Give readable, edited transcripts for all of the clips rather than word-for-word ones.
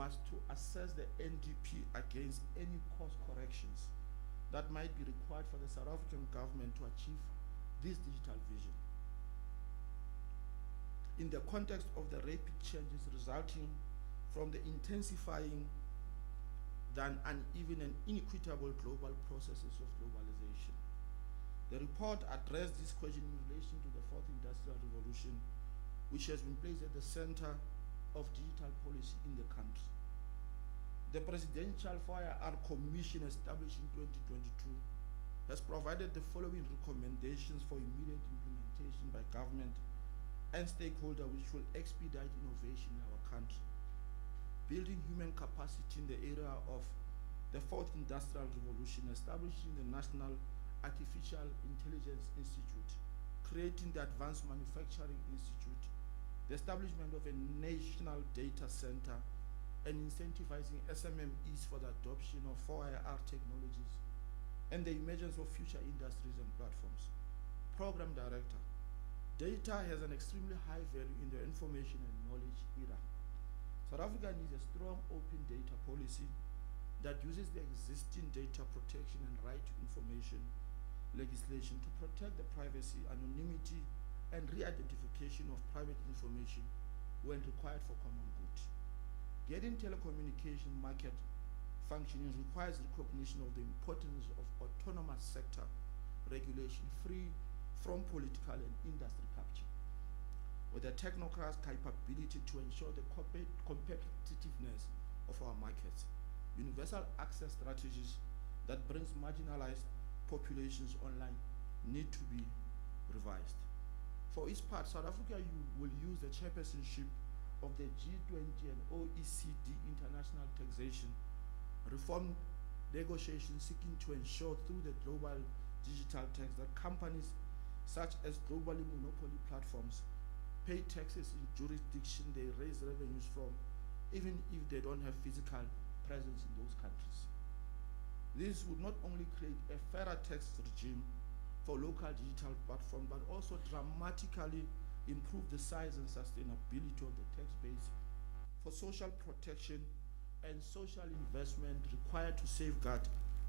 was to assess the NDP against any course corrections that might be required for the South African government to achieve this digital vision. In the context of the rapid changes resulting from the intensifying than uneven and inequitable global processes of globalization. The report addressed this question in relation to the fourth industrial revolution, which has been placed at the center of digital policy in the country. The Presidential Firearm Commission, established in 2022, has provided the following recommendations for immediate implementation by government and stakeholders, which will expedite innovation in our country. Building human capacity in the area of the fourth industrial revolution, establishing the National Artificial Intelligence Institute, creating the Advanced Manufacturing Institute, the establishment of a national data center, and incentivizing SMMEs for the adoption of 4IR technologies, and the emergence of future industries and platforms. Program Director, data has an extremely high value in the information and knowledge era. South Africa needs a strong open data policy that uses the existing data protection and right to information legislation to protect the privacy, anonymity, and re-identification of private information when required for common good. Getting telecommunication market functioning requires recognition of the importance of autonomous sector regulation free from political and industry capture, with the technocrats' capability to ensure the competitiveness of our markets. Universal access strategies that brings marginalized populations online need to be revised. For its part, South Africa will use the chairpersonship of the G20 and OECD international taxation reform negotiations, seeking to ensure through the global digital tax that companies such as globally monopoly platforms pay taxes in jurisdiction they raise revenues from, even if they don't have physical presence in those countries. This would not only create a fairer tax regime for local digital platforms, but also dramatically improve the size and sustainability of the tax base for social protection and social investment required to safeguard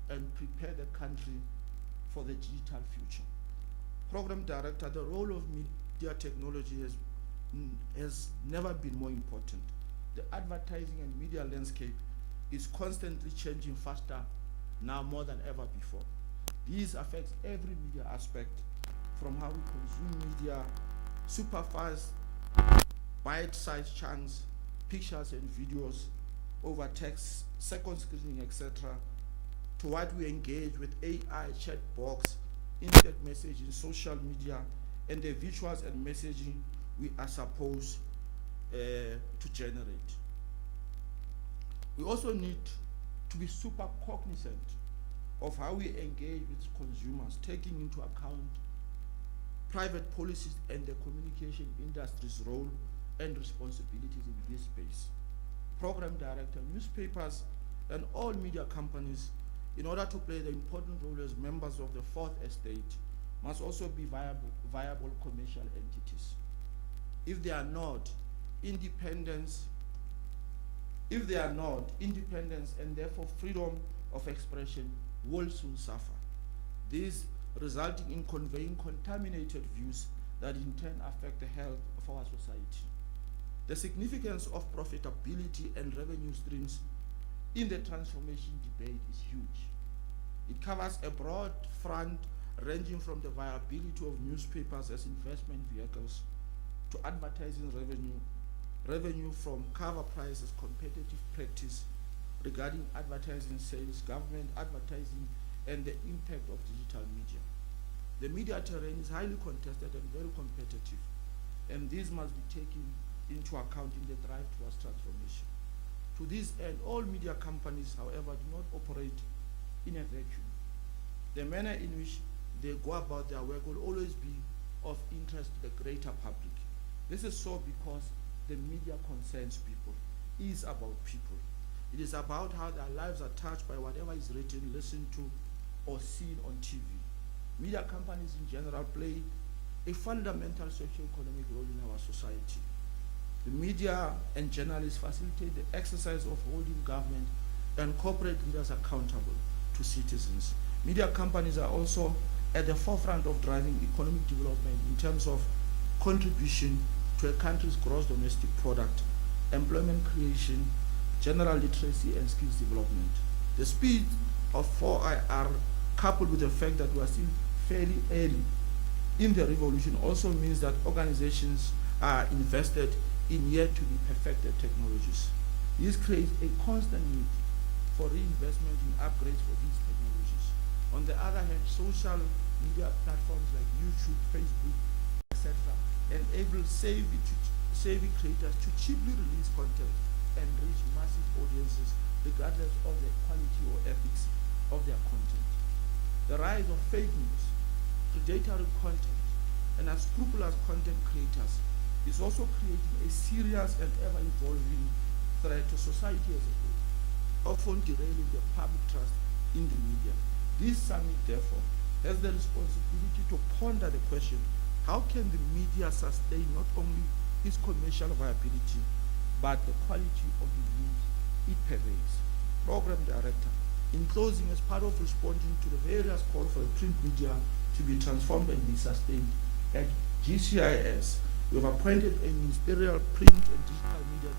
and prepare the country for the digital future. Program Director, the role of media technology has never been more important. The advertising and media landscape is constantly changing faster now more than ever before. This affects every media aspect, from how we consume media, superfast, bite-sized chunks, pictures and videos, over text, second screening, etc., to what we engage with AI, chat box, instant messaging, social media, and the visuals and messaging we are supposed to generate. We also need to be super cognizant of how we engage with consumers, taking into account private policies and the communication industry's role and responsibilities in this space. Program Director, newspapers and all media companies, in order to play the important role as members of the fourth estate, must also be viable commercial entities. If they are not, independence and therefore freedom of expression will soon suffer. This resulting in conveying contaminated views that in turn affect the health of our society. The significance of profitability and revenue streams in the transformation debate is huge. It covers a broad front ranging from the viability of newspapers as investment vehicles to advertising revenue from cover prices, competitive practice regarding advertising sales, government advertising, and the impact of digital media. The media terrain is highly contested and very competitive, and these must be taken into account in the drive towards transformation. To this end, all media companies, however, do not operate in a vacuum. The manner in which they go about their work will always be of interest to the greater public. This is so because the media concerns people, is about people. It is about how their lives are touched by whatever is written, listened to, or seen on TV. Media companies in general play a fundamental socio-economic role in our society. The media and journalists facilitate the exercise of holding government and corporate leaders accountable to citizens. Media companies are also at the forefront of driving economic development in terms of contribution to a country's gross domestic product, employment creation, general literacy, and skills development. The speed of 4IR, coupled with the fact that we are still fairly early in the revolution, also means that organizations are invested in yet to be perfected technologies. This creates a constant need for reinvestment in upgrades for these technologies. On the other hand, social media platforms like YouTube, Facebook, etc. enable savvy creators to cheaply release content and reach massive audiences regardless of the quality or ethics of their content. The rise of fake news, predatory content, and unscrupulous content creators is also creating a serious and ever-evolving threat to society as a whole, often derailing the public trust in the media. This summit, therefore, has the responsibility to ponder the question, how can the media sustain not only its commercial viability, but the quality of the news it pervades? Program Director, in closing, as part of responding to the various calls for the print media to be transformed and be sustained, at GCIS, we have appointed a ministerial print and digital media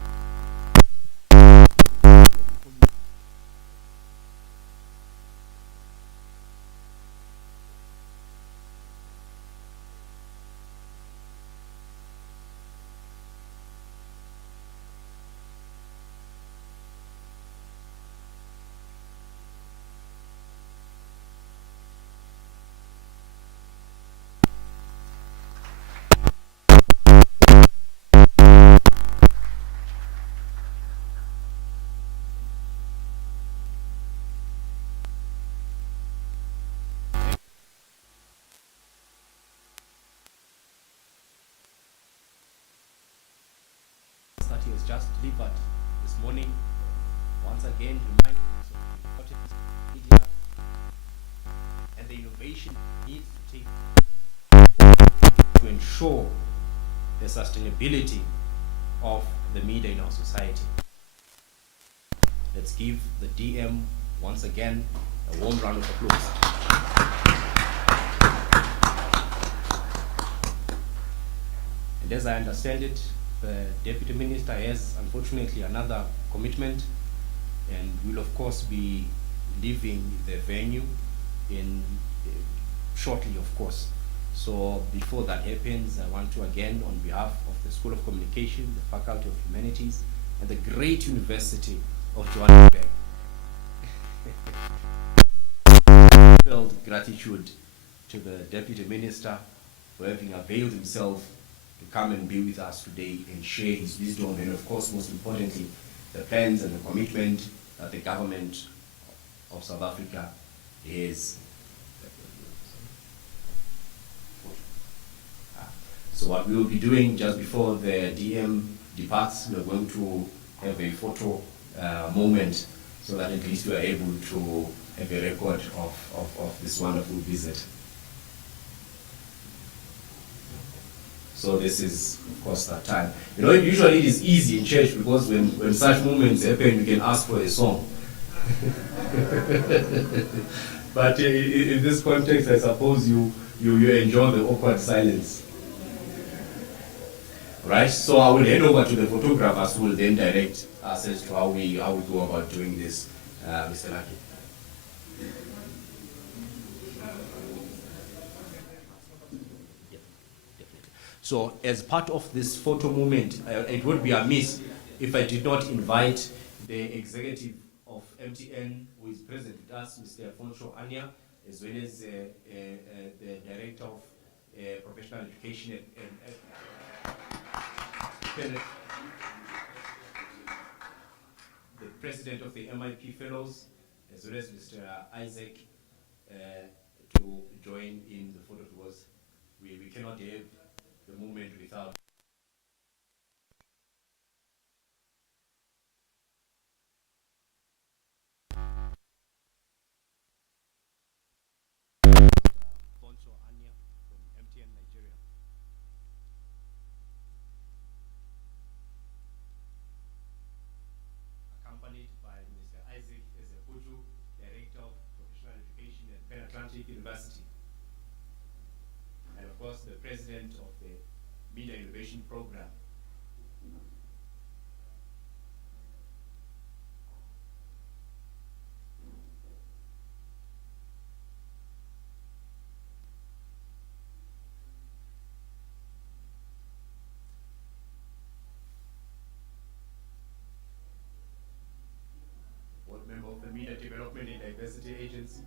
that he has just delivered this morning. Once again, remind us of the importance of media and the innovation needs to take to ensure the sustainability of the media in our society. Let's give the DM once again a warm round of applause. And as I understand it, the Deputy Minister has unfortunately another commitment and will of course be leaving the venue in shortly, of course. So before that happens, I want to again, on behalf of the School of Communication, the Faculty of Humanities, and the great University of Johannesburg, felt gratitude to the Deputy Minister for having availed himself to come and be with us today and share his wisdom, and of course, most importantly, the plans and the commitment that the government of South Africa is. So what we will be doing just before the DM departs, we are going to have a photo moment so that at least we are able to have a record of this wonderful visit. So this is, of course, that time. You know, usually it is easy in church because when such moments happen, you can ask for a song. But in this context, I suppose you enjoy the awkward silence. Right, so I will hand over to the photographers who will then direct us as to how we go about doing this, Mr. Lucky. Yeah, definitely. So as part of this photo movement, it would be amiss if I did not invite the executive of MTN who is present with us, Mr. Afonso Anya, as well as the director of professional education and the president of the MIP Fellows, as well as Mr. Isaac, to join in the photo because we cannot have the movement without Afonso Anya from MTN Nigeria. Scientific University, and of course the president of the Media Innovation Program. Board member of the Media Development and Diversity Agency.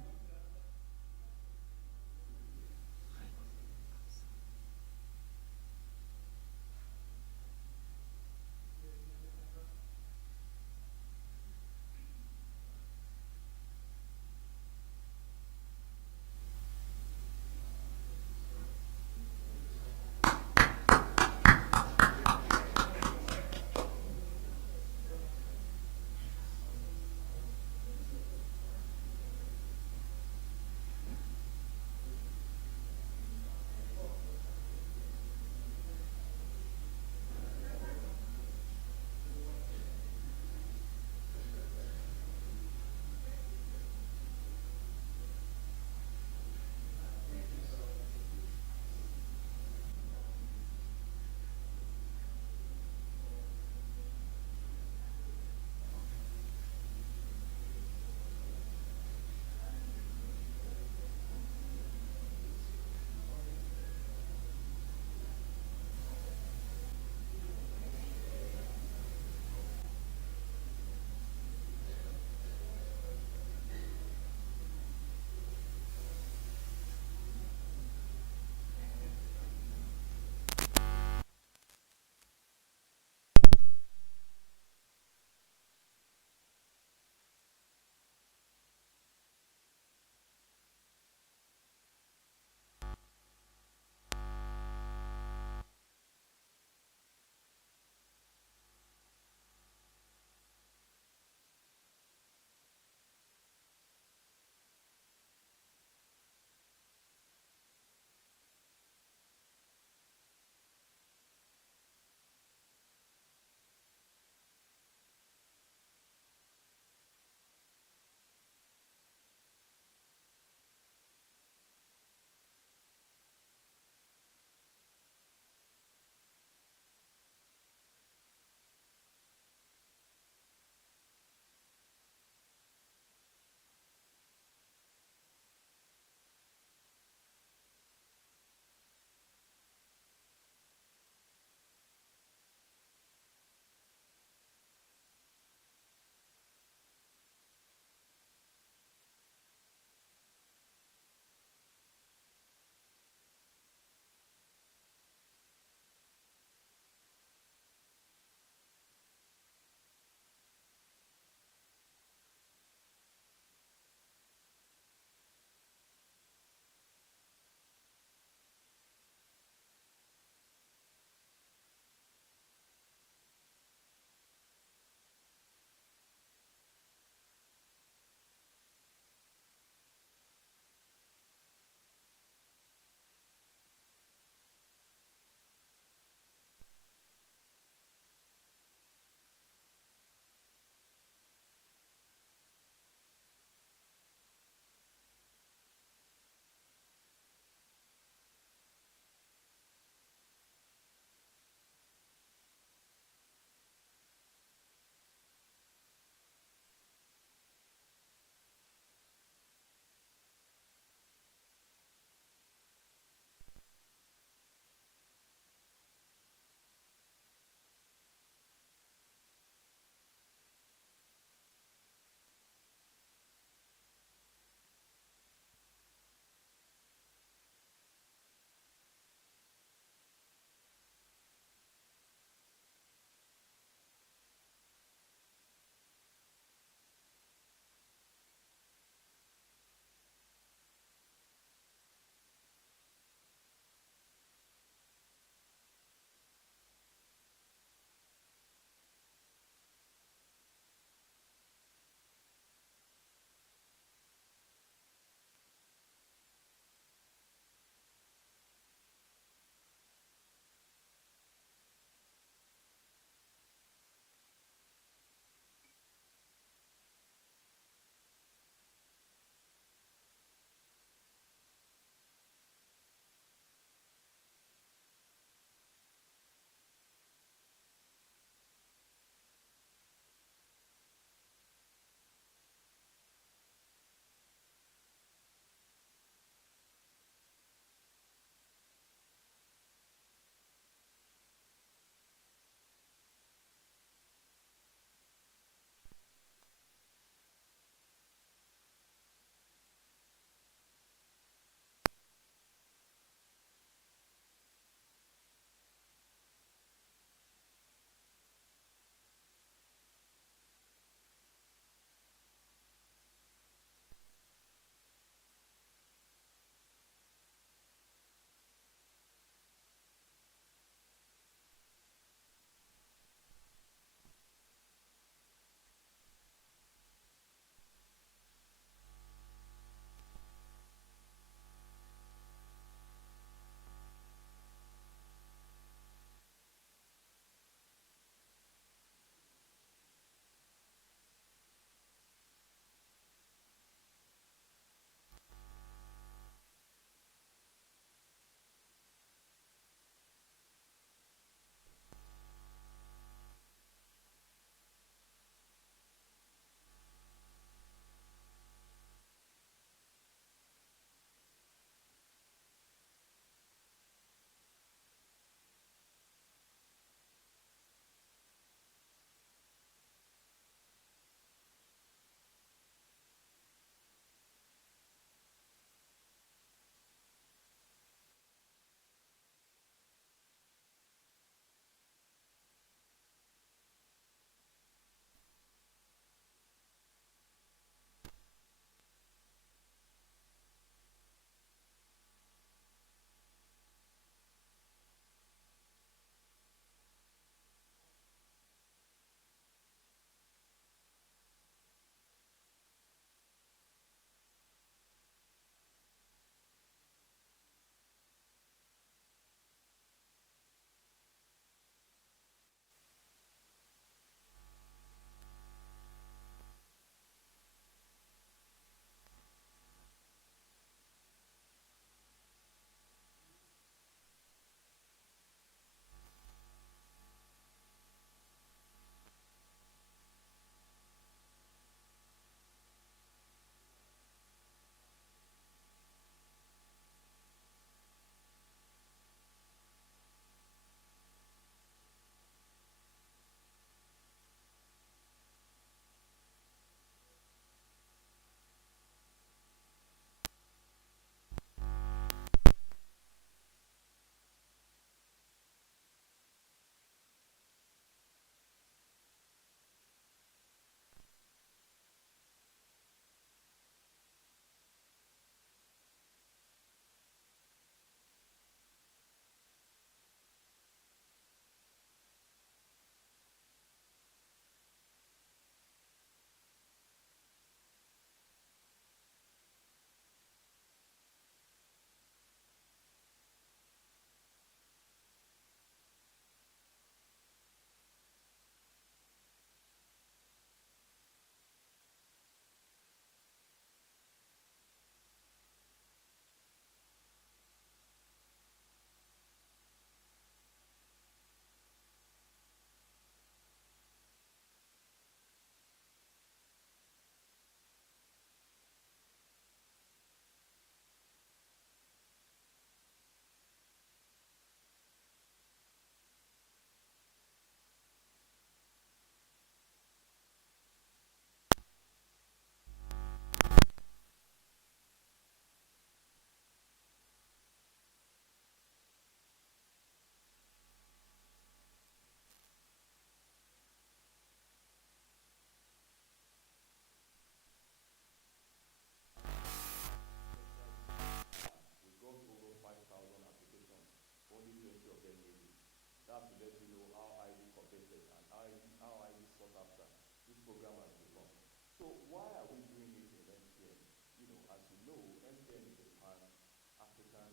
know, MTN is a pan-African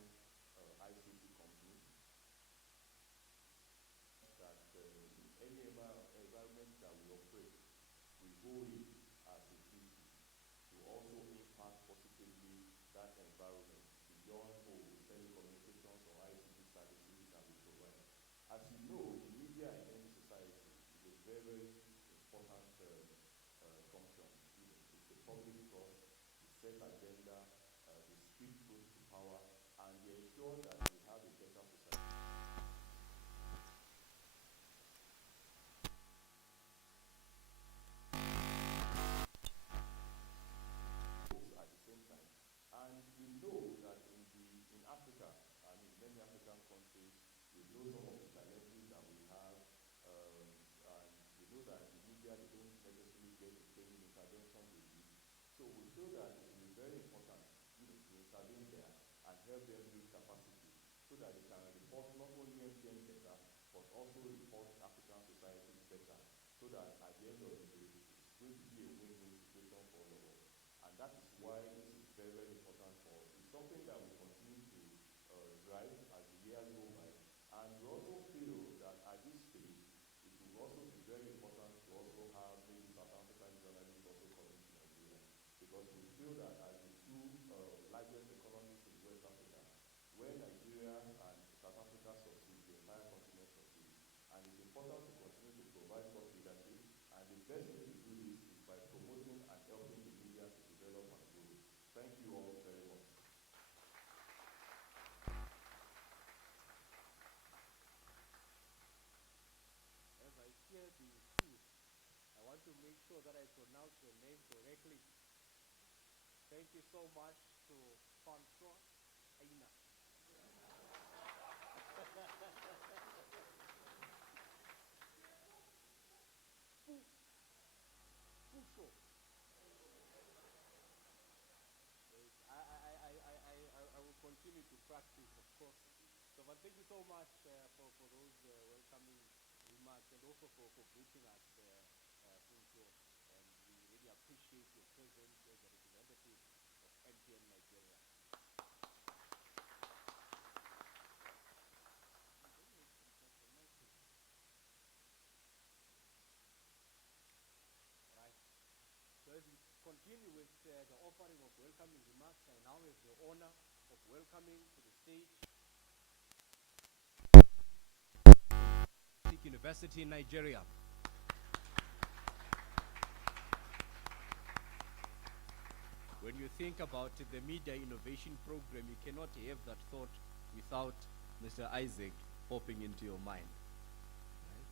ICT company that in any environment that we operate, we go in as a duty to also impact positively that environment beyond telecommunications or ICT services that we provide. As you know, the media in any society is a very, very important function. You know, it's the public trust, the set agenda, the speed truth to power, and they ensure that we have a better society. At the same time, and we know that in Africa, I mean many African countries, we know some of the challenges that we have, and we know that the media, they don't necessarily get the training intervention they need. So we feel that it will be very important, you know, to intervene there and help them build capacity so that they can report not only MTN better, but also report African societies better, so that at the end of the day, it's going to be a win-win situation for all of us. And that is why this is very, very important for us. It's something that we continue to drive as the years go by. And we also feel that at this stage, it will also be very important to also have maybe South African journalists also coming to Nigeria. Because we feel that as the two largest economies in West Africa, where Nigeria and South Africa succeed, the entire continent succeeds. And it's important to continue to provide such leadership. And the best way to do this is by promoting and helping the media to develop and grow. Thank you all very much. As I hear the two, I want to make sure that I pronounce your name correctly. Thank you so much to François Aina. Puso. I will continue to practice, of course. So, but thank you so much for those welcoming remarks, and also for greeting us, Puso. And we really appreciate your presence as a representative of MTN Nigeria. Right. So as we continue with the offering of welcoming remarks, I now have the honor of welcoming to the stage University in Nigeria. When you think about the Media Innovation Program, you cannot have that thought without Mr. Isaac popping into your mind. Right?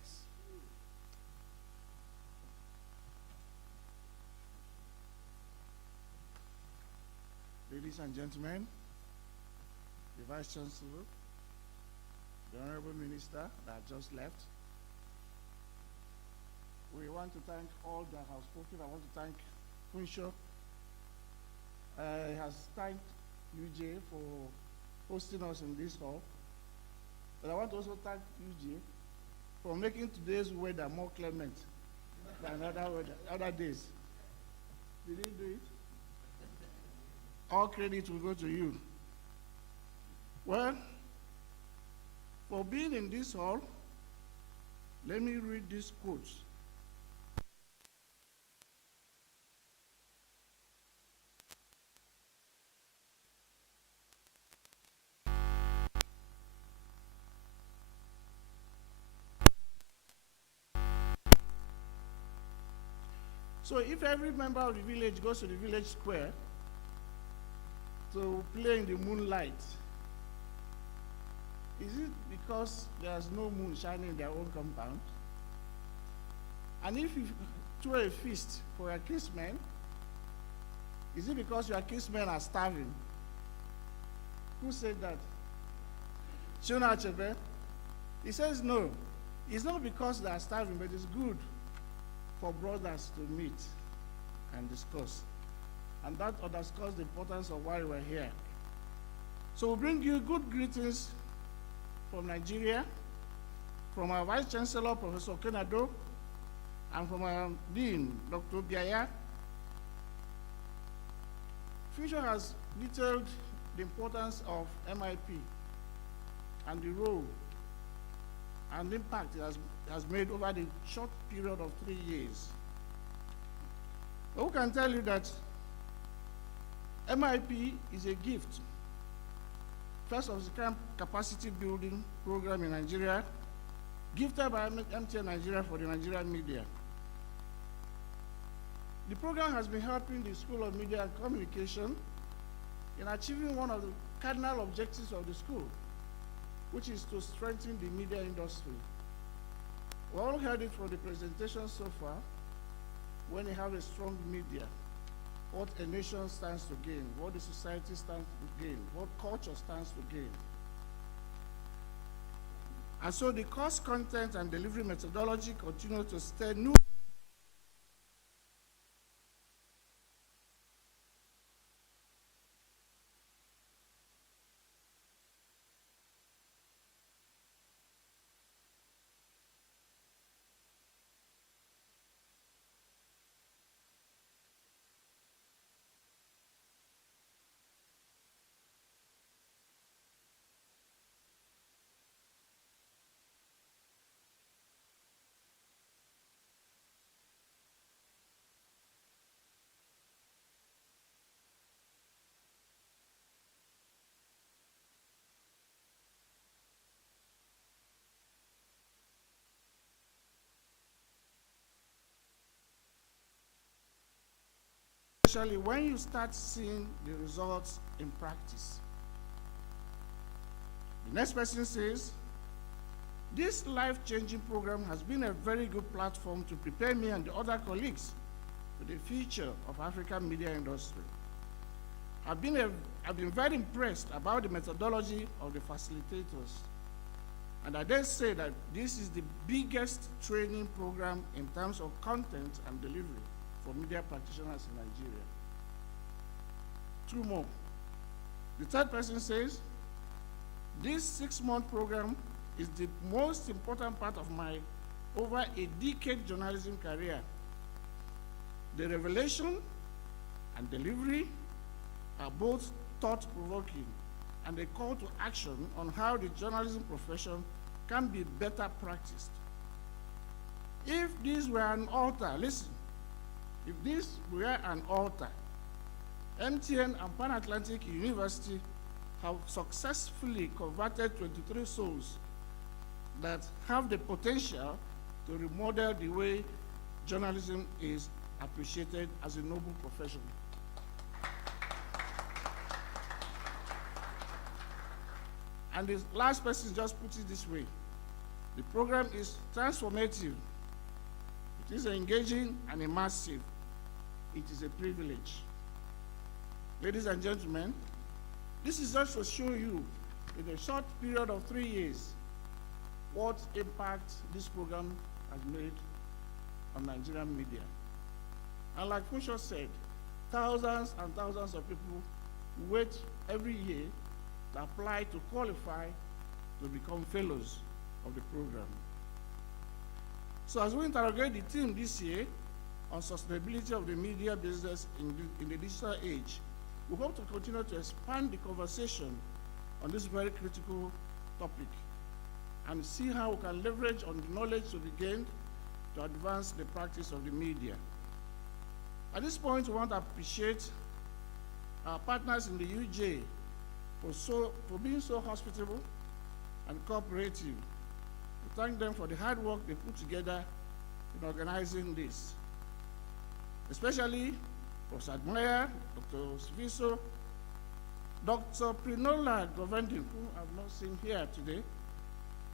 Yes. Ladies and gentlemen, the Vice Chancellor, the Honorable Minister that just left, we want to thank all that have spoken. I want to thank Funsho. Has thanked UJ for hosting us in this hall. But I want to also thank UJ for making today's weather more clement than other days. Did he do it? All credit will go to you. Well, for being in this hall, let me read this quote. So if every member of the village goes to the village square to play in the moonlight, is it because there's no moon shining in their own compound? And if you throw a feast for your kinsmen, is it because your kinsmen are starving? Who said that? Shona Achebe? He says no. It's not because they are starving, but it's good for brothers to meet and discuss. And that underscores the importance of why we're here. So we bring you good greetings from Nigeria, from our Vice Chancellor, Professor Kenado, and from our Dean, Dr. Biaya. Future has detailed the importance of MIP and the role and impact it has made over the short period of 3 years. But who can tell you that MIP is a gift, first of its kind capacity building program in Nigeria, gifted by MTN Nigeria for the Nigerian media. The program has been helping the School of Media and Communication in achieving one of the cardinal objectives of the school, which is to strengthen the media industry. We all heard it from the presentation so far. When you have a strong media, what a nation stands to gain, what the society stands to gain, what culture stands to gain. And so the course content and delivery methodology continue to stay new. Especially when you start seeing the results in practice. The next person says, this life-changing program has been a very good platform to prepare me and the other colleagues for the future of African media industry. I've been very impressed about the methodology of the facilitators. And I dare say that this is the biggest training program in terms of content and delivery for media practitioners in Nigeria. 2 more. The third person says, this 6-month program is the most important part of my over a decade journalism career. The revelation and delivery are both thought-provoking and a call to action on how the journalism profession can be better practiced. If this were an altar, listen, if this were an altar, MTN and Pan Atlantic University have successfully converted 23 souls that have the potential to remodel the way journalism is appreciated as a noble profession. And the last person just put it this way. The program is transformative. It is engaging and immersive. It is a privilege. Ladies and gentlemen, this is just to show you, in a short period of 3 years, what impact this program has made on Nigerian media. And like Funsho said, thousands and thousands of people wait every year to apply to qualify to become fellows of the program. So as we interrogate the team this year on sustainability of the media business in the digital age, we hope to continue to expand the conversation on this very critical topic and see how we can leverage on the knowledge to be gained to advance the practice of the media. At this point, we want to appreciate our partners in the UJ for being so hospitable and cooperative. We thank them for the hard work they put together in organizing this. Especially Professor Admire, Dr. Sviso, Dr. Prinola Govendi, who I've not seen here today,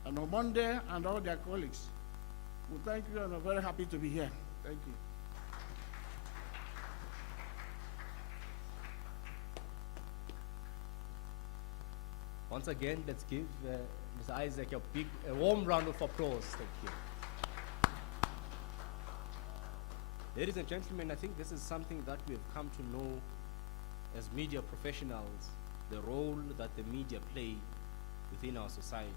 and Omonde and all their colleagues. We thank you and are very happy to be here. Thank you. Once again, let's give Mr. Isaac a warm round of applause. Thank you. Ladies and gentlemen, I think this is something that we have come to know as media professionals, the role that the media play within our society.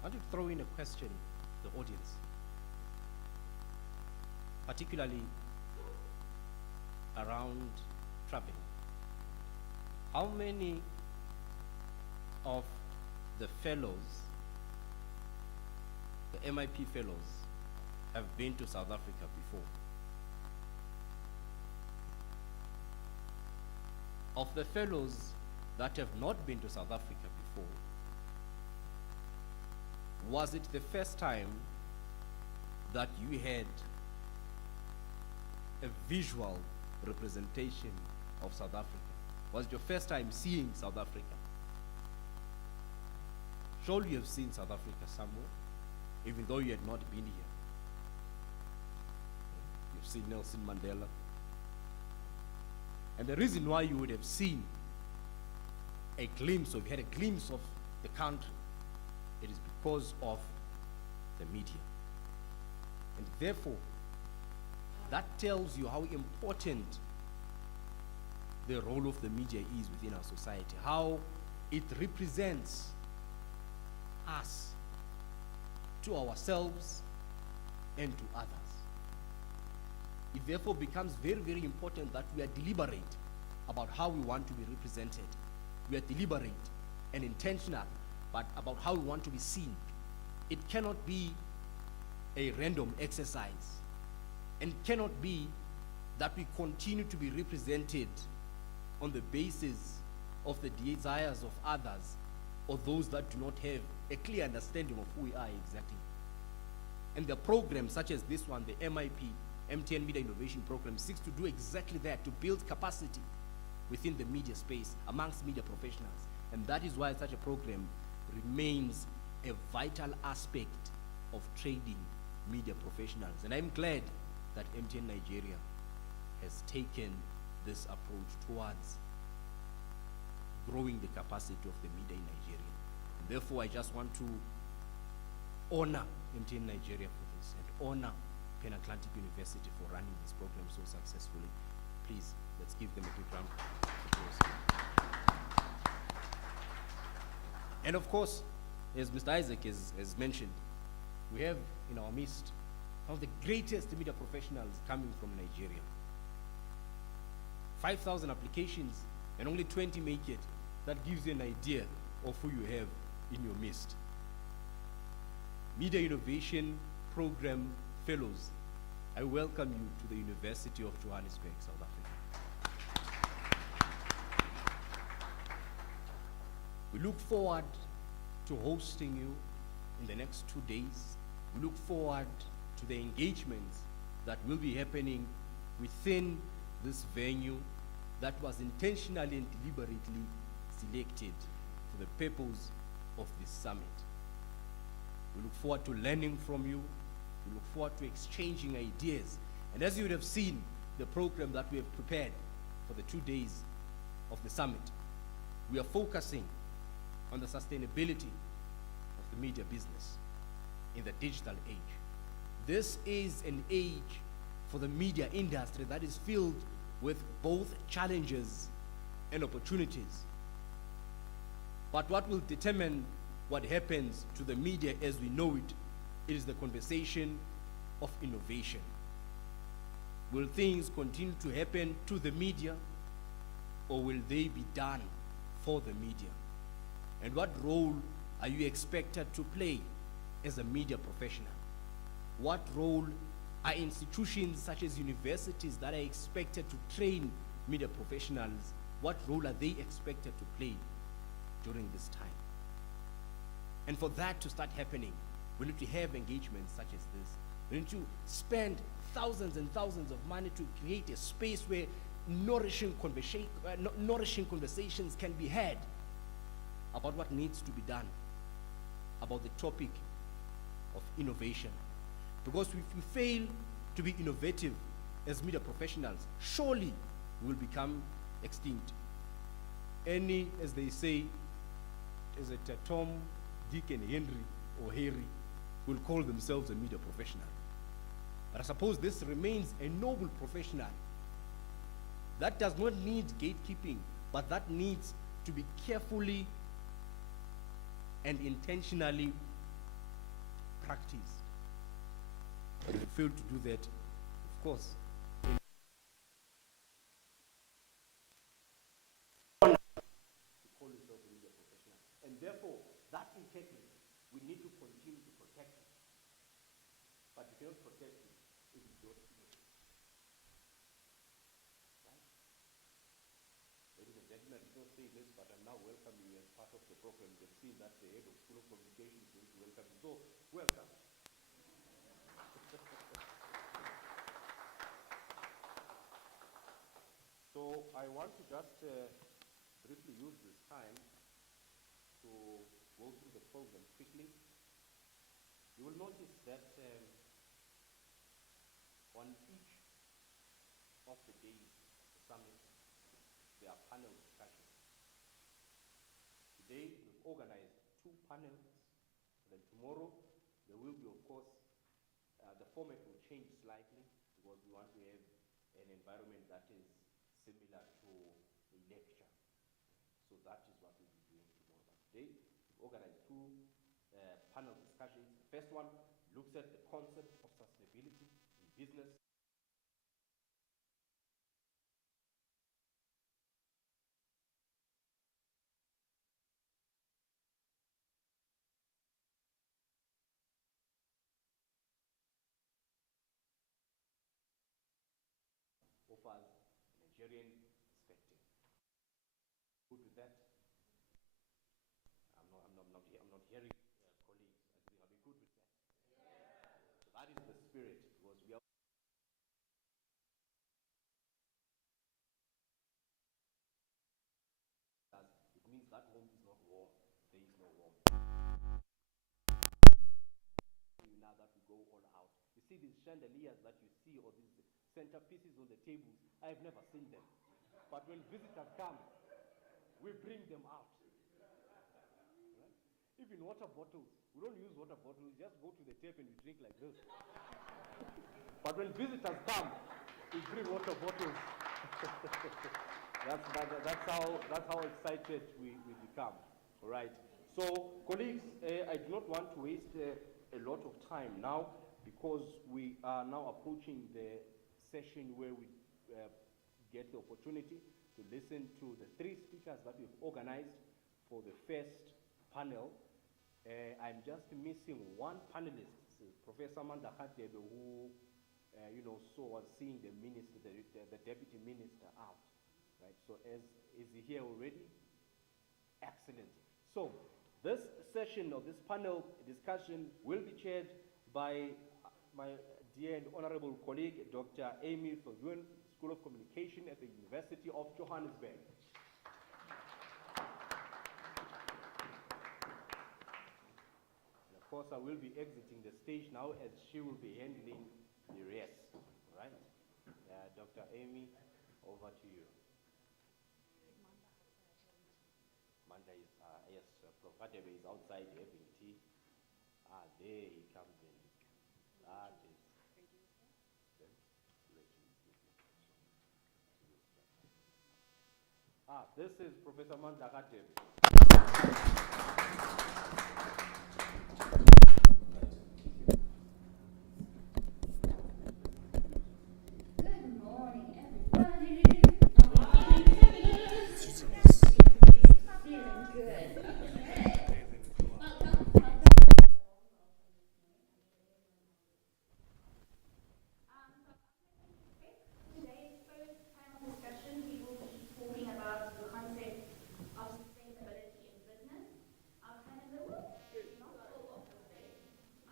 I want to throw in a question to the audience, particularly around traveling. How many of the fellows, the MIP fellows, have been to South Africa before? Of the fellows that have not been to South Africa before, was it the first time that you had a visual representation of South Africa? Was it your first time seeing South Africa? Surely you have seen South Africa somewhere, even though you had not been here. You've seen Nelson Mandela. And the reason why you would have seen a glimpse, or you had a glimpse of the country, it is because of the media. And therefore, that tells you how important the role of the media is within our society, how it represents us to ourselves and to others. It therefore becomes very, very important that we are deliberate about how we want to be represented. We are deliberate and intentional but about how we want to be seen. It cannot be a random exercise, and it cannot be that we continue to be represented on the basis of the desires of others or those that do not have a clear understanding of who we are exactly. And the programs such as this one, the MIP, MTN Media Innovation Program, seeks to do exactly that, to build capacity within the media space amongst media professionals. And that is why such a program remains a vital aspect of training media professionals. And I'm glad that MTN Nigeria has taken this approach towards growing the capacity of the media in Nigeria. And therefore, I just want to honor MTN Nigeria for this, and honor Pan Atlantic University for running this program so successfully. Please, let's give them a big round of applause. And of course, as Mr. Isaac has mentioned, we have in our midst one of the greatest media professionals coming from Nigeria. 5,000 applications and only 20 make it. That gives you an idea of who you have in your midst. Media Innovation Program Fellows, I welcome you to the University of Johannesburg, South Africa. We look forward to hosting you in the next 2 days. We look forward to the engagements that will be happening within this venue that was intentionally and deliberately selected for the purpose of this summit. We look forward to learning from you. We look forward to exchanging ideas. And as you would have seen, the program that we have prepared for the 2 days of the summit, we are focusing on the sustainability of the media business in the digital age. This is an age for the media industry that is filled with both challenges and opportunities. But what will determine what happens to the media as we know it is the conversation of innovation. Will things continue to happen to the media, or will they be done for the media? And what role are you expected to play as a media professional? What role are institutions such as universities that are expected to train media professionals, what role are they expected to play during this time? And for that to start happening, we need to have engagements such as this. We need to spend thousands and thousands of money to create a space where nourishing conversations can be had about what needs to be done, about the topic of innovation. Because if we fail to be innovative as media professionals, surely we will become extinct. Any, as they say, is it Tom, Dick, and Henry, or Harry, will call themselves a media professional. But I suppose this remains a noble professional that does not need gatekeeping, but that needs to be carefully and intentionally practiced. But if you fail to do that, of course, cannot protect you if you don't innovate. Right? Ladies and gentlemen, I did not say this, but I'm now welcoming you as part of the program. You have seen that the head of School of Communication is going to welcome you. So, welcome. So, I want to just briefly use this time to go through the program quickly. You will notice that on each of the days of the summit, there are panel discussions. Today, we've organized 2 panels. Then tomorrow, there will be, of course, the format will change slightly because we want to have an environment that is similar to a lecture. So that is what we'll be doing tomorrow. But today, we've organized 2 panel discussions. The first one looks at the concept of sustainability in business. Offers a Nigerian perspective. Good with that? I'm not hearing colleagues agree. Are we good with that? So that is the spirit, because we are. It means that home is not warm. There is no warmth. Now that we go all out, you see these chandeliers that you see, or these centerpieces on the tables. I've never seen them, but when visitors come, we bring them out. Right? Even water bottles, we don't use water bottles. We just go to the tap and we drink like this. But when visitors come, we bring water bottles. That's how excited we become. All right. So, colleagues, I do not want to waste a lot of time now, because we are now approaching the session where we get the opportunity to listen to the 3 speakers that we've organized for the first panel. I'm just missing one panelist, Professor Manda Khatebe, who was seeing the minister, the deputy minister out. Right. So, is he here already? Excellent. So, this session or this panel discussion will be chaired by my dear and honorable colleague, Dr. Amy Viljoen, School of Communication at the University of Johannesburg. And of course, I will be exiting the stage now, as she will be handling the rest. All right? Dr. Amy, over to you. Manda is, yes, Prof. is outside having tea. There he comes in. That is. This is Professor Manda Khatebe. Good morning, everybody. Feeling good. Okay. Welcome. Today's first panel discussion, we will be talking about the concept of sustainability in business. Our panelists,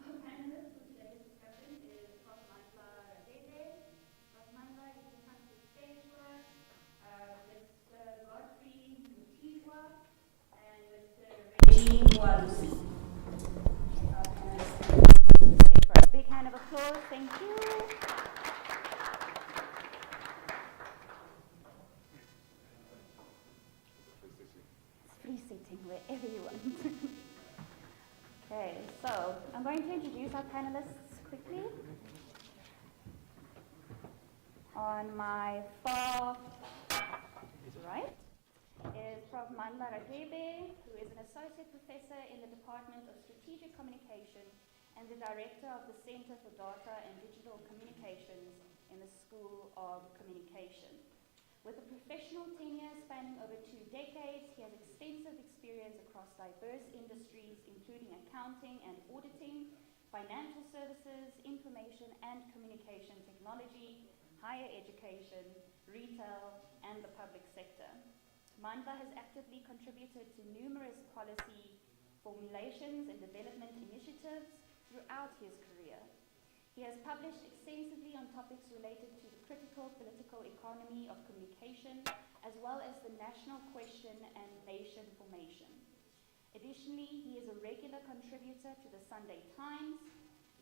Our panelist for today's discussion is Prof. Mandla Radebe. Prof. Mandla, you can come to the stage for us. Mr. Godfrey Mutizwa and Mr. Reggie Walusi. Our panelists can come to the stage for us. Big hand of applause. Thank you. Free seating wherever you want. Okay, so I'm going to introduce our panelists quickly. On my far right is Prof. Mandla Radebe, who is an associate professor in the Department of Strategic Communication and the director of the Center for Data and Digital Communications in the School of Communication. With a professional tenure spanning over 2 decades, he has extensive experience across diverse industries, including accounting and auditing, financial services, information and communication technology, higher education, retail, and the public sector. Mandla has actively contributed to numerous policy formulations and development initiatives throughout his career. He has published extensively on topics related to the critical political economy of communication, as well as the national question and nation formation. Additionally, he is a regular contributor to the Sunday Times.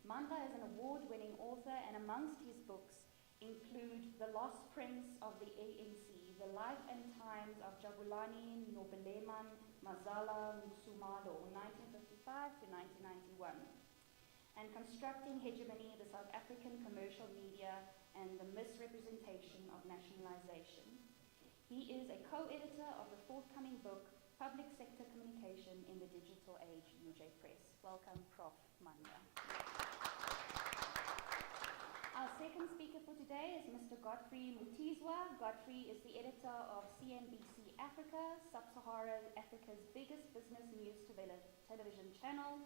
Mandla is an award-winning author, and amongst his books include The Lost Prince of the ANC, The Life and Times of Jabulani Nobeleman Mazala Musumalo, 1955 to 1991, and Constructing Hegemony, the South African Commercial Media and the Misrepresentation of Nationalization. He is a co-editor of the forthcoming book, Public Sector Communication in the Digital Age, UJ Press. Welcome, Prof. Mandla. Our second speaker for today is Mr. Godfrey Mutizwa. Godfrey is the editor of CNBC Africa, Sub-Saharan Africa's biggest business news television channel.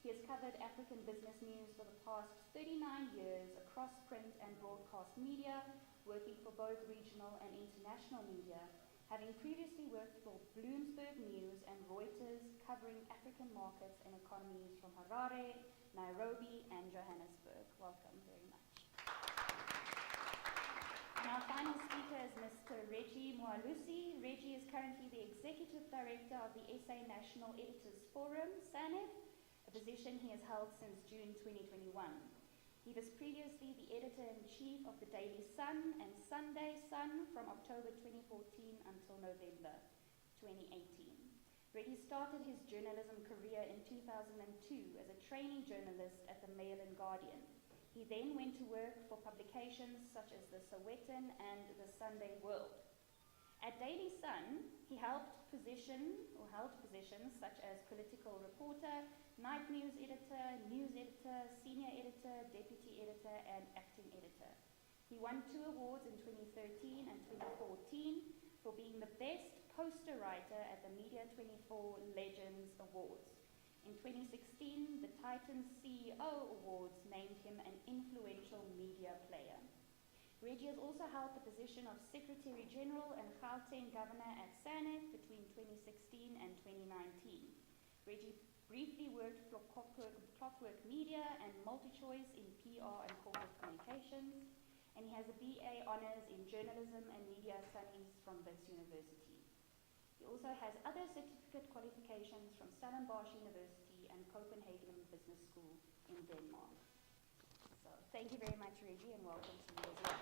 He has covered African business news for the past 39 years across print and broadcast media, working for both regional and international media, having previously worked for Bloomberg News and Reuters, covering African markets and economies from Harare, Nairobi, and Johannesburg. Welcome very much. And our final speaker is Mr. Reggie Moalusi. Reggie is currently the Executive Director of the SA National Editors Forum, SANEF, a position he has held since June 2021. He was previously the Editor-in-Chief of the Daily Sun and Sunday Sun from October 2014 until November 2018. Reggie started his journalism career in 2002 as a trainee journalist at the Mail and Guardian. He then went to work for publications such as the Sowetan and the Sunday World. At Daily Sun, he held positions such as political reporter, night news editor, senior editor, deputy editor, and acting editor. He won 2 awards in 2013 and 2014 for being the best poster writer at the Media 24 Legends Awards. In 2016, the Titan CEO Awards named him an influential media player. Reggie has also held the position of Secretary General and Gauteng Governor at SANEF between 2016 and 2019. Reggie briefly worked for Clockwork Media and MultiChoice in PR and corporate communications, and he has a BA Honours in Journalism and Media Studies from Wits University. He also has other certificate qualifications from Stellenbosch University and Copenhagen Business School in Denmark. So thank you very much, Reggie, and welcome to you as well.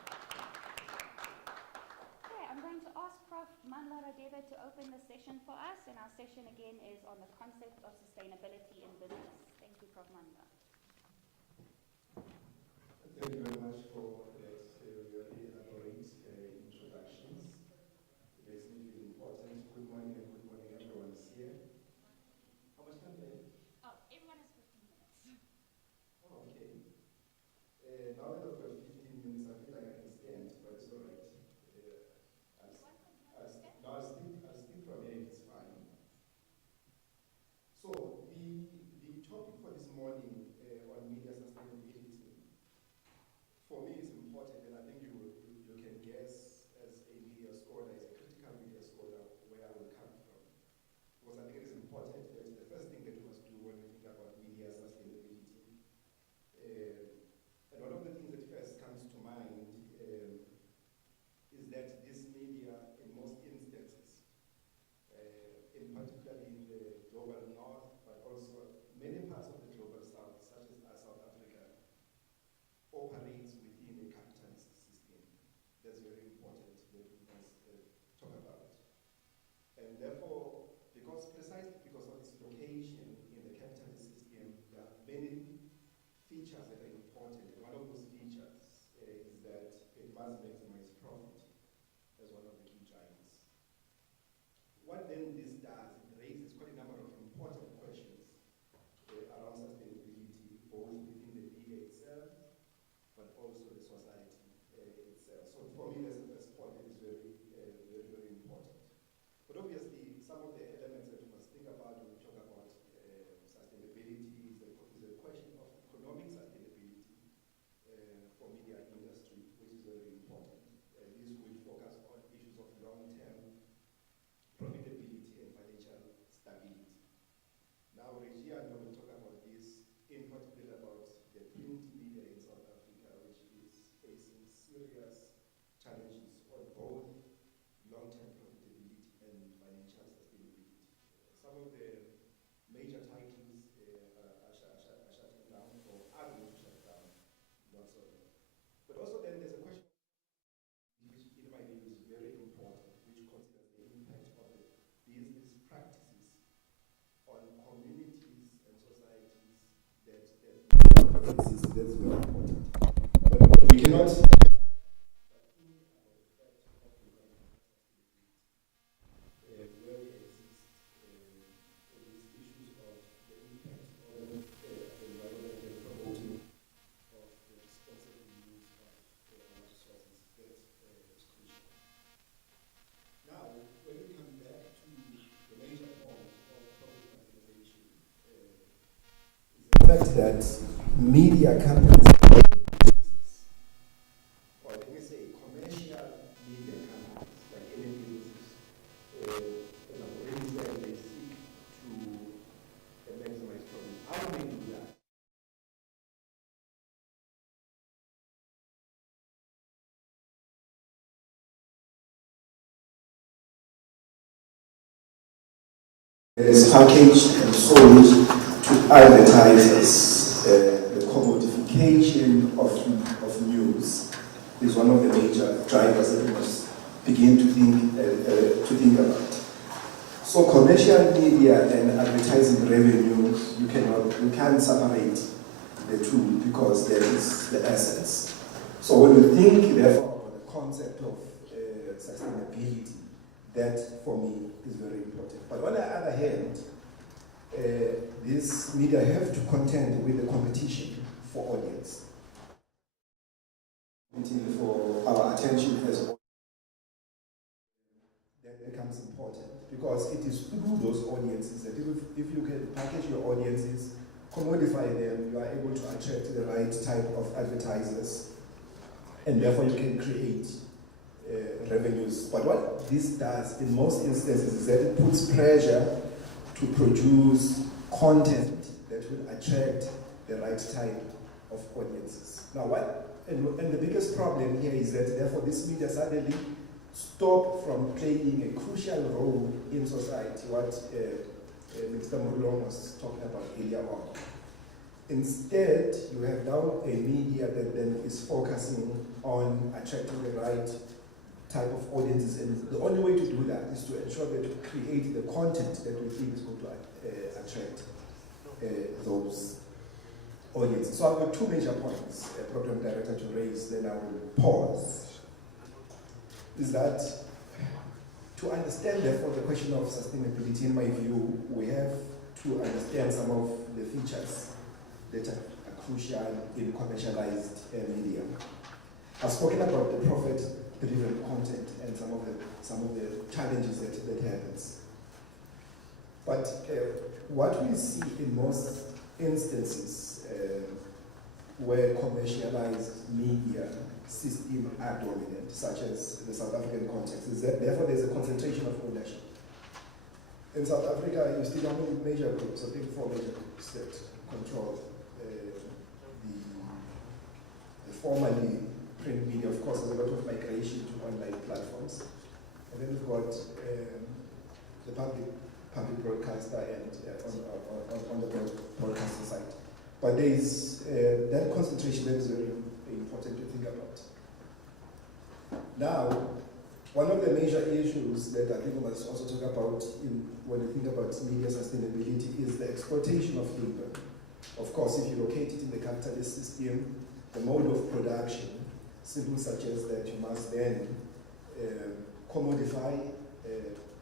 Okay, I'm going to ask Prof. Mandla Radebe to open the session for us, and our session again is on the concept of sustainability in business. Thank you, Prof. Mandla. Thank you very much for that really elaborate introductions. It makes me feel important. Good morning and good morning, everyone is here. How much time do I have? Oh, everyone has 15 minutes. Oh, okay. Now that I've got 15 minutes, I feel like I can stand, but it's all right. I'll stick from here, it's fine. So, the topic for this morning on media sustainability, for me is important, and I think you can guess as a media scholar, as a critical media scholar, where I will come from. Because I think it is important that the first thing that we must do when we think about media sustainability, and one of the things that first comes to mind is that this media, in most instances, in particular in the global north, but also many parts of the global south, such as South Africa, operates within a capitalist system. That's very important that we must talk about. And therefore, precisely because of its location in the capitalist system, there are many features that are important. And one of those features is that it must maximize profit as one of the key drivers. What then this does, it raises quite a number of important questions around sustainability, both within the media itself, but also the society itself. So for me, that's the first point that is very, very important. But obviously, some of the elements that we must think about when we talk about sustainability is the question of economic exist. That's very important. But we cannot that media companies, or let me say commercial media companies, like any businesses, they seek to maximize profits. How do they do that? It is packaged and sold to advertisers. The commodification of news is one of the major drivers that we must begin to think about. So commercial media and advertising revenue, you can't separate the two because there is the essence. So when we think therefore about the concept of sustainability, that for me is very important. But on the other hand, this media have to contend with the competition for audience. For our attention as well, that becomes important because it is through those audiences that if you can package your audiences, commodify them, you are able to attract the right type of advertisers, and therefore you can create revenues. But what this does in most instances is that it puts pressure to produce content that will attract the right type of audiences. Now, and the biggest problem here is that therefore this media suddenly stop from playing a crucial role in society, what Mr. Morlong was talking about earlier on. Instead, you have now a media that then is focusing on attracting the right type of audiences, and the only way to do that is to ensure that you create the content that we think is going to attract those audiences. So I've got two major points, Program Director, to raise, then I will pause. Is that to understand therefore the question of sustainability, in my view, we have to understand some of the features that are crucial in commercialized media. I've spoken about the profit-driven content and some of the challenges that happens. But what we see in most instances where commercialized media systems are dominant, such as the South African context, is that therefore there's a concentration of ownership. In South Africa, you still have many major groups, I think 4 major groups that control the formerly print media. Of course, there's a lot of migration to online platforms. And then we've got the public broadcaster and on the broadcaster side. But there is that concentration that is very important to think about. Now, one of the major issues that I think we must also talk about when we think about media sustainability is the exploitation of labor. Of course, if you locate it in the capitalist system, the mode of production simply suggests that you must then commodify,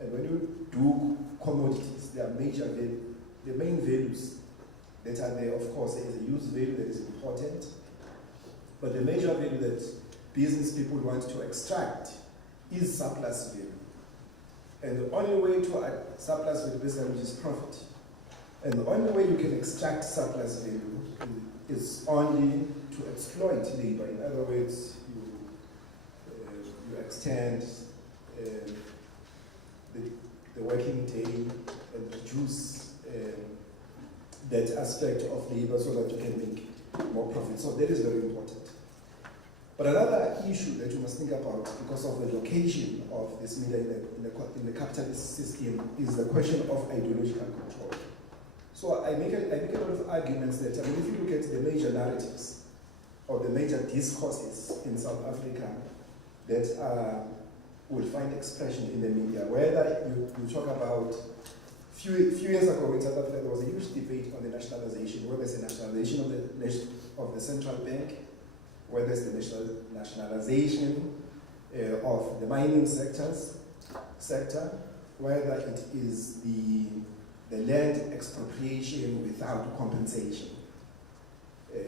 and when you do commodities, there are major values. The main values that are there, of course, there is a use value that is important, but the major value that business people want to extract is surplus value. And the only way to surplus value basically is profit. And the only way you can extract surplus value is only to exploit labor. In other words, you extend the working day and reduce that aspect of labor so that you can make more profit. So that is very important. But another issue that you must think about because of the location of this media in the capitalist system is the question of ideological control. So I make a lot of arguments that, if you look at the major narratives or the major discourses in South Africa that will find expression in the media, whether you talk about, few years ago in South Africa, there was a huge debate on the nationalization, whether it's a nationalization of the of the central bank, whether it's the nationalization of the mining sector, whether it is the land expropriation without compensation.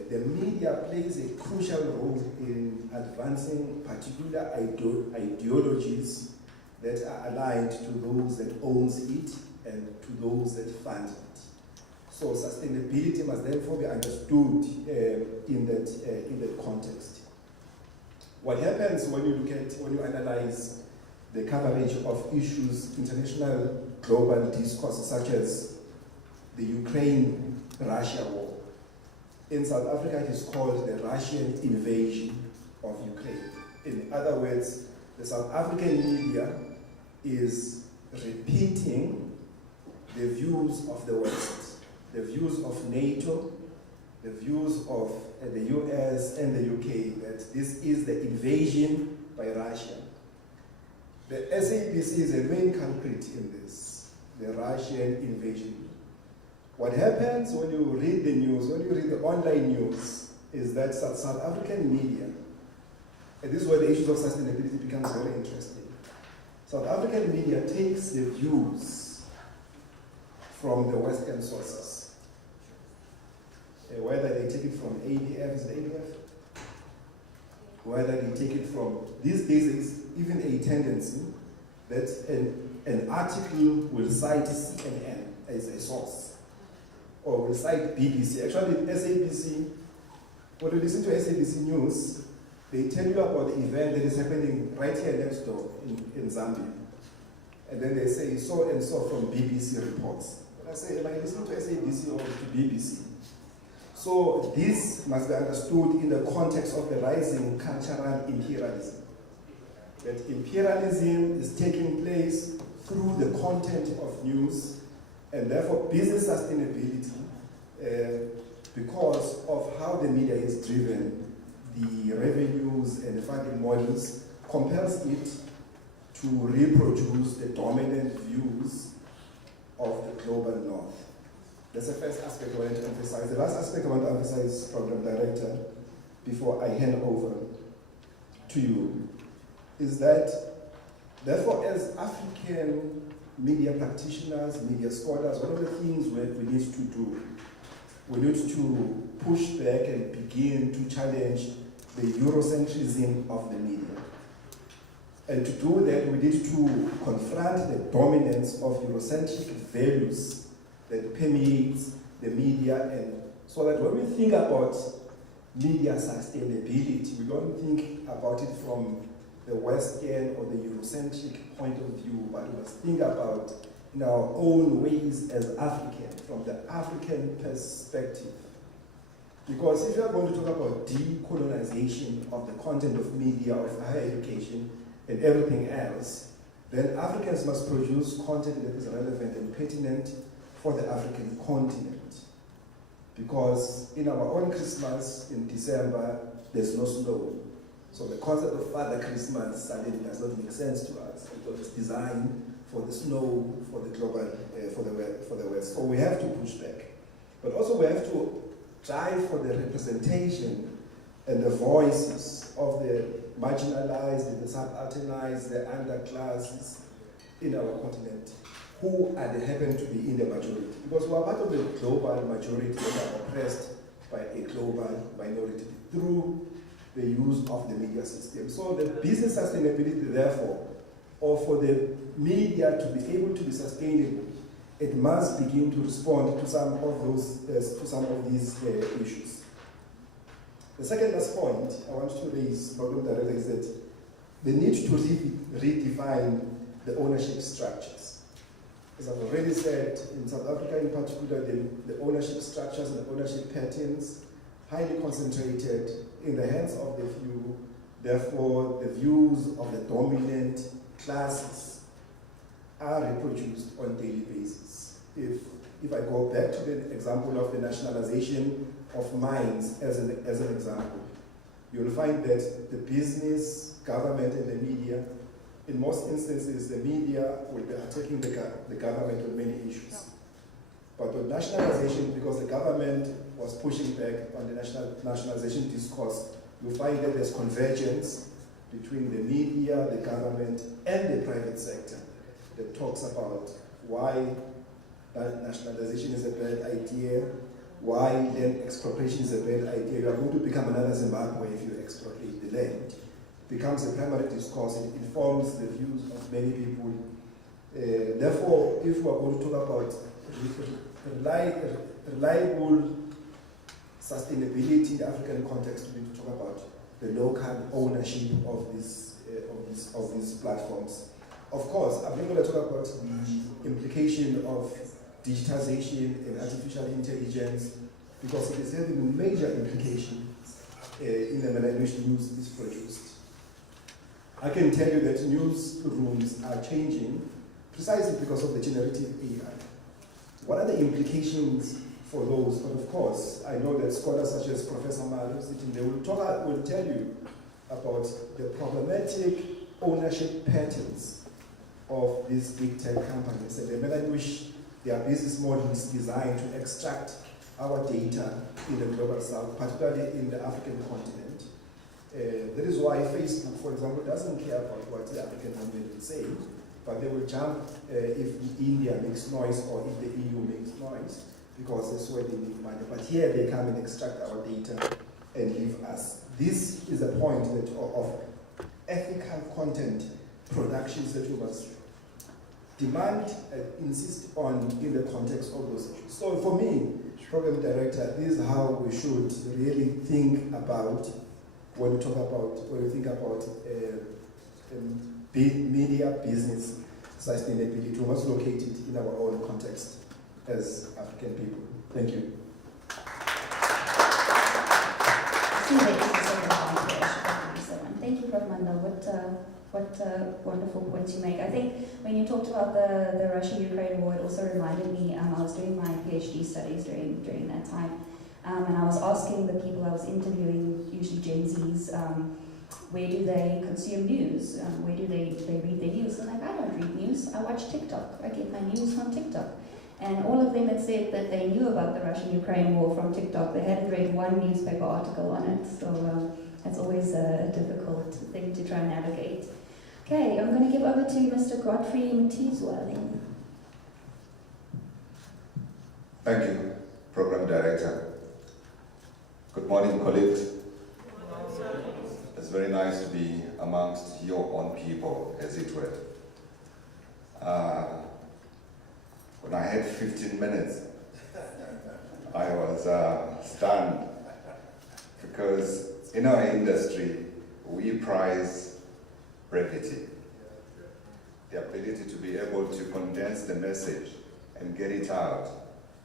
The media plays a crucial role in advancing particular ideologies that are aligned to those that owns it and to those that fund it. So sustainability must therefore be understood in that context. What happens when you analyze the coverage of issues, international global discourses such as the Ukraine-Russia war? In South Africa, it is called the Russian invasion of Ukraine. In other words, the South African media is repeating the views of the West, the views of NATO, the views of the US and the UK, that this is the invasion by Russia. The SABC is a main culprit in this, the Russian invasion. What happens when you read the news, when you read the online news, is that South African media, and this is where the issues of sustainability becomes very interesting. South African media takes the views from the Western sources. Whether they take it from ADF, is it ADF? Whether they take it from, these days is even a tendency that an article will cite CNN as a source, or will cite BBC. Actually, SABC, when you listen to SABC News, they tell you about the event that is happening right here next door in Zambia. And then they say, so and so from BBC reports. And I say, am I listening to SABC or to BBC? So this must be understood in the context of the rising cultural imperialism. That imperialism is taking place through the content of news, and therefore business sustainability, because of how the media is driven, the revenues and the funding models, compels it to reproduce the dominant views of the global north. That's the first aspect I want to emphasize. The last aspect I want to emphasize, Program Director, before I hand over to you, is that, therefore, as African media practitioners, media scholars, one of the things we need to do, we need to push back and begin to challenge the Eurocentrism of the media. And to do that, we need to confront the dominance of Eurocentric values that permeates the media, and so that when we think about media sustainability, we don't think about it from the Western or the Eurocentric point of view, but we must think about in our own ways as African, from the African perspective. Because if you are going to talk about decolonization of the content of media, of higher education, and everything else, then Africans must produce content that is relevant and pertinent for the African continent. Because in our own Christmas in December, there's no snow. So the concept of Father Christmas suddenly does not make sense to us. It was designed for the snow, for the global, for the West. So we have to push back. But also we have to drive for the representation and the voices of the marginalized, the subalternized, the underclasses in our continent, who happen to be in the majority. Because we are part of the global majority that are oppressed by a global minority through the use of the media system. So the business sustainability, therefore, or for the media to be able to be sustainable, it must begin to respond to some of these issues. The second last point I want to raise, Program Director, is that the need to redefine the ownership structures. As I've already said, in South Africa in particular, the ownership structures and the ownership patterns highly concentrated in the hands of the few. Therefore, the views of the dominant classes are reproduced on a daily basis. If I go back to the example of the nationalization of mines as an example, you'll find that the business, government, and the media, in most instances, the media will be attacking the government on many issues. But on nationalization, because the government was pushing back on the nationalization discourse, you find that there's convergence between the media, the government, and the private sector that talks about why that nationalization is a bad idea, why land expropriation is a bad idea. You are going to become another Zimbabwe if you expropriate the land. It becomes a primary discourse. It informs the views of many people. Therefore, if we are going to talk about reliable sustainability in the African context, we need to talk about the local ownership of these platforms. Of course, I'm not going to talk about the implication of digitization and artificial intelligence, because it is having a major implication in the manner in which news is produced. I can tell you that newsrooms are changing precisely because of the generative AI. What are the implications for those? But of course, I know that scholars such as Professor Mario sitting there will tell you about the problematic ownership patterns of these big tech companies and the manner in which their business model is designed to extract our data in the global south, particularly in the African continent. That is why Facebook, for example, doesn't care about what the African government will say, but they will jump if India makes noise or if the EU makes noise, because that's where they make money. But here they come and extract our data and leave us. This is a point that of ethical content productions that we must demand and insist on in the context of those issues. So for me, program director, this is how we should really think about when we think about media business sustainability. We must locate it in our own context as African people. Thank you. Thank you, Prof. Manda. What wonderful points you make. I think when you talked about the Russia-Ukraine war, it also reminded me, I was doing my PhD studies during that time, and I was asking the people I was interviewing, usually Gen Zs, where do they consume news? Where do they read their news? And like, I don't read news, I watch TikTok. I get my news from TikTok. And all of them had said that they knew about the Russian-Ukraine war from TikTok. They hadn't read one newspaper article on it, so that's always a difficult thing to try and navigate. Okay, I'm going to give over to Mr. Godfrey Mtizwa. Thank you, Program Director. Good morning, colleagues. It's very nice to be amongst your own people, as it were. When I had 15 minutes, I was stunned, because in our industry, we prize brevity. The ability to be able to condense the message and get it out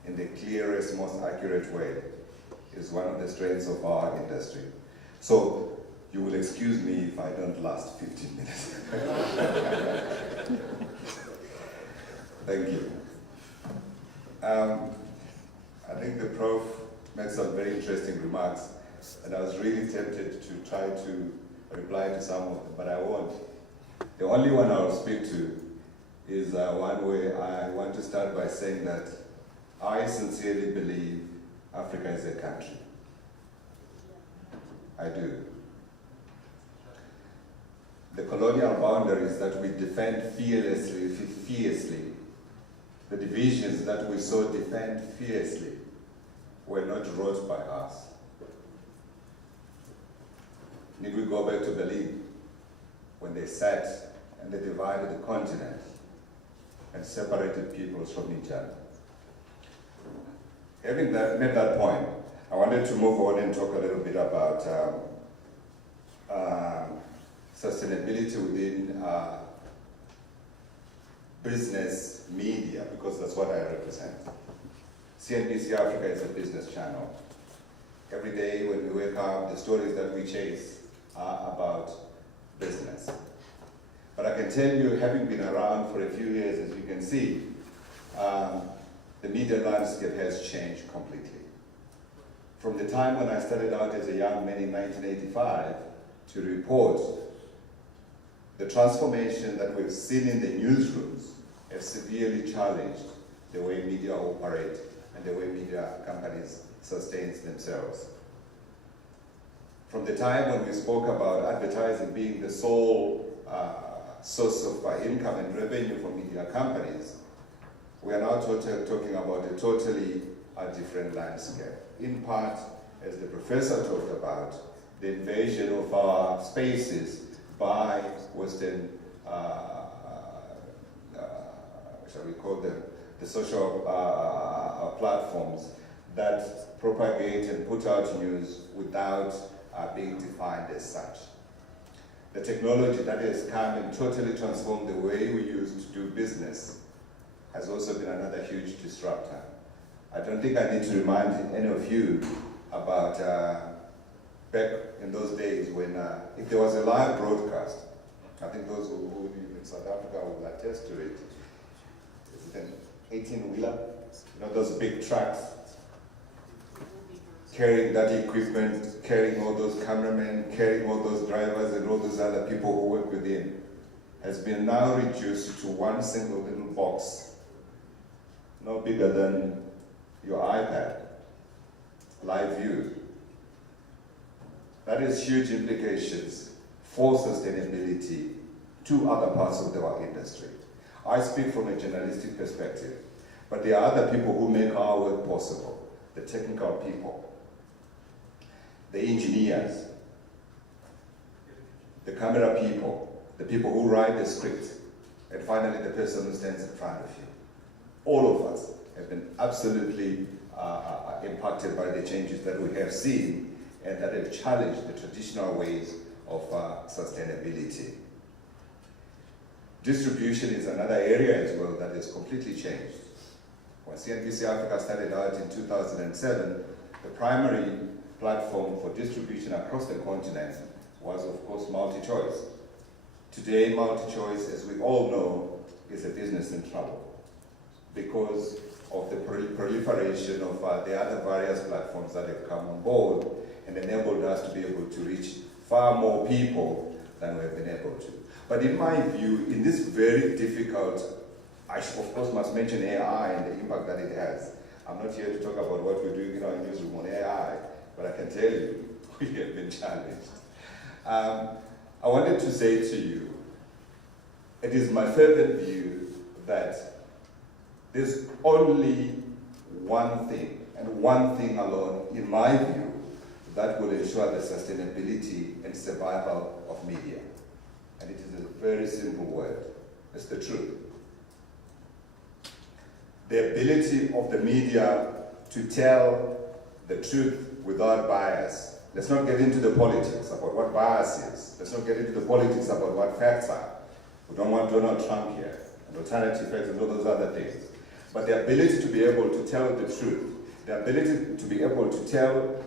in the clearest, most accurate way is one of the strengths of our industry. So you will excuse me if I don't last 15 minutes. Thank you. I think the Prof made some very interesting remarks, and I was really tempted to try to reply to some of them, but I won't. The only one I'll speak to is one where I want to start by saying that I sincerely believe Africa is a country. I do. The colonial boundaries that we defend fiercely, the divisions that we so defend fiercely, were not wrought by us. Need we go back to Berlin, when they sat and they divided the continent and separated peoples from each other? Having made that point, I wanted to move on and talk a little bit about sustainability within business media, because that's what I represent. CNBC Africa is a business channel. Every day when we wake up, the stories that we chase are about business. But I can tell you, having been around for a few years, as you can see, the media landscape has changed completely. From the time when I started out as a young man in 1985 to report, the transformation that we've seen in the newsrooms has severely challenged the way media operate and the way media companies sustain themselves. From the time when we spoke about advertising being the sole source of income and revenue for media companies, we are now talking about a totally different landscape. In part, as the professor talked about, the invasion of our spaces by Western, shall we call them, the social platforms that propagate and put out news without being defined as such. The technology that has come and totally transformed the way we used to do business has also been another huge disruptor. I don't think I need to remind any of you about back in those days when if there was a live broadcast, I think those who live in South Africa will attest to it. Is it an 18-wheeler? You know, those big trucks carrying that equipment, carrying all those cameramen, carrying all those drivers and all those other people who work within, has been now reduced to one single little box, no bigger than your iPad, live view. That has huge implications for sustainability to other parts of our industry. I speak from a journalistic perspective, but there are other people who make our work possible, the technical people, the engineers, the camera people, the people who write the script, and finally the person who stands in front of you. All of us have been absolutely impacted by the changes that we have seen and that have challenged the traditional ways of sustainability. Distribution is another area as well that has completely changed. When CNBC Africa started out in 2007, the primary platform for distribution across the continent was, of course, multi-choice. Today, multi-choice, as we all know, is a business in trouble because of the proliferation of the other various platforms that have come on board and enabled us to be able to reach far more people than we have been able to. But in my view, in this very difficult, I of course must mention AI and the impact that it has. I'm not here to talk about what we're doing in our newsroom on AI, but I can tell you, we have been challenged. I wanted to say to you, it is my fervent view that there's only one thing, and one thing alone, in my view, that will ensure the sustainability and survival of media. And it is a very simple word. It's the truth. The ability of the media to tell the truth without bias. Let's not get into the politics about what bias is. Let's not get into the politics about what facts are. We don't want Donald Trump here, and alternative facts and all those other things. But the ability to be able to tell the truth, the ability to be able to tell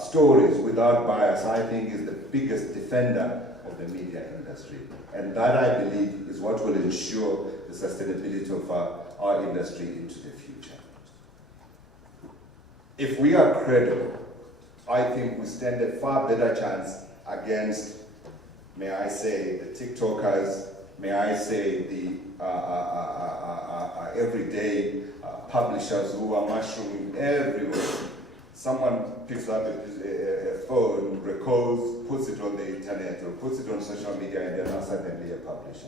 stories without bias, I think is the biggest defender of the media industry. And that, I believe, is what will ensure the sustainability of our industry into the future. If we are credible, I think we stand a far better chance against, may I say, the TikTokers, may I say, the everyday publishers who are mushrooming everywhere. Someone picks up a phone, records, puts it on the internet or puts it on social media, and they're not suddenly a publisher.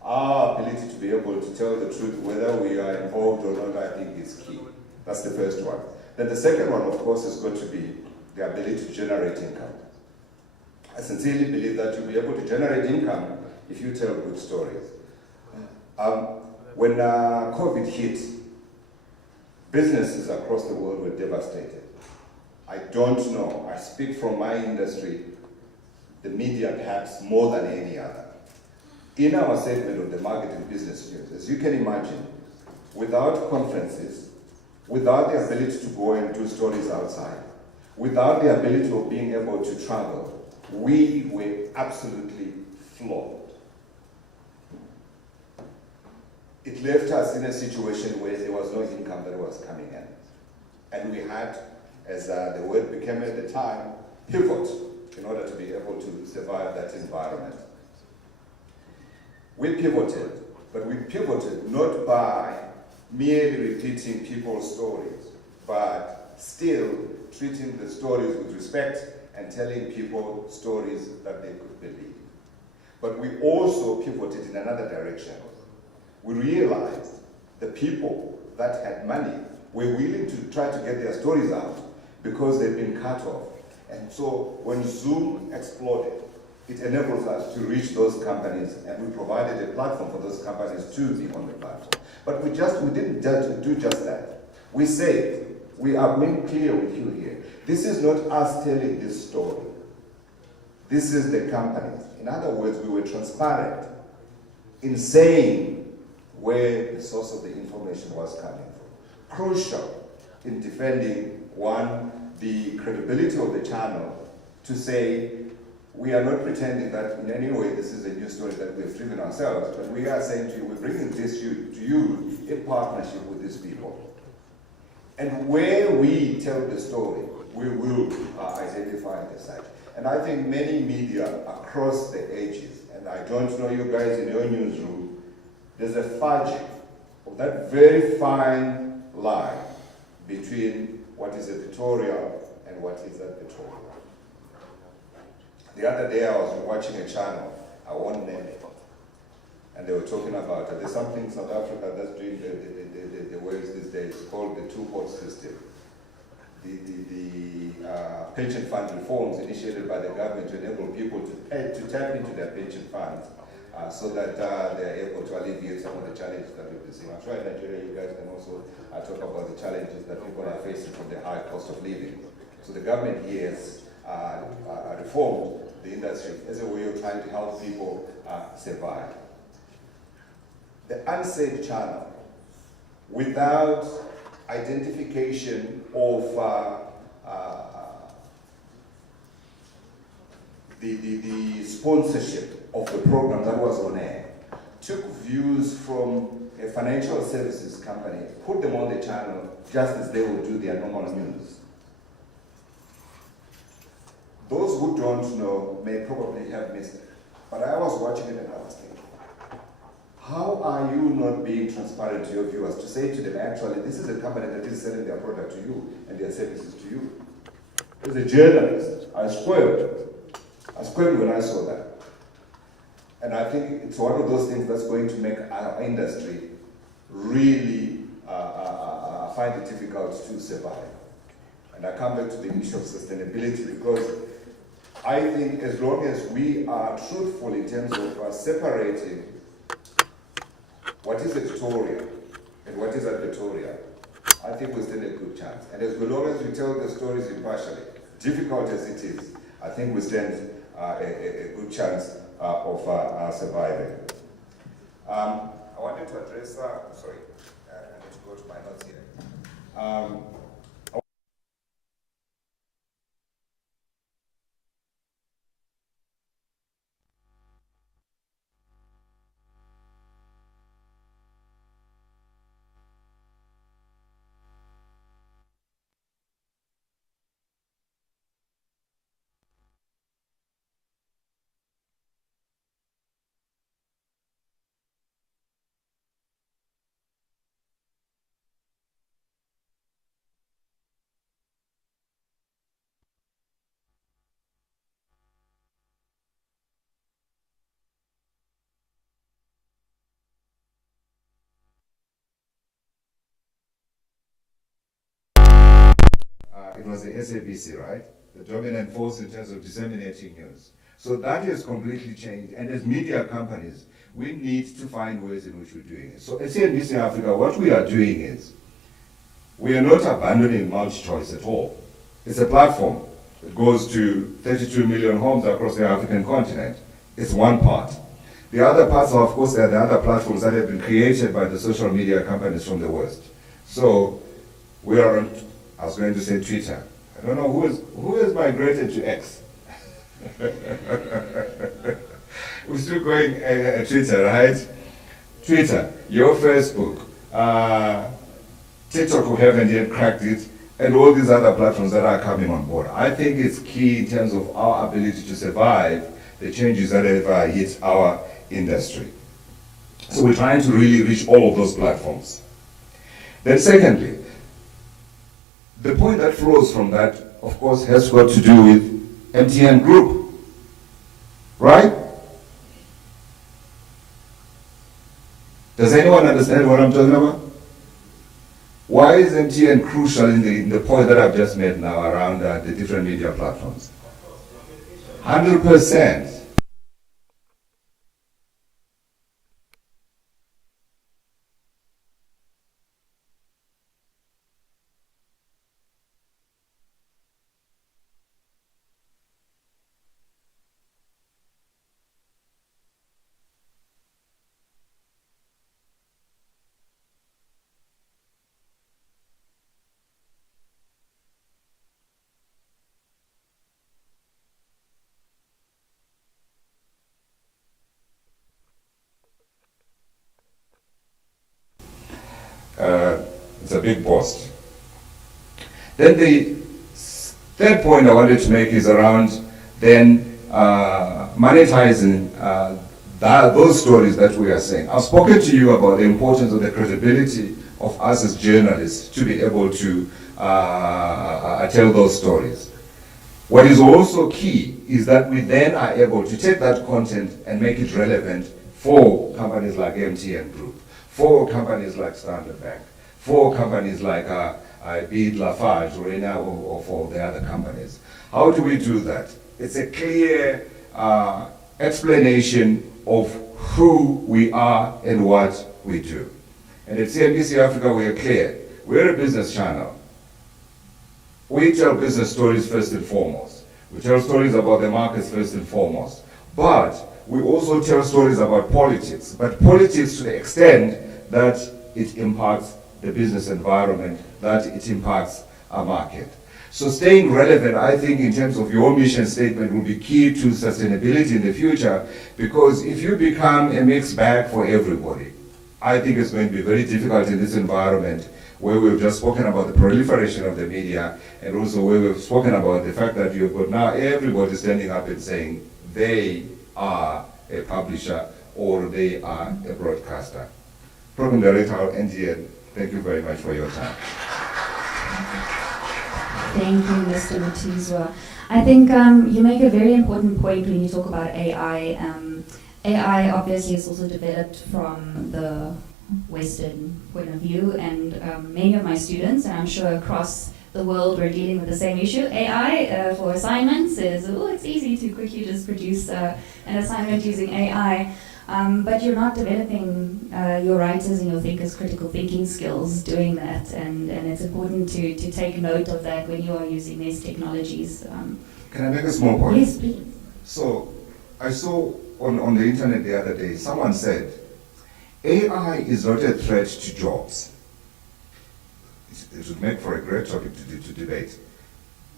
Our ability to be able to tell the truth, whether we are involved or not, I think is key. That's the first one. Then the second one, of course, is going to be the ability to generate income. I sincerely believe that you'll be able to generate income if you tell good stories. When COVID hit, businesses across the world were devastated. I don't know, I speak from my industry, the media perhaps more than any other. In our segment of the market and business news, as you can imagine, without conferences, without the ability to go and do stories outside, without the ability of being able to travel, we were absolutely floored. It left us in a situation where there was no income that was coming in. And we had, as the word became at the time, pivot in order to be able to survive that environment. We pivoted But we pivoted not by merely repeating people's stories, but still treating the stories with respect and telling people stories that they could believe. But we also pivoted in another direction. We realized the people that had money were willing to try to get their stories out because they'd been cut off. And so when Zoom exploded, it enables us to reach those companies, and we provided a platform for those companies to be on the platform. But we didn't do just that. We said, we are being clear with you here. This is not us telling this story. This is the companies. In other words, we were transparent in saying where the source of the information was coming from. Crucial in defending, one, the credibility of the channel, to say, we are not pretending that in any way this is a news story that we have driven ourselves, but we are saying to you, we're bringing this to you in partnership with these people. And where we tell the story, we will identify the site. And I think many media across the ages, and I don't know you guys in your newsroom, there's a fudge of that very fine line between what is editorial and what is advertorial. The other day I was watching a channel, I won't name it, and they were talking about there's something in South Africa that's doing the waves these days called the two-pot system. The pension fund reforms initiated by the government to enable people to tap into their pension funds so that they're able to alleviate some of the challenges that we've been seeing. I'm sure in Nigeria you guys can also talk about the challenges that people are facing from the high cost of living. So the government here has reformed the industry as a way of trying to help people survive. The unsaid channel, without identification of the sponsorship of the program that was on air, took views from a financial services company, put them on the channel just as they would do their normal news. Those who don't know may probably have missed it, but I was watching it and I was thinking, how are you not being transparent to your viewers to say to them, actually, this is a company that is selling their product to you and their services to you? As a journalist, I squirmed when I saw that. And I think it's one of those things that's going to make our industry really find it difficult to survive. And I come back to the issue of sustainability, because I think as long as we are truthful in terms of separating what is editorial and what is advertorial, I think we stand a good chance. And as long as we tell the stories impartially, difficult as it is, I think we stand a good chance of surviving. I wanted to address, sorry, I need to go to my notes here. It was the SABC, right? The dominant force in terms of disseminating news. So that has completely changed. And as media companies, we need to find ways in which we're doing it. So at CNBC Africa, what we are doing is, we are not abandoning multi-choice at all. It's a platform. It goes to 32 million homes across the African continent. It's one part. The other parts are, of course, there are the other platforms that have been created by the social media companies from the West. So we are on, I was going to say Twitter. I don't know who has migrated to X. We're still going Twitter, right? Twitter, your Facebook, TikTok, who haven't yet cracked it, and all these other platforms that are coming on board. I think it's key in terms of our ability to survive the changes that have hit our industry. So we're trying to really reach all of those platforms. Then secondly, the point that flows from that, of course, has got to do with MTN Group, right? Does anyone understand what I'm talking about? Why is MTN crucial in the point that I've just made now around the different media platforms? 100%. It's a big post. Then the third point I wanted to make is around then monetizing those stories that we are saying. I've spoken to you about the importance of the credibility of us as journalists to be able to tell those stories. What is also key is that we then are able to take that content and make it relevant for companies like MTN Group, for companies like Standard Bank, for companies like be it Lafarge or for the other companies. How do we do that? It's a clear explanation of who we are and what we do. And at CNBC Africa, we are clear. We're a business channel. We tell business stories first and foremost. We tell stories about the markets first and foremost. But we also tell stories about politics. But politics to the extent that it impacts the business environment, that it impacts our market. So staying relevant, I think, in terms of your mission statement will be key to sustainability in the future, because if you become a mixed bag for everybody, I think it's going to be very difficult in this environment where we've just spoken about the proliferation of the media, and also where we've spoken about the fact that you've got now everybody standing up and saying they are a publisher or they are a broadcaster. Program Director NTN, thank you very much for your time. Thank you, Mr. Mutizwa. I think you make a very important point when you talk about AI. AI obviously is also developed from the Western point of view, and many of my students, and I'm sure across the world, we're dealing with the same issue. AI for assignments is, oh, it's easy to quickly just produce an assignment using AI. But you're not developing your writers and your thinkers' critical thinking skills doing that, and it's important to take note of that when you are using these technologies. Can I make a small point? Yes, please. So, I saw on the internet the other day, someone said, AI is not a threat to jobs. It would make for a great topic to debate.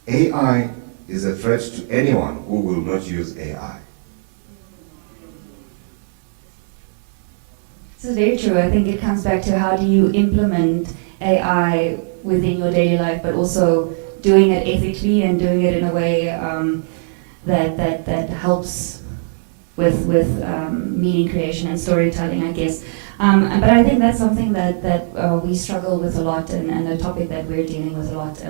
AI is a threat to anyone who will not use AI. This is very true. I think it comes back to how do you implement AI within your daily life, but also doing it ethically and doing it in a way that helps with meaning creation and storytelling, I guess. But I think that's something that we struggle with a lot, and a topic that we're dealing with a lot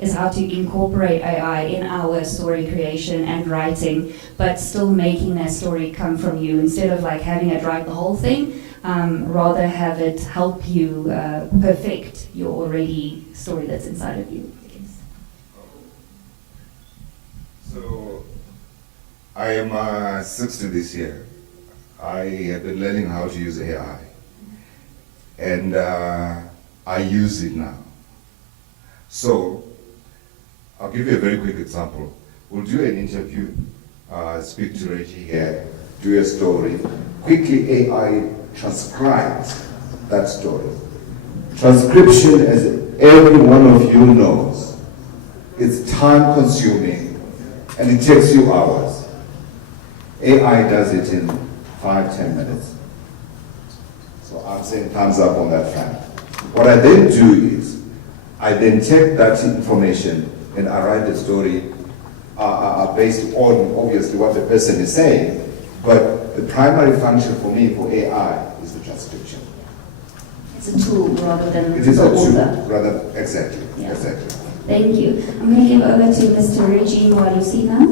is how to incorporate AI in our story creation and writing, but still making that story come from you instead of like having it write the whole thing. Rather have it help you perfect your already story that's inside of you, I guess. So, I am 60 this year. I have been learning how to use AI. And I use it now. So, I'll give you a very quick example. We'll do an interview, speak to Reggie here, do a story. Quickly AI transcribes that story. Transcription, as every one of you knows, is time consuming and it takes you hours. AI does it in 5-10 minutes. So I'm saying thumbs up on that fact. What I then do is, I then take that information and I write the story based on obviously what the person is saying, but the primary function for me for AI is the transcription. It's a tool rather than It is the a tool, author. rather, exactly, Yeah. exactly. Thank you. I'm going to give over to Mr. Reggie Mwalusi now.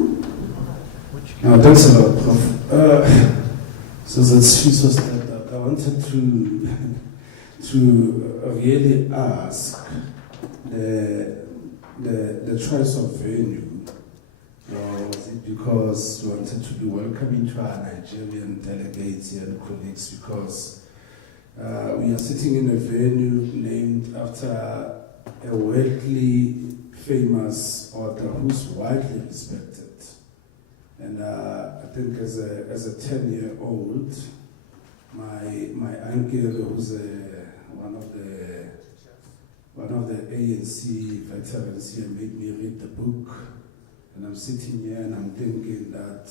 No, thanks a lot, Prof. So that's she was that I wanted to really ask the choice of venue. Was it because we wanted to be welcoming to our Nigerian delegates here and colleagues, because we are sitting in a venue named after a worldly famous author who's widely respected. And I think as a 10-year-old, my uncle, who's one of the ANC veterans here, made me read the book. And I'm sitting here and I'm thinking that,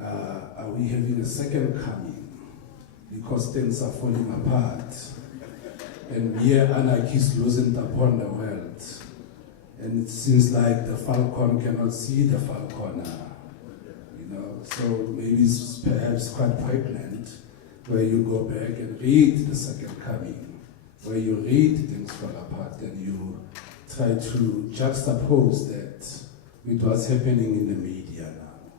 are we having a second coming? Because things are falling apart. And here anarchy is losing upon the world. And it seems like the falcon cannot see the falconer. So maybe it's perhaps quite poignant where you go back and read the second coming, where you read things fall apart and you try to juxtapose that with what's happening in the media now.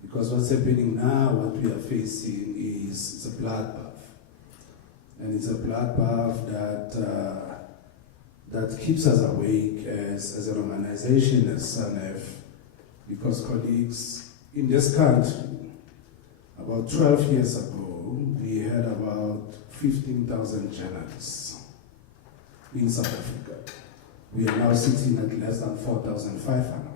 Because what's happening now, what we are facing is a bloodbath. And it's a bloodbath that keeps us awake as an organization, as SANEF, because colleagues, in this country, about 12 years ago, we had about 15,000 journalists in South Africa. We are now sitting at less than 4,500.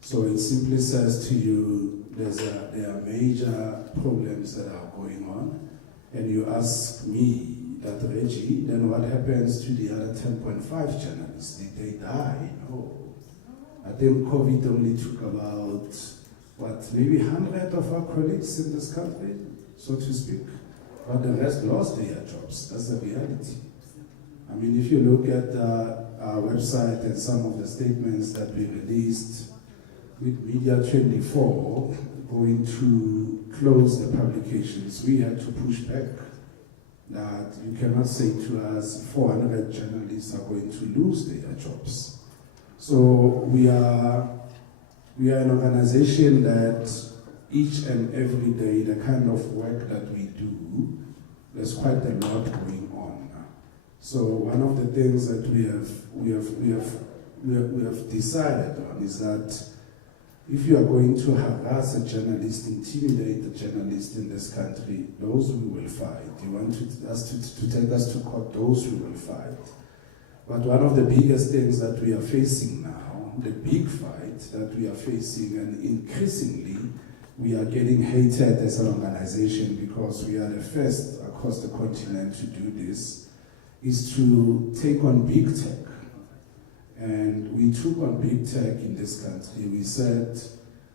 So it simply says to you, there are major problems that are going on. And you ask me, that Reggie, then what happens to the other 10.5 journalists? Did they die? No. I think COVID only took about, maybe 100 of our colleagues in this country, so to speak. But the rest lost their jobs. That's the reality. I mean, if you look at our website and some of the statements that we released with Media 24 going to close the publications, we had to push back that you cannot say to us 400 journalists are going to lose their jobs. So we are an organization that each and every day, the kind of work that we do, there's quite a lot going on. So one of the things that we have decided on is that if you are going to harass a journalist, intimidate a journalist in this country, those we will fight. You want us to take us to court, those we will fight. But one of the biggest things that we are facing now, the big fight that we are facing, and increasingly we are getting hated as an organization because we are the first across the continent to do this, is to take on big tech. And we took on big tech in this country. We said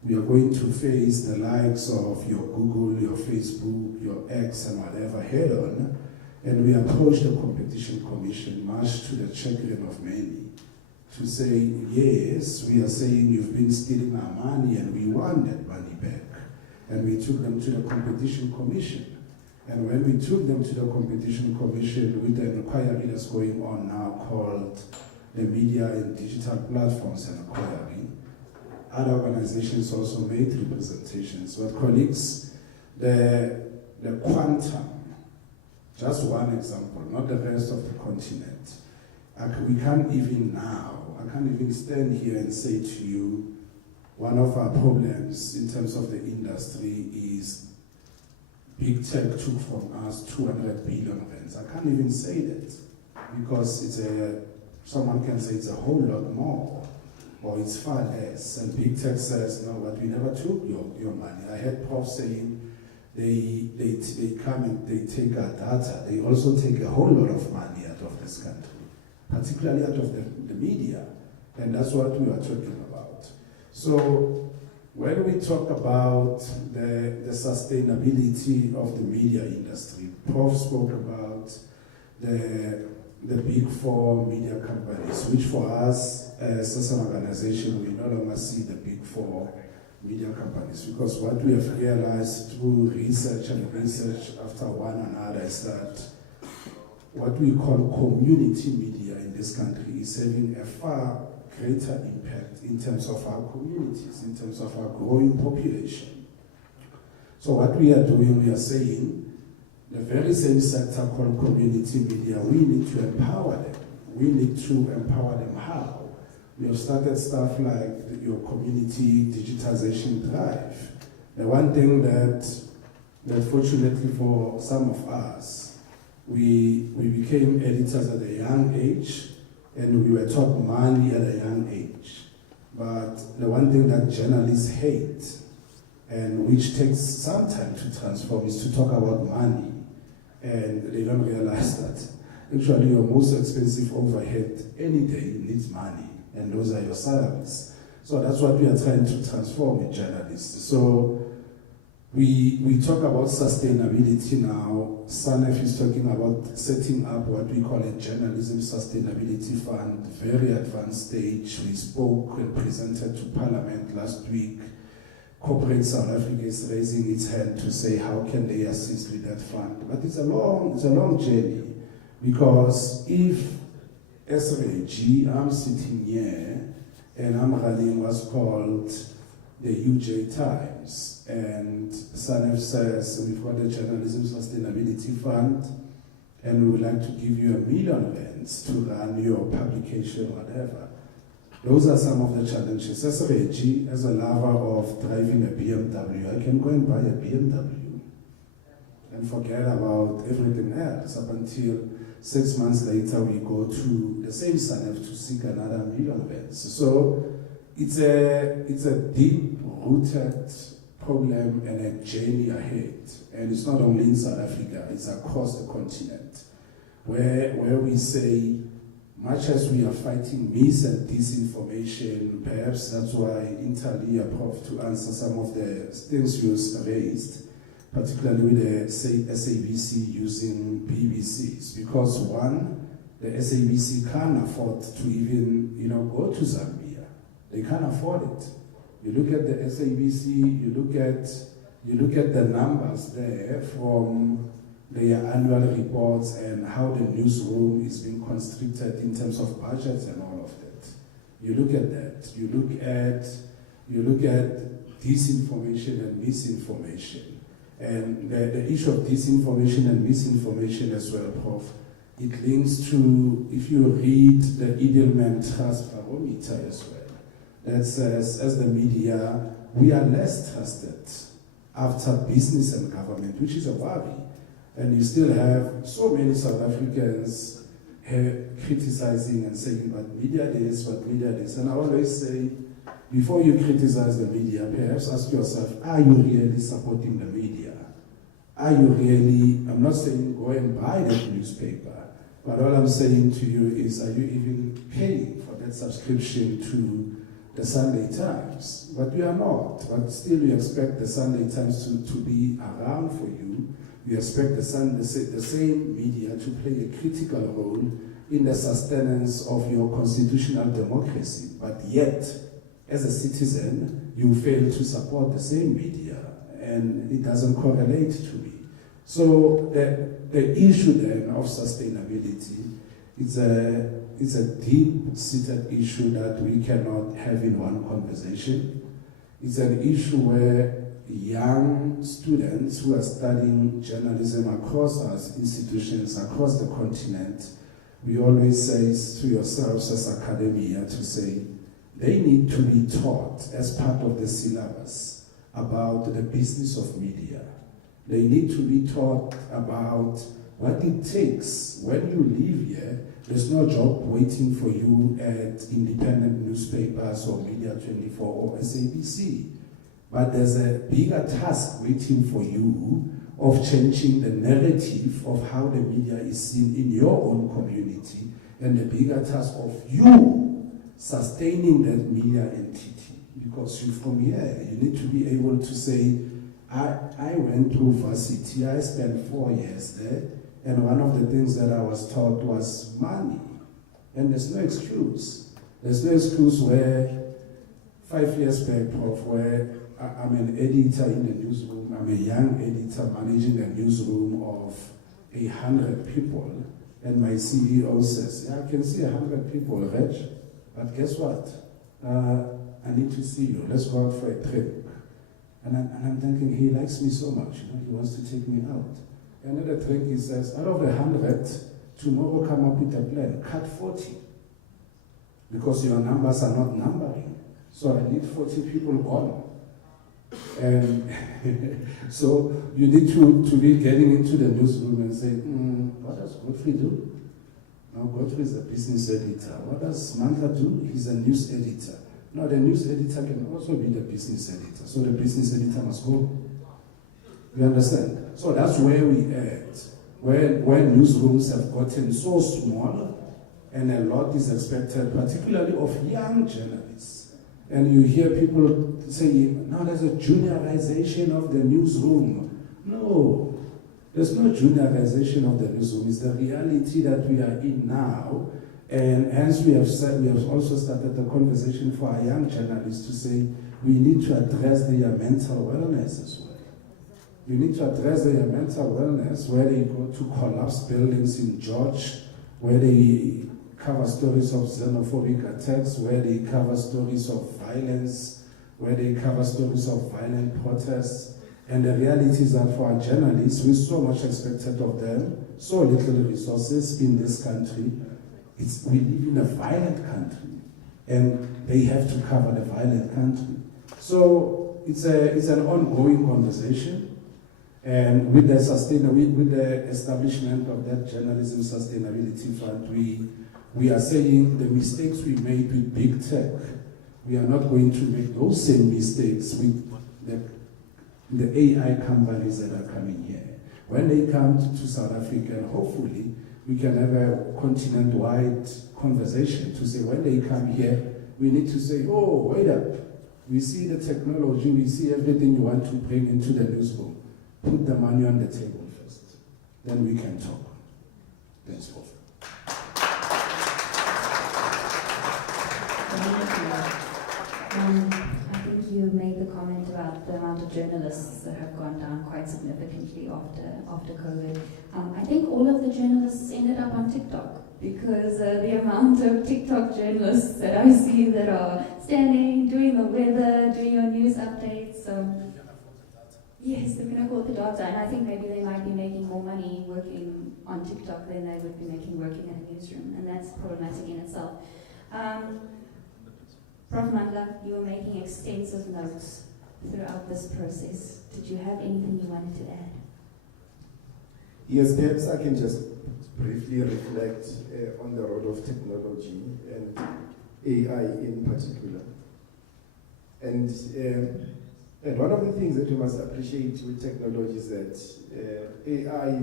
we are going to face the likes of your Google, your Facebook, your X, and whatever head on. And we approached the Competition Commission, much to the chagrin of many, to say, yes, we are saying you've been stealing our money and we want that money back. And we took them to the Competition Commission. And when we took them to the Competition Commission with the inquiry that's going on now called the Media and Digital Platforms Inquiry, other organizations also made representations. But colleagues, the quantum, just one example, not the rest of the continent. We can't even now, I can't even stand here and say to you, one of our problems in terms of the industry is big tech took from us 200 billion rands. I can't even say that because someone can say it's a whole lot more or it's far less. And big tech says, no, but we never took your money. I heard Prof saying they come and they take our data. They also take a whole lot of money out of this country, particularly out of the media. And that's what we are talking about. So when we talk about the sustainability of the media industry, Prof spoke about the big four media companies, which for us as an organization, we no longer see the big four media companies, because what we have realized through research and research after one another is that what we call community media in this country is having a far greater impact in terms of our communities, in terms of our growing population. So what we are doing, we are saying, the very same sector called community media, we need to empower them. We need to empower them how? We have started stuff like your community digitization drive. The one thing that fortunately for some of us, we became editors at a young age, and we were taught money at a young age. But the one thing that journalists hate, and which takes some time to transform, is to talk about money. And they don't realize that actually your most expensive overhead any day needs money, and those are your salaries. So that's what we are trying to transform in journalists. So we talk about sustainability now. SANEF is talking about setting up what we call a journalism sustainability fund, very advanced stage. We spoke and presented to Parliament last week. Corporate South Africa is raising its hand to say how can they assist with that fund. But it's a long journey, because if as RAG, I'm sitting here and I'm running what's called the UJ Times, and SANEF says we've got a journalism sustainability fund and we would like to give you R1 million to run your publication, whatever. Those are some of the challenges. As RAG, as a lover of driving a BMW, I can go and buy a BMW and forget about everything else up until 6 months later we go to the same SANEF to seek another R1 million. So it's a deep-rooted problem and a journey ahead. And it's not only in South Africa, it's across the continent, where we say, much as we are fighting mis and disinformation, perhaps that's why Intalia, Prof, to answer some of the things you raised, particularly with the SABC using BBCs, because one, the SABC can't afford to even go to Zambia. They can't afford it. You look at the SABC, you look at the numbers there from their annual reports and how the newsroom is being constricted in terms of budgets and all of that. You look at that. You look at disinformation and misinformation. And the issue of disinformation and misinformation as well, Prof, it links to, if you read the Edelman Trust Barometer as well, that says, as the media, we are less trusted after business and government, which is a worry. And you still have so many South Africans criticizing and saying, but media this, but media this. And I always say, before you criticize the media, perhaps ask yourself, are you really supporting the media? Are you really, I'm not saying go and buy that newspaper, but all I'm saying to you is, are you even paying for that subscription to the Sunday Times? But we are not. But still we expect the Sunday Times to be around for you. We expect the same media to play a critical role in the sustenance of your constitutional democracy. But yet, as a citizen, you fail to support the same media, and it doesn't correlate to me. So the issue then of sustainability is a deep-seated issue that we cannot have in one conversation. It's an issue where young students who are studying journalism across our institutions, across the continent, we always say to yourselves as academia to say, they need to be taught as part of the syllabus about the business of media. They need to be taught about what it takes when you leave here. There's no job waiting for you at independent newspapers or Media 24 or SABC. But there's a bigger task waiting for you of changing the narrative of how the media is seen in your own community, and the bigger task of you sustaining that media entity. Because you from here, you need to be able to say, I went through varsity, I spent 4 years there, and one of the things that I was taught was money. And there's no excuse. There's no excuse where 5 years back, Prof, where I'm an editor in the newsroom. I'm a young editor managing a newsroom of 100 people. And my CEO says, yeah, I can see 100 people, Reg, but guess what? I need to see you. Let's go out for a drink. And I'm thinking, he likes me so much, he wants to take me out. And at the drink, he says, out of the 100, tomorrow come up with a plan, cut 40. Because your numbers are not numbering. So I need 40 people gone. And so you need to be getting into the newsroom and say, what does Godfrey do? Now Godfrey is a business editor. What does Mandla do? He's a news editor. Now the news editor can also be the business editor. So the business editor must go. You understand? So that's where we at. Where newsrooms have gotten so small and a lot is expected, particularly of young journalists. And you hear people say, now there's a juniorization of the newsroom. No, there's no juniorization of the newsroom. It's the reality that we are in now. And as we have said, we have also started the conversation for our young journalists to say, we need to address their mental wellness as well. You need to address their mental wellness, where they go to collapsed buildings in George, where they cover stories of xenophobic attacks, where they cover stories of violence, where they cover stories of violent protests. And the reality is that for our journalists, with so much expected of them, so little resources in this country, we live in a violent country, and they have to cover the violent country. So it's an ongoing conversation. And with the establishment of that Journalism Sustainability Fund, we are saying the mistakes we made with big tech, we are not going to make those same mistakes with the AI companies that are coming here. When they come to South Africa, hopefully we can have a continent-wide conversation to say when they come here, we need to say, oh, wait up. We see the technology, we see everything you want to bring into the newsroom. Put the money on the table first. Then we can talk. Thanks, Prof. I think you made the comment about the amount of journalists that have gone down quite significantly after COVID. I think all of the journalists ended up on TikTok because the amount of TikTok journalists that I see that are standing, doing the weather, doing your news updates. Yes, they can afford the data, and I think maybe they might be making more money working on TikTok than they would be making working in a newsroom, and that's problematic in itself. Prof. Mandla, you were making extensive notes throughout this process. Did you have anything you wanted to add? Yes, perhaps I can just briefly reflect on the role of technology and AI in particular. And one of the things that you must appreciate with technology is that AI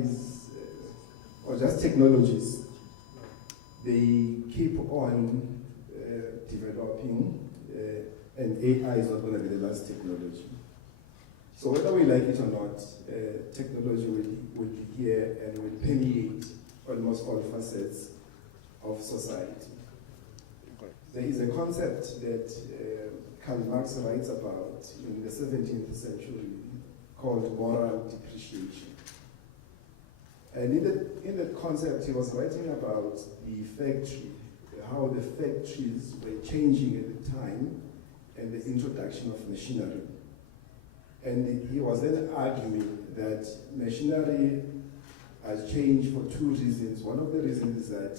or just technologies, they keep on developing, and AI is not going to be the last technology. So whether we like it or not, technology will be here and will permeate almost all facets of society. There is a concept that Karl Marx writes about in the 17th century called moral depreciation. And in that concept, he was writing about the factory, how the factories were changing at the time and the introduction of machinery. And he was then arguing that machinery has changed for two reasons. One of the reasons is that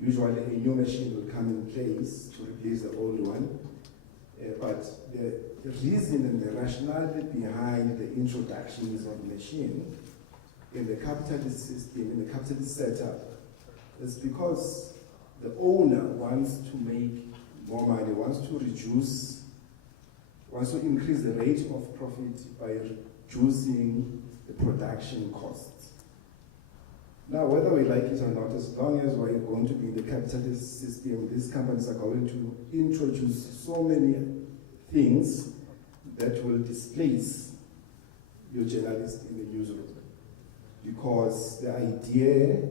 usually a new machine will come in place to replace the old one. But the reason and the rationality behind the introductions of machine in the capitalist system, in the capitalist setup, is because the owner wants to make more money, wants to increase the rate of profit by reducing the production costs. Now, whether we like it or not, as long as we're going to be in the capitalist system, these companies are going to introduce so many things that will displace your journalist in the newsroom. Because the idea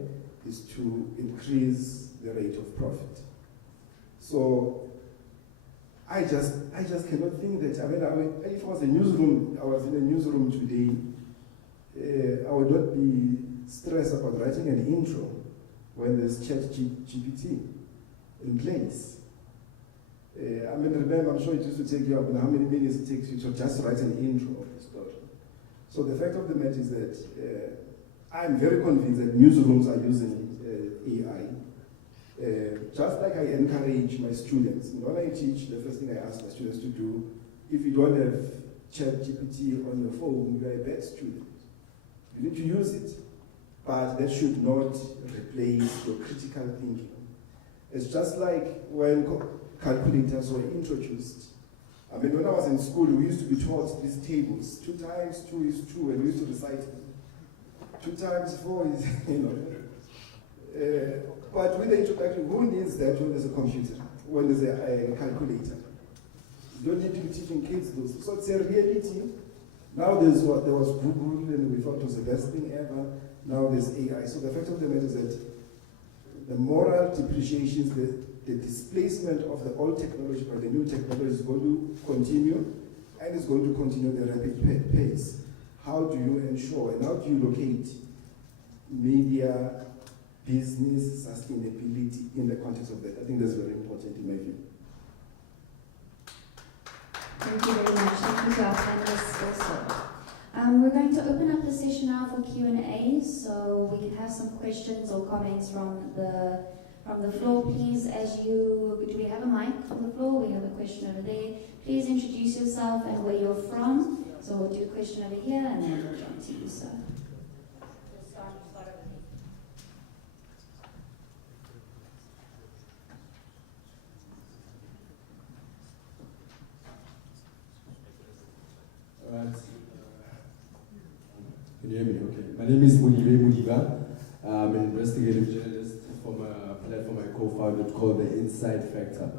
is to increase the rate of profit. So I just cannot think that. If I was in a newsroom today, I would not be stressed about writing an intro when there's ChatGPT in place. Remember, I'm sure it used to take you up, how many minutes it takes you to just write an intro of the story. So the fact of the matter is that I'm very convinced that newsrooms are using AI. Just like I encourage my students, when I teach, the first thing I ask my students to do, if you don't have ChatGPT on your phone, you're a bad student. You need to use it, but that should not replace your critical thinking. It's just like when calculators were introduced. When I was in school, we used to be taught these tables. 2 times 2 is 2, and we used to recite them. 2 times 4 is, but with the introduction, who needs that when there's a computer, when there's a calculator? You don't need to be teaching kids those. So it's a reality. Now there was Google, and we thought it was the best thing ever. Now there's AI. So the fact of the matter is that the moral depreciations, the displacement of the old technology by the new technology is going to continue, and it's going to continue at a rapid pace. How do you ensure, and how do you locate media, business, sustainability in the context of that? I think that's very important in my view. Thank you very much. Thank you to our panelists also. We're going to open up the session now for Q&A, so we can have some questions or comments from the floor. Please, do we have a mic from the floor? We have a question over there. Please introduce yourself and where you're from. So we'll do a question over here, and then we'll jump to you, sir. We'll start over here. All right. Can you hear me? Okay. My name is Munibe Mudiba. I'm an investigative journalist from a platform I co-founded called the Insight Factor.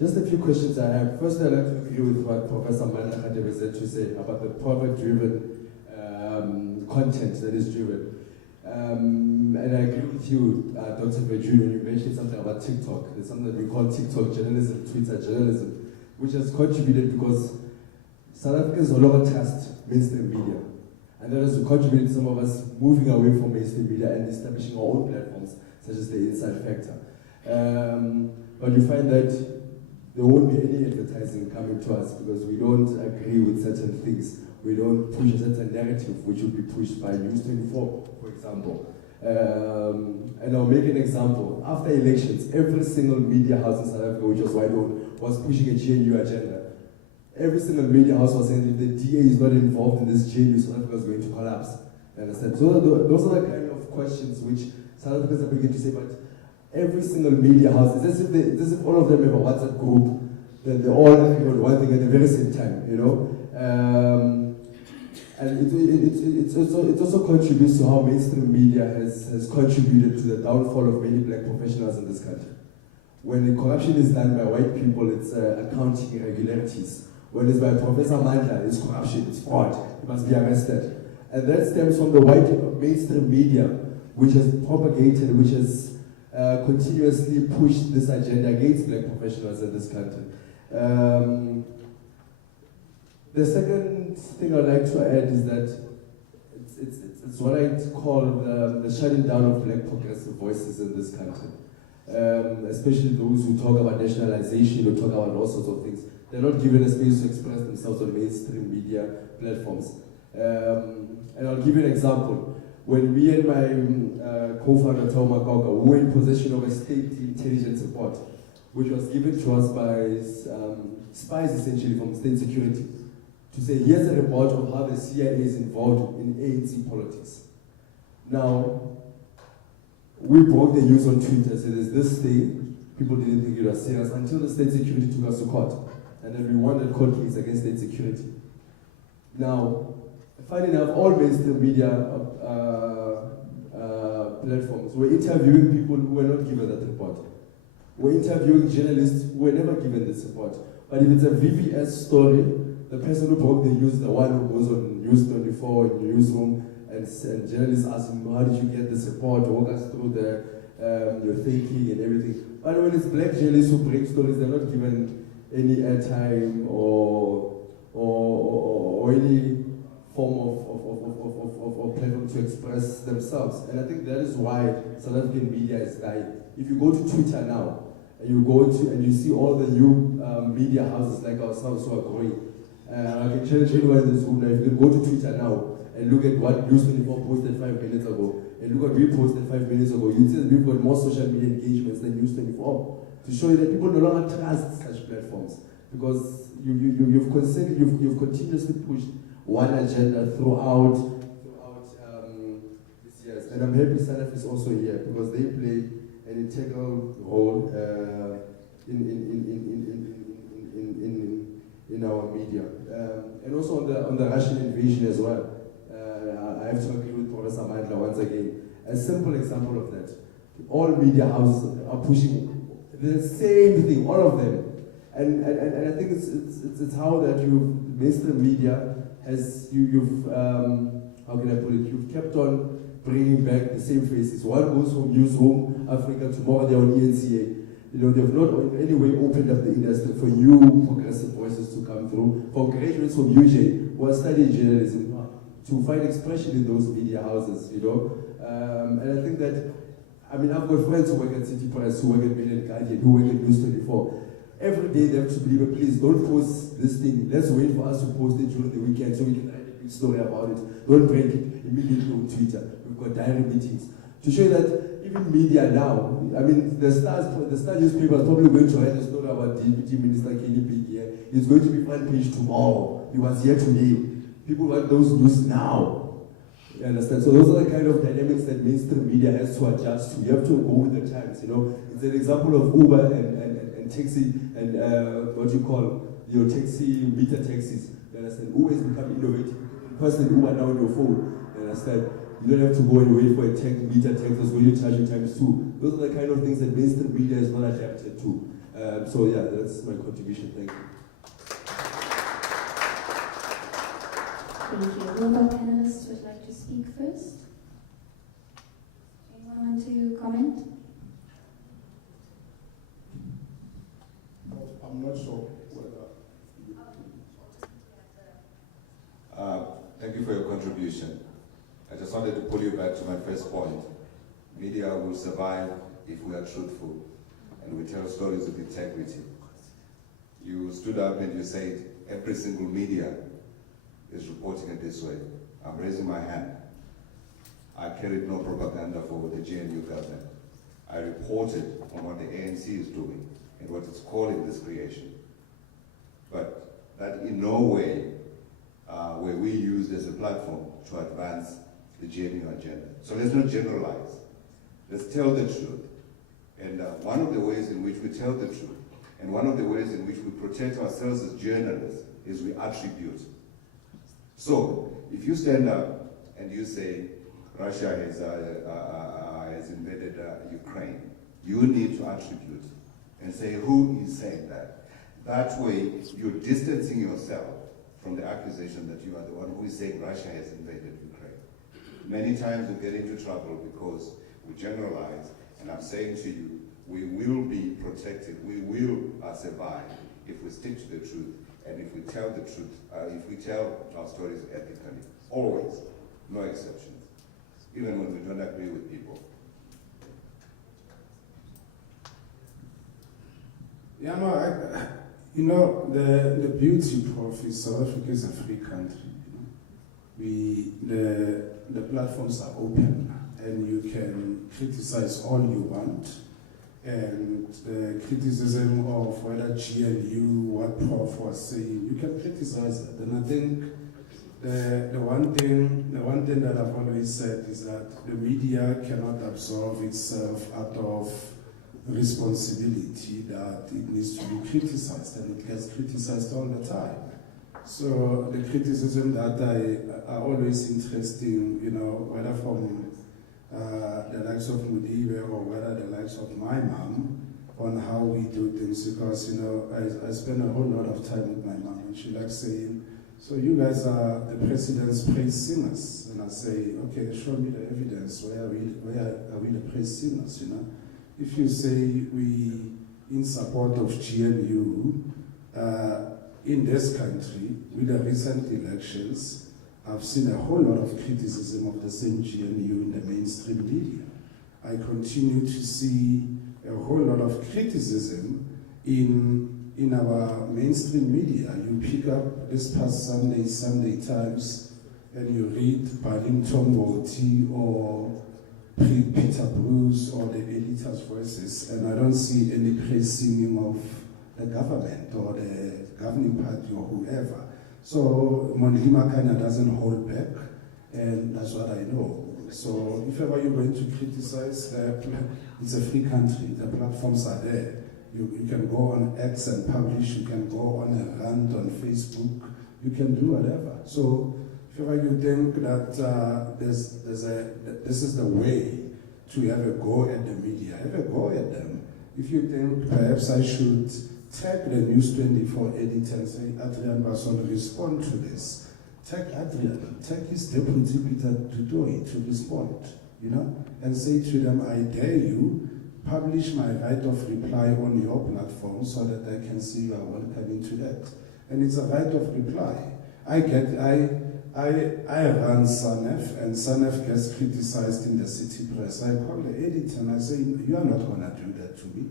Just a few questions I have. First, I'd like to agree with what Professor Manda was said to say about the product-driven content that is driven. And I agree with you, Dr. Vejun, when you mentioned something about TikTok. There's something that we call TikTok journalism, Twitter journalism, which has contributed because South Africans no longer trust mainstream media. And that has contributed to some of us moving away from mainstream media and establishing our own platforms, such as the Insight Factor. But you find that there won't be any advertising coming to us because we don't agree with certain things. We don't push a certain narrative which will be pushed by News 24, for example. And I'll make an example. After elections, every single media house in South Africa, which was white-owned, was pushing a GNU agenda. Every single media house was saying if the DA is not involved in this GNU, South Africa is going to collapse. You understand? So those are the kind of questions which South Africans are beginning to say, but every single media house, it's as if all of them have a WhatsApp group, then they're all agreeing on one thing at the very same time, you know? And it also contributes to how mainstream media has contributed to the downfall of many black professionals in this country. When the corruption is done by white people, it's accounting irregularities. When it's by Professor Mandla, it's corruption, it's fraud, he must be arrested. And that stems from the white mainstream media, which has propagated, which has continuously pushed this agenda against black professionals in this country. The second thing I'd like to add is that it's what I call the shutting down of black progressive voices in this country. Especially those who talk about nationalization, who talk about all sorts of things. They're not given a space to express themselves on mainstream media platforms. And I'll give you an example. When me and my co-founder, Tom Makauka, we were in possession of a state intelligence report, which was given to us by spies, essentially, from state security, to say, here's a report of how the CIA is involved in ANC politics. Now, we broke the news on Twitter, said there's this thing, people didn't think it was serious, until the state security took us to court. And then we won the court case against state security. Now, funny enough, all mainstream media platforms were interviewing people who were not given that report. We're interviewing journalists who were never given this report. But if it's a VBS story, the person who broke the news is the one who goes on News 24 in the newsroom and journalists ask him, how did you get this report? Walk us through the your thinking and everything. But when it's black journalists who break stories, they're not given any airtime or any form of platform to express themselves. And I think that is why South African media is dying. If you go to Twitter now, and you go to and you see all the new media houses like ourselves who are growing, I can challenge anyone in this room now, if you can go to Twitter now and look at what News 24 posted 5 minutes ago, and look at we posted 5 minutes ago, you'd see that we've got more social media engagements than News 24, to show you that people no longer trust such platforms, because you've continuously pushed one agenda throughout this year. And I'm happy SANAF is also here, because they play an integral role in our media. And also on the Russian invasion as well. I have to agree with Professor Mandla once again. A simple example of that. All media houses are pushing the same thing, all of them. And I think it's how that mainstream media has, how can I put it, you've kept on bringing back the same faces. One goes from Newsroom Africa, tomorrow they're on ENCA. They've not in any way opened up the industry for new progressive voices to come through, for graduates from UJ who are studying journalism to find expression in those media houses, And I think that, I've got friends who work at City Press, who work at Mail and Guardian, who work at News 24. Every day they have to believe, please don't post this thing. Let's wait for us to post it during the weekend so we can write a big story about it. Don't break it immediately on Twitter. We've got diary meetings. To show you that even media now, the Star newspaper is probably going to write a story about Deputy Minister Kenny Big here. It's going to be front page tomorrow. He was here today. People want those news now. You understand? So those are the kind of dynamics that mainstream media has to adjust to. You have to go with the times, It's an example of Uber and taxi and taxi, meter taxis. You understand? Uber has become innovative. Personally, Uber now on your phone. You understand? You don't have to go and wait for a meter tax that's going to charge you times 2. Those are the kind of things that mainstream media is not adapted to. So yeah, that's my contribution. Thank you. Thank you. Will our panelists would like to speak first? Anyone want to comment? I'm not sure whether. Thank you for your contribution. I just wanted to pull you back to my first point. Media will survive if we are truthful and we tell stories with integrity. You stood up and you said every single media is reporting it this way. I'm raising my hand. I carried no propaganda for the GNU government. I reported on what the ANC is doing and what it's calling this creation. But that in no way were we used as a platform to advance the GNU agenda. So let's not generalize. Let's tell the truth. And one of the ways in which we tell the truth, and one of the ways in which we protect ourselves as journalists, is we attribute. So if you stand up and you say Russia has invaded Ukraine, you need to attribute and say who is saying that. That way you're distancing yourself from the accusation that you are the one who is saying Russia has invaded Ukraine. Many times we get into trouble because we generalize, and I'm saying to you, we will be protected, we will survive if we stick to the truth, and if we tell the truth, if we tell our stories ethically, always, no exceptions, even when we don't agree with people. Yeah, no, the beauty, Prof, is South Africa is a free country. The platforms are open, and you can criticize all you want. And the criticism of whether GNU, what Prof was saying, you can criticize it. And I think the one thing that I've always said is that the media cannot absolve itself out of responsibility that it needs to be criticized, and it gets criticized all the time. So the criticism that are always interesting, whether from the likes of Mudibe or whether the likes of my mom, on how we do things, because I spend a whole lot of time with my mom, and she likes saying So you guys are the president's praise singers, and I say, okay, show me the evidence. Where are we the praise singers? You know, if you say we in support of GNU in this country with the recent elections, I've seen a whole lot of criticism of the same GNU in the mainstream media. I continue to see a whole lot of criticism in our mainstream media. You pick up this past Sunday Times, and you read Barrington Woti or Peter Bruce or the editor's voices, and I don't see any praise singing of the government or the governing party or whoever. So Mondlima Kanya doesn't hold back, and that's what I know. So if ever you're going to criticize, it's a free country. The platforms are there. You can go on X and publish. You can go on a rant on Facebook. You can do whatever. So if ever you think that this is the way to have a go at the media, have a go at them. If you think perhaps I should tag the News 24 editor and say, Adrian Basson, respond to this. Tag Adrian, tag his deputy Peter Dudoi to respond, you know, and say to them, I dare you, publish my right of reply on your platform so that I can see you are welcoming to that. And it's a right of reply. I run SANEF, and SANEF gets criticized in the city press. I call the editor and I say, you are not going to do that to me.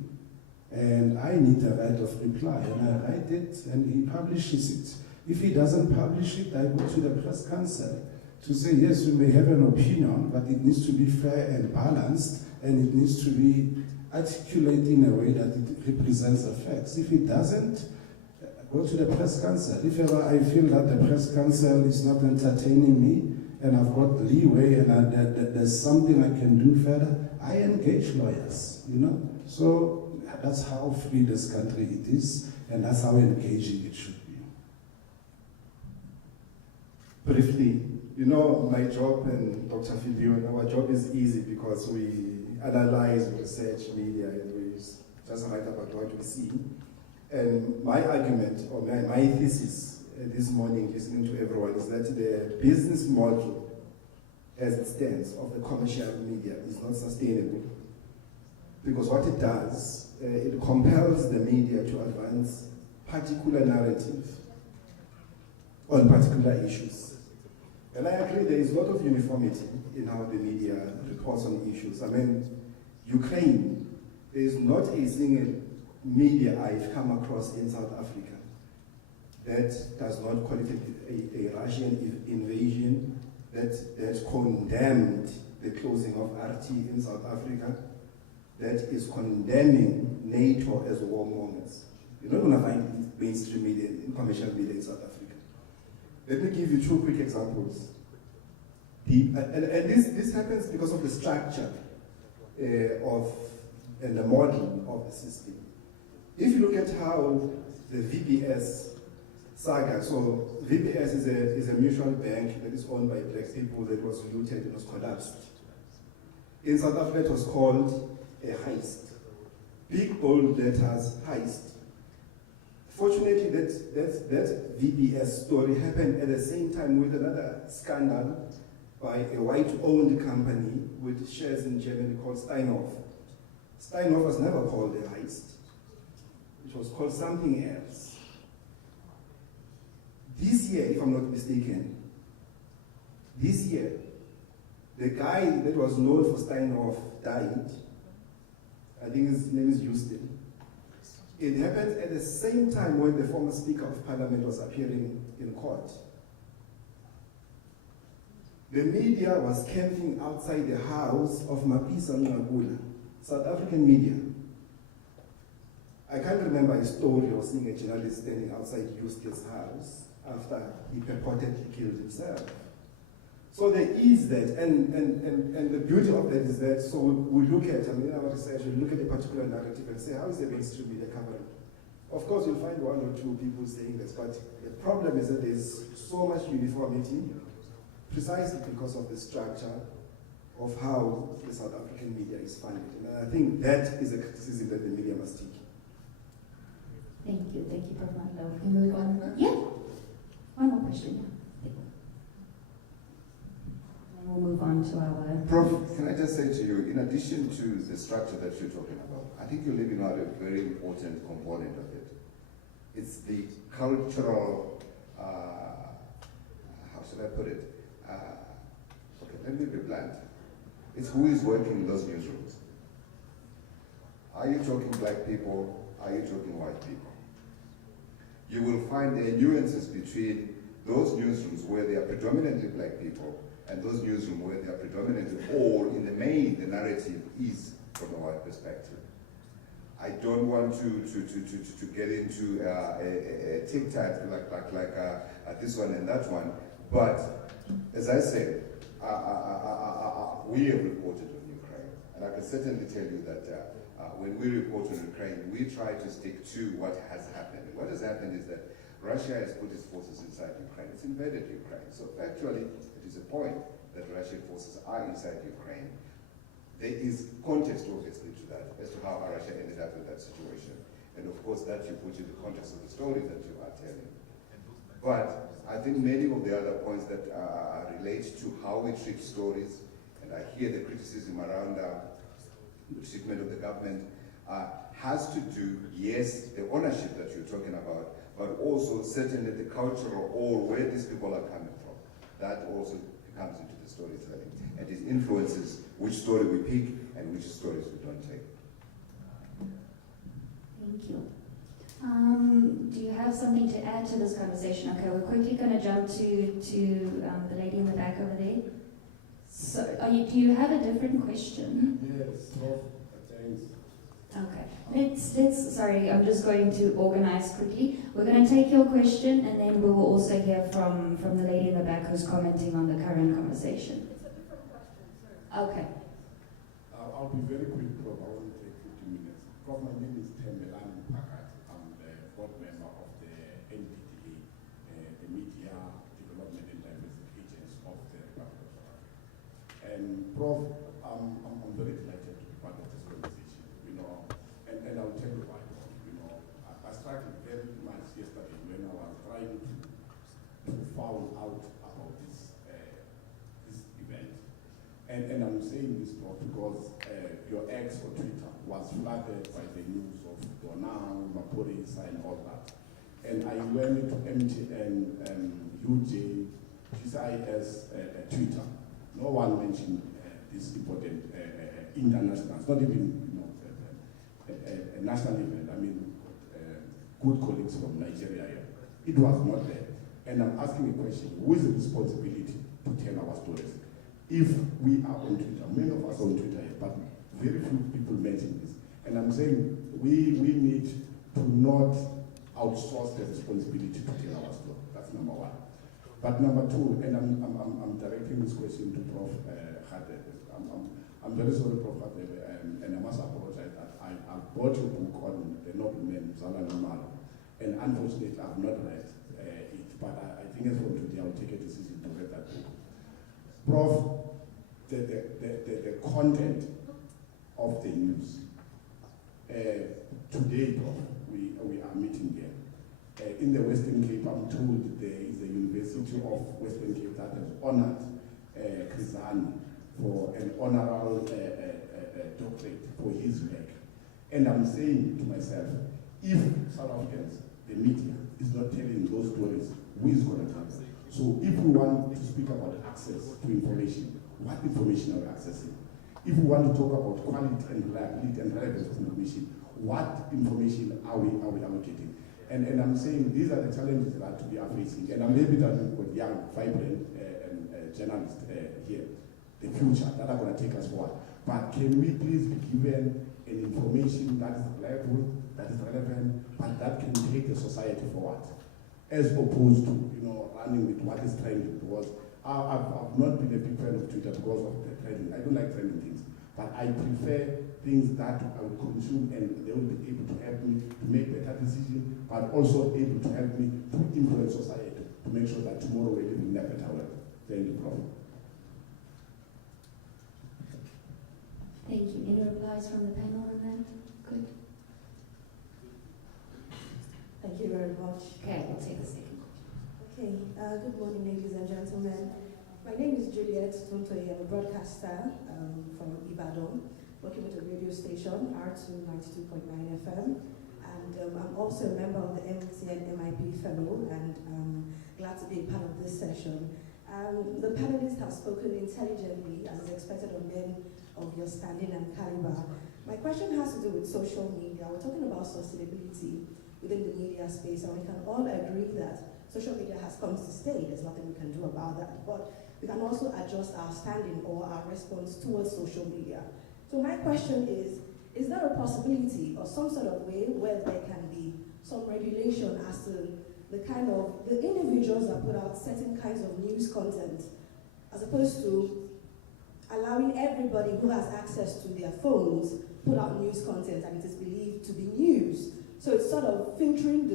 And I need a right of reply. And I write it, and he publishes it. If he doesn't publish it, I go to the press council to say, yes, we may have an opinion, but it needs to be fair and balanced, and it needs to be articulated in a way that it represents the facts. If it doesn't, go to the press council. If ever I feel that the press council is not entertaining me, and I've got leeway, and there's something I can do further, I engage lawyers, you know. So that's how free this country it is, and that's how engaging it should be. Briefly, you know, my job and Dr. Filio, our job is easy because we analyze, we research media, and we just write about what we see. And my argument, or my thesis this morning, listening to everyone, is that the business model as it stands of the commercial media is not sustainable. Because what it does, it compels the media to advance particular narrative on particular issues. And I agree there is a lot of uniformity in how the media reports on issues. I mean, Ukraine, there is not a single media I've come across in South Africa that does not call it a Russian invasion, that condemned the closing of RT in South Africa, that is condemning NATO as warmongers. You're not going to find mainstream media, commercial media in South Africa. Let me give you two quick examples. And this happens because of the structure and the model of the system. If you look at how the VBS saga, so VBS is a mutual bank that is owned by black people that was looted and was collapsed. In South Africa, it was called a heist. Big bold letters, heist. Fortunately, that VBS story happened at the same time with another scandal by a white-owned company with shares in Germany called Steinhoff. Steinhoff was never called a heist. It was called something else. This year, if I'm not mistaken, the guy that was known for Steinhoff died. I think his name is Houston. It happened at the same time when the former Speaker of Parliament was appearing in court. The media was camping outside the house of Mapisa Ngakula, South African media. I can't remember a story of seeing a journalist standing outside Houston's house after he purportedly killed himself. So there is that, and the beauty of that is that, so we look at, in our research, we look at a particular narrative and say, how is the mainstream media covering? Of course, you'll find one or two people saying this, but the problem is that there's so much uniformity, precisely because of the structure of how the South African media is funded. And I think that is a criticism that the media must take. Thank you, Prof. Mandla. Can we move on? Yeah. One more question, yeah. And we'll move on to our... Prof, can I just say to you, in addition to the structure that you're talking about, I think you're leaving out a very important component of it. It's the cultural, how should I put it? Okay, let me be blunt. It's who is working in those newsrooms. Are you talking black people? Are you talking white people? You will find there are nuances between those newsrooms where they are predominantly black people and those newsrooms where they are predominantly, or in the main, the narrative is from a white perspective. I don't want to get into a tic-tac like this one and that one, but as I said, we have reported on Ukraine, and I can certainly tell you that when we report on Ukraine, we try to stick to what has happened. What has happened is that Russia has put its forces inside Ukraine. It's invaded Ukraine. So actually, it is a point that Russian forces are inside Ukraine. There is context, obviously, to that, as to how Russia ended up in that situation. And of course, that you put in the context of the story that you are telling. But I think many of the other points that relate to how we treat stories, and I hear the criticism around the treatment of the government, has to do, yes, the ownership that you're talking about, but also certainly the cultural or where these people are coming from. That also comes into the storytelling, and it influences which story we pick and which stories we don't take. Thank you. Do you have something to add to this conversation? Okay, we're quickly going to jump to the lady in the back over there. So, do you have a different question? Yes, Prof. Thanks. Okay. Sorry, I'm just going to organize quickly. We're going to take your question, and then we will also hear from the lady in the back who's commenting on the current conversation. It's a different question, sir. Okay. I'll be very quick, Prof. I won't take 15 minutes. Prof, my name is Tembelan Pakat. I'm the board member of the NPTA, the Media Development and Diversity Agency of the Republic of South Africa. And Prof, I'm very delighted to be part of this conversation, you know, and I'll tell you why, you know. I struggled very much yesterday when I was trying to find out about this event. And I'm saying this, Prof, because your ex or Twitter was flooded by the news of Donau, Maporisa, and all that. And I went to MTN UJTV Twitter. No one mentioned this important international, it's not even a national event. I mean, good colleagues from Nigeria here. It was not there. And I'm asking a question, who is the responsibility to tell our stories? If we are on Twitter, many of us are on Twitter here, but very few people mention this. And I'm saying we need to not outsource the responsibility to tell our story. That's number one. But number two, and I'm directing this question to Prof. Hadebe. I'm very sorry, Prof. Hadebe, and I must apologize that I bought your book on the nobleman Zala Nomalo, and unfortunately I've not read it, but I think as from today I'll take a decision to read that book. Prof, the content of the news. Today, Prof, we are meeting here. In the Western Cape, I'm told there is a University of Western Cape that has honored Krizani for an honorary doctorate for his work. And I'm saying to myself, if South Africans, the media, is not telling those stories, who is going to tell them? So if we want to speak about access to information, what information are we accessing? If we want to talk about quality and reliability and relevance of information, what information are we getting? And I'm saying these are the challenges that we are facing. And I'm happy that we've got young, vibrant journalists here, the future, that are going to take us forward. But can we please be given an information that is reliable, that is relevant, but that can take the society forward, as opposed to, you know, running with what is trending? Because I've not been a big fan of Twitter because of the trending. I don't like trending things, but I prefer things that I will consume and they will be able to help me to make better decisions, but also able to help me to influence society, to make sure that tomorrow we live in a better world. Thank you, Prof. Thank you. Any replies from the panel on that? Good. Thank you very much. Okay, we'll take the second. Okay. Good morning, ladies and gentlemen. My name is Juliet Tuntoye. I'm a broadcaster from Ibadan, working with a radio station, R2 92.9 FM. And I'm also a member of the MTN MIP Fellow, and I'm glad to be a part of this session. The panelists have spoken intelligently, as is expected of men of your standing and caliber. My question has to do with social media. We're talking about sustainability within the media space, and we can all agree that social media has come to stay. There's nothing we can do about that. But we can also adjust our standing or our response towards social media. So my question is there a possibility or some sort of way where there can be some regulation as to the individuals that put out certain kinds of news content, as opposed to allowing everybody who has access to their phones put out news content and it is believed to be news? So it's sort of filtering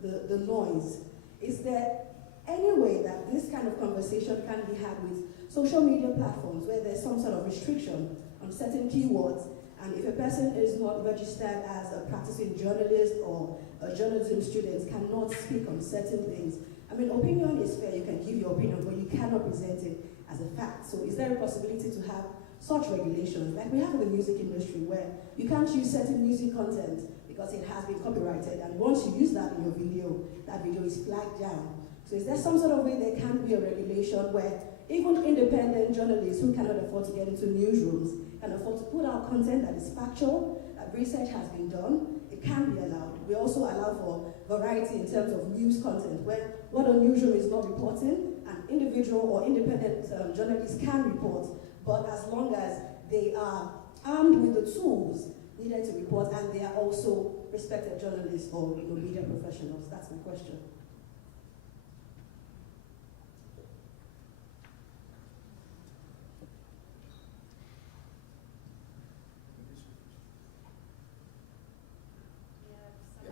the noise. Is there any way that this kind of conversation can be had with social media platforms where there's some sort of restriction on certain keywords, and if a person is not registered as a practicing journalist or a journalism student cannot speak on certain things? I mean, opinion is fair, you can give your opinion, but you cannot present it as a fact. So is there a possibility to have such regulations like we have in the music industry, where you can't use certain music content because it has been copyrighted, and once you use that in your video, that video is flagged down? So is there some sort of way there can be a regulation where even independent journalists who cannot afford to get into newsrooms can afford to put out content that is factual, that research has been done? It can be allowed. We also allow for variety in terms of news content, where what a newsroom is not reporting, an individual or independent journalists can report, but as long as they are armed with the tools needed to report, and they are also respected journalists or media professionals. That's my question.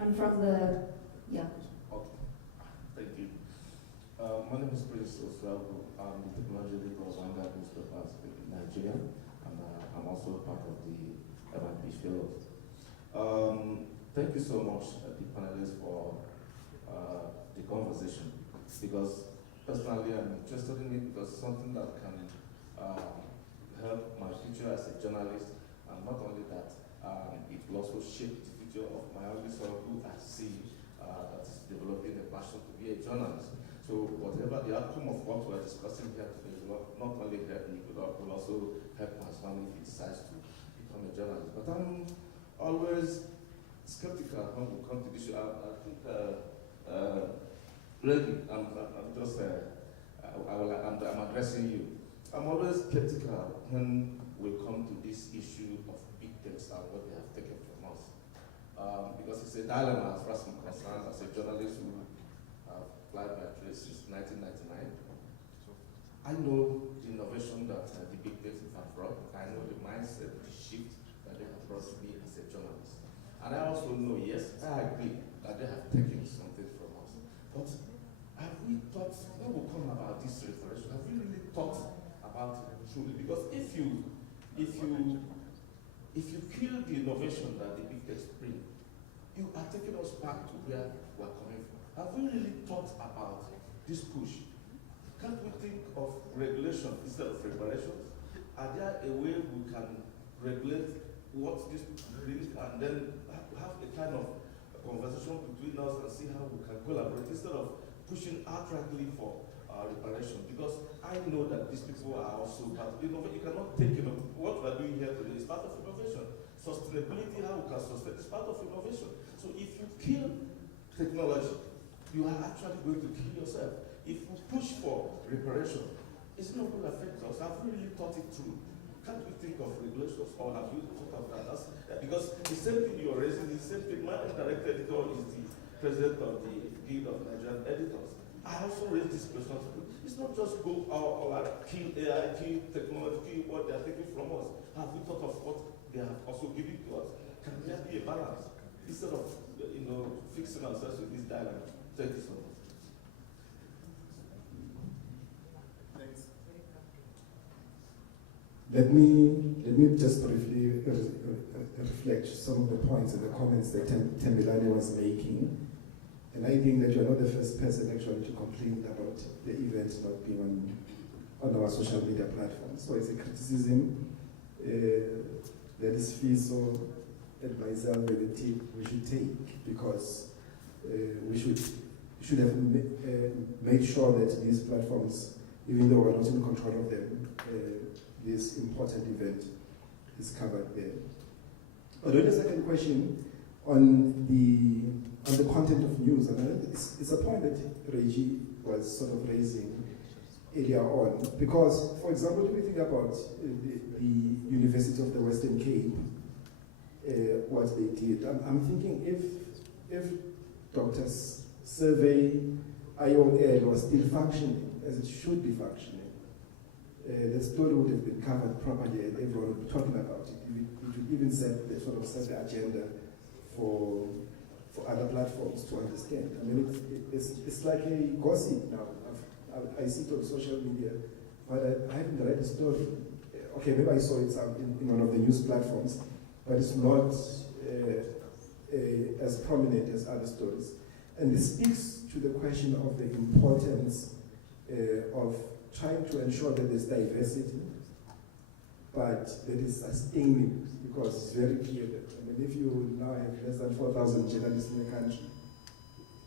And from the, yeah. Okay, thank you. My name is Prince Oswaldo. I'm the technology lead of Vanguard newspapers in Nigeria, and I'm also part of the MIP Fellows. Thank you so much, the panelists, for the conversation, because personally I'm interested in it, because it's something that can help my future as a journalist, and not only that, it will also shape the future of my only son, who I see that is developing a passion to be a journalist. So whatever the outcome of what we're discussing here today will not only help me, but will also help my son if he decides to become a journalist. But I'm always skeptical when we come to this issue. I think really, I'm addressing you. I'm always skeptical when we come to this issue of big techs and what they have taken from us. Because it's a dilemma as far as I'm concerned, as a journalist who have applied my trade since 1999. I know the innovation that the big techs have brought. I know the mindset, the shift that they have brought to me as a journalist. And I also know, yes, I agree that they have taken something from us. But have we thought, when we come about this restoration, have we really thought about it truly? Because if you kill the innovation that the big techs bring, you are taking us back to where we're coming from. Have we really thought about this push? Can't we think of regulation instead of reparations? Are there a way we can regulate what this brings, and then have a kind of conversation between us and see how we can collaborate instead of pushing outrightly for reparation? Because I know that these people are also part of innovation. You cannot take what we're doing here today is part of innovation. Sustainability, how we can sustain, is part of innovation. So if you kill technology, you are actually going to kill yourself. If we push for reparation, it's not going to affect us. Have we really thought it through? Can't we think of regulations, or have you thought of that? Because the same thing you're raising, the same thing. My indirect editor is the president of the Guild of Nigerian Editors. I also raised this question to you. It's not just go all out, kill AI, kill technology, kill what they are taking from us. Have we thought of what they have also given to us? Can there be a balance instead of fixing ourselves with this dilemma? Thank you so much. Let me just briefly reflect some of the points and the comments that Temilani was making. And I think that you're not the first person actually to complain about the event not being on our social media platforms. So it's a criticism that is FISO and myself and the team we should take, because we should have made sure that these platforms, even though we're not in control of them, this important event is covered there. Although the second question on the content of news, and it's a point that Reggie was sort of raising earlier on, because, for example, if we think about the University of the Western Cape, what they did, I'm thinking if Doctors Survey IOL was still functioning as it should be functioning, the story would have been covered properly and everyone would be talking about it. It would even set the agenda for other platforms to understand. I mean, it's like a gossip now. I see it on social media, but I haven't read the story. Okay, maybe I saw it in one of the news platforms, but it's not as prominent as other stories. And this speaks to the question of the importance of trying to ensure that there's diversity, but that is sustaining, because it's very clear that, I mean, if you now have less than 4,000 journalists in the country,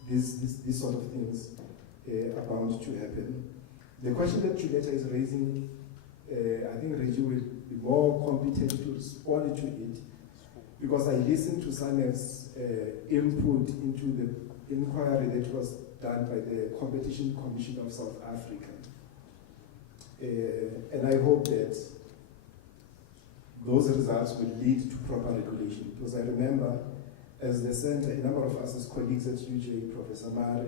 these sort of things are bound to happen. The question that Julieta is raising, I think Reggie will be more competent to respond to it, because I listened to Sanef's input into the inquiry that was done by the Competition Commission of South Africa. And I hope that those results will lead to proper regulation, because I remember as the center, a number of us as colleagues at UJ, Professor Mare,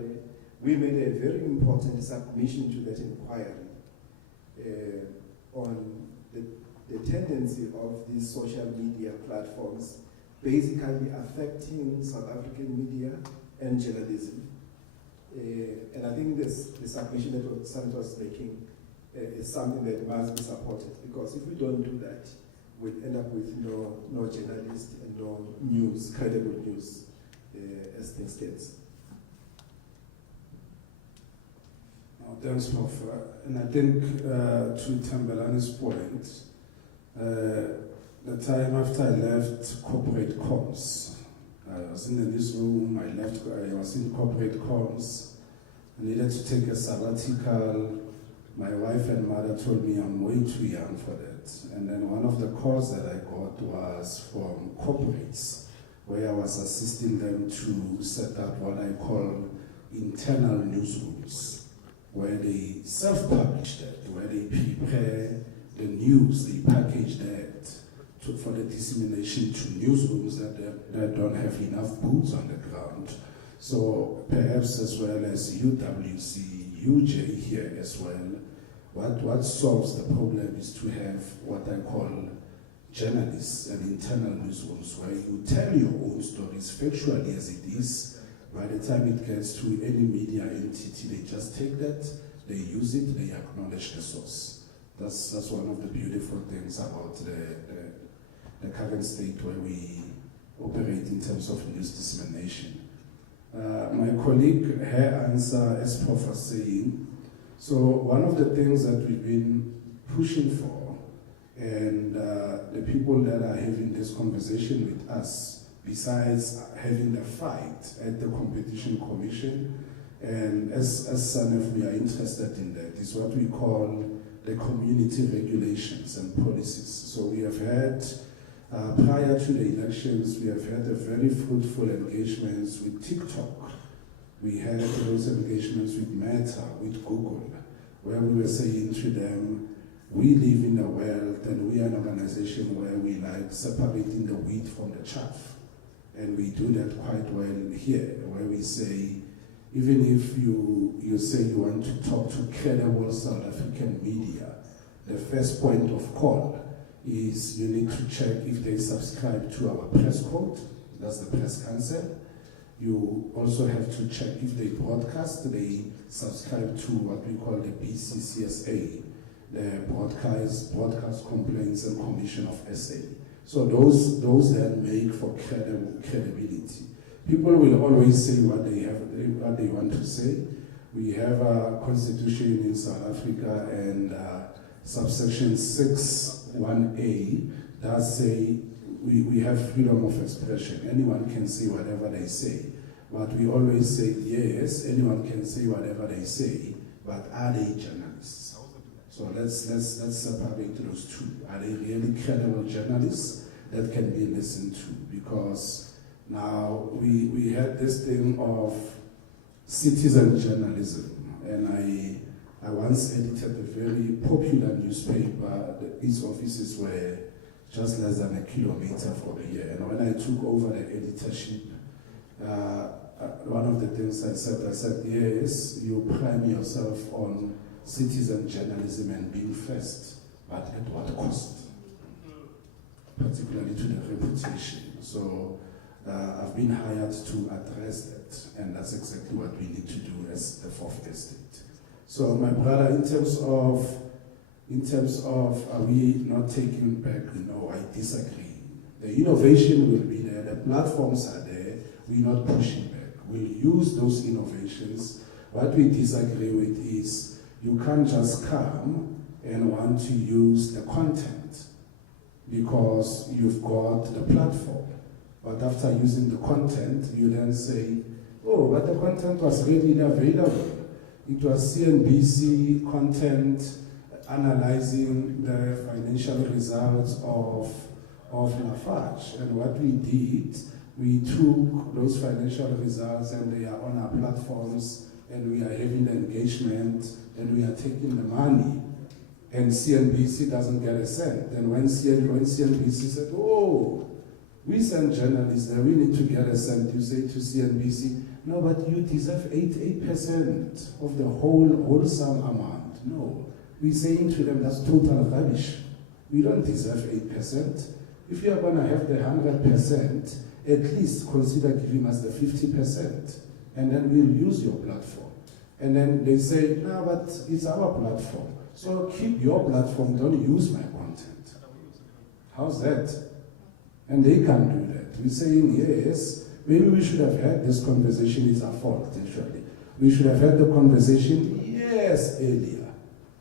we made a very important submission to that inquiry on the tendency of these social media platforms basically affecting South African media and journalism. And I think the submission that Santa was making is something that must be supported, because if we don't do that, we'll end up with no journalists and no news, credible news, as things stand. Thanks, Prof. And I think to Tambelani's point, the time after I left corporate comms, I was in the newsroom, I was in corporate comms, I needed to take a sabbatical. My wife and mother told me I'm way too young for that. And then one of the calls that I got was from corporates, where I was assisting them to set up what I call internal newsrooms, where they self-publish that, where they prepare the news, they package that for the dissemination to newsrooms that don't have enough boots on the ground. So perhaps as well as UWC, UJ here as well, what solves the problem is to have what I call journalists and internal newsrooms, where you tell your own stories factually as it is. By the time it gets to any media entity, they just take that, they use it, they acknowledge the source. That's one of the beautiful things about the current state where we operate in terms of news dissemination. My colleague, her answer, as Prof was saying, so one of the things that we've been pushing for, and the people that are having this conversation with us, besides having the fight at the Competition Commission, and as SANEF we are interested in that, is what we call the community regulations and policies. So we have had, prior to the elections, we have had a very fruitful engagements with TikTok. We had those engagements with Meta, with Google, where we were saying to them, we live in a world and we are an organization where we like separating the wheat from the chaff. And we do that quite well here, where we say, even if you say you want to talk to credible South African media, the first point of call is you need to check if they subscribe to our press code, that's the Press Council. You also have to check if they broadcast, they subscribe to what we call the BCCSA, the Broadcast Complaints and Commission of SA. So those then make for credibility. People will always say what they want to say. We have a constitution in South Africa, and subsection 6(1)(a) does say we have freedom of expression. Anyone can say whatever they say. But we always say, yes, anyone can say whatever they say, but are they journalists? So let's separate those two. Are they really credible journalists that can be listened to? Because now we had this thing of citizen journalism, and I once edited a very popular newspaper. Its offices were just less than a kilometer from here. And when I took over the editorship, one of the things I said, yes, you prime yourself on citizen journalism and being first, but at what cost? Particularly to the reputation. So I've been hired to address that, and that's exactly what we need to do as the fourth estate. So my brother, in terms of are we not taking back? No, I disagree. The innovation will be there, the platforms are there, we're not pushing back. We'll use those innovations. What we disagree with is you can't just come and want to use the content because you've got the platform. But after using the content, you then say, oh, but the content was readily available. It was CNBC content analyzing the financial results of Lafarge. And what we did, we took those financial results and they are on our platforms, and we are having the engagement, and we are taking the money. And CNBC doesn't get a cent. And when CNBC said, oh, we send journalists there, we need to get a cent, you say to CNBC, no, but you deserve 8% of the wholesome amount. No. We're saying to them, that's total rubbish. We don't deserve 8%. If you are going to have the 100%, at least consider giving us the 50%. And then we'll use your platform. And then they say, no, but it's our platform. So keep your platform, don't use my content. How's that? And they can't do that. We're saying, yes, maybe we should have had this conversation. It's our fault, actually. We should have had the conversation, yes, earlier.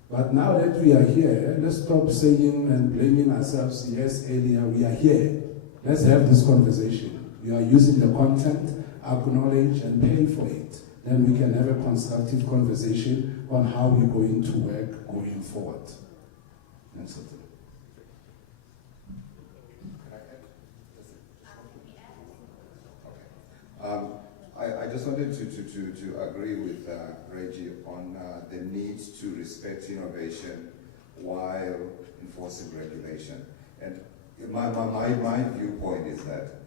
But now that we are here, let's stop saying and blaming ourselves, yes, earlier, we are here. Let's have this conversation. You are using the content, acknowledge and pay for it. Then we can have a constructive conversation on how we're going to work going forward. That's it. I just wanted to agree with Reggie on the need to respect innovation while enforcing regulation. And my viewpoint is that,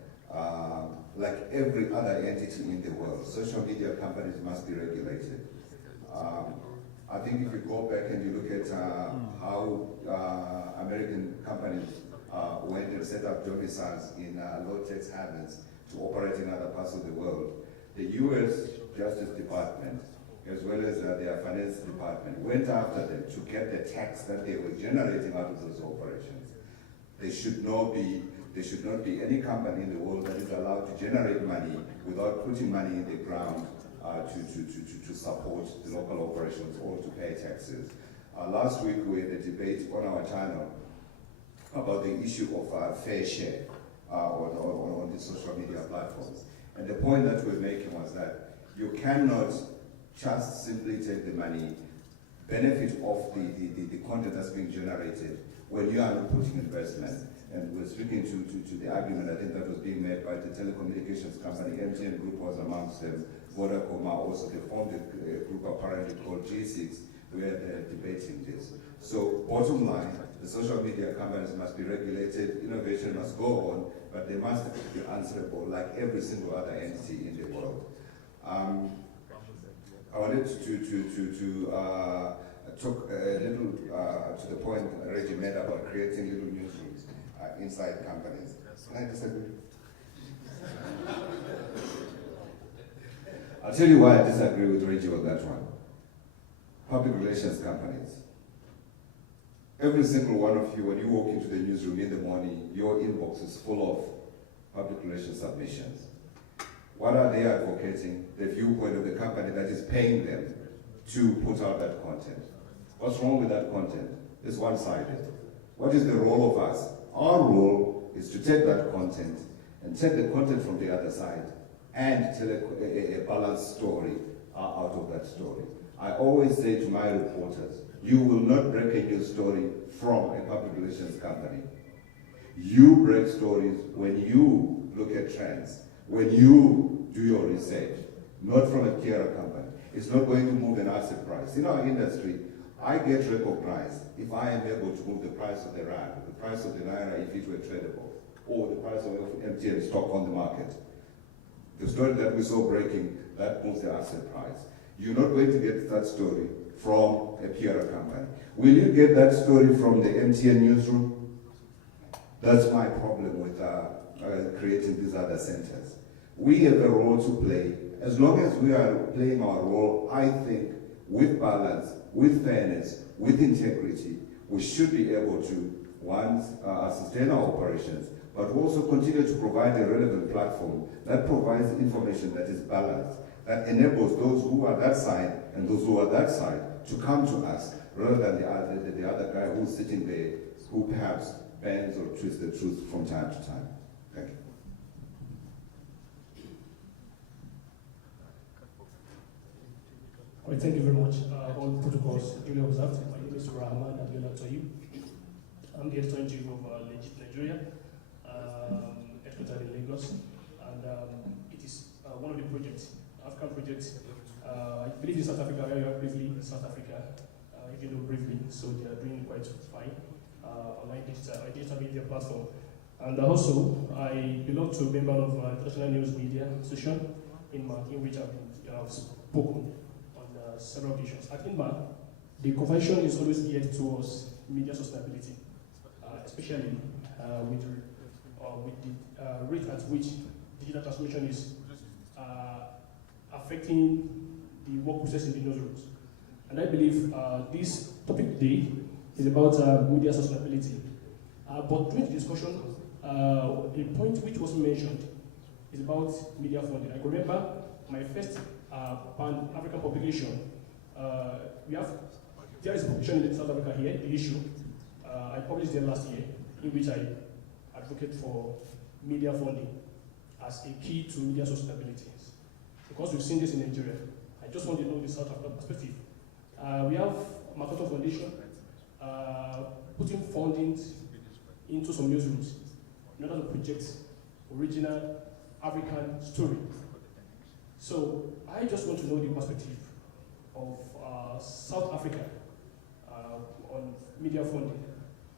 like every other entity in the world, social media companies must be regulated. I think if you go back and you look at how American companies went and set up domiciles in low-tax havens to operate in other parts of the world, the U.S. Justice Department, as well as their finance department, went after them to get the tax that they were generating out of those operations. There should not be any company in the world that is allowed to generate money without putting money in the ground to support the local operations or to pay taxes. Last week we had a debate on our channel about the issue of fair share on the social media platforms. And the point that we're making was that you cannot just simply take the money, benefit off the content that's being generated when you are not putting investment. And we're speaking to the argument, I think that was being made by the telecommunications company. MTN Group was amongst them. Vodacom also, they formed a group apparently called G6, where they're debating this. So bottom line, the social media companies must be regulated, innovation must go on, but they must be answerable like every single other entity in the world. I wanted to talk a little to the point Reggie made about creating little newsrooms inside companies. Can I disagree? I'll tell you why I disagree with Reggie on that one. Public relations companies. Every single one of you, when you walk into the newsroom in the morning, your inbox is full of public relations submissions. What are they advocating? The viewpoint of the company that is paying them to put out that content. What's wrong with that content? It's one-sided. What is the role of us? Our role is to take that content and take the content from the other side and tell a balanced story out of that story. I always say to my reporters, you will not break a news story from a public relations company. You break stories when you look at trends, when you do your research, not from a PR company. It's not going to move an asset price. In our industry, I get recognized if I am able to move the price of the rand, the price of the naira if it were tradable, or the price of MTN stock on the market. The story that we saw breaking, that moves the asset price. You're not going to get that story from a PR company. Will you get that story from the MTN newsroom? That's my problem with creating these other centers. We have a role to play. As long as we are playing our role, I think, with balance, with fairness, with integrity, we should be able to, one, sustain our operations, but also continue to provide a relevant platform that provides information that is balanced, that enables those who are that side and those who are that side to come to us, rather than the other guy who's sitting there, who perhaps bends or twists the truth from time to time. Thank you. Well, thank you very much. All protocols duly observed. My name is Rahman Abdullah Toyib. I'm the editor-in-chief of MTN Nigeria, headquartered in Lagos, and it is one of the projects, African projects. I believe in South Africa, where you are briefly in South Africa, if you know briefly, so they are doing quite fine on my digital media platform. And also, I belong to a member of International News Media Association in which I've spoken on several occasions. At INMA, the convention is always geared towards media sustainability, especially with the rate at which digital transformation is affecting the work process in the newsrooms. And I believe this topic today is about media sustainability. But during the discussion, a point which was mentioned is about media funding. I remember my first Pan-African publication. There is a publication in South Africa here, The Issue. I published there last year, in which I advocate for media funding as a key to media sustainability. Because we've seen this in Nigeria. I just want to know the South African perspective. We have Makoto Foundation putting funding into some newsrooms in order to project original African story. So I just want to know the perspective of South Africa on media funding.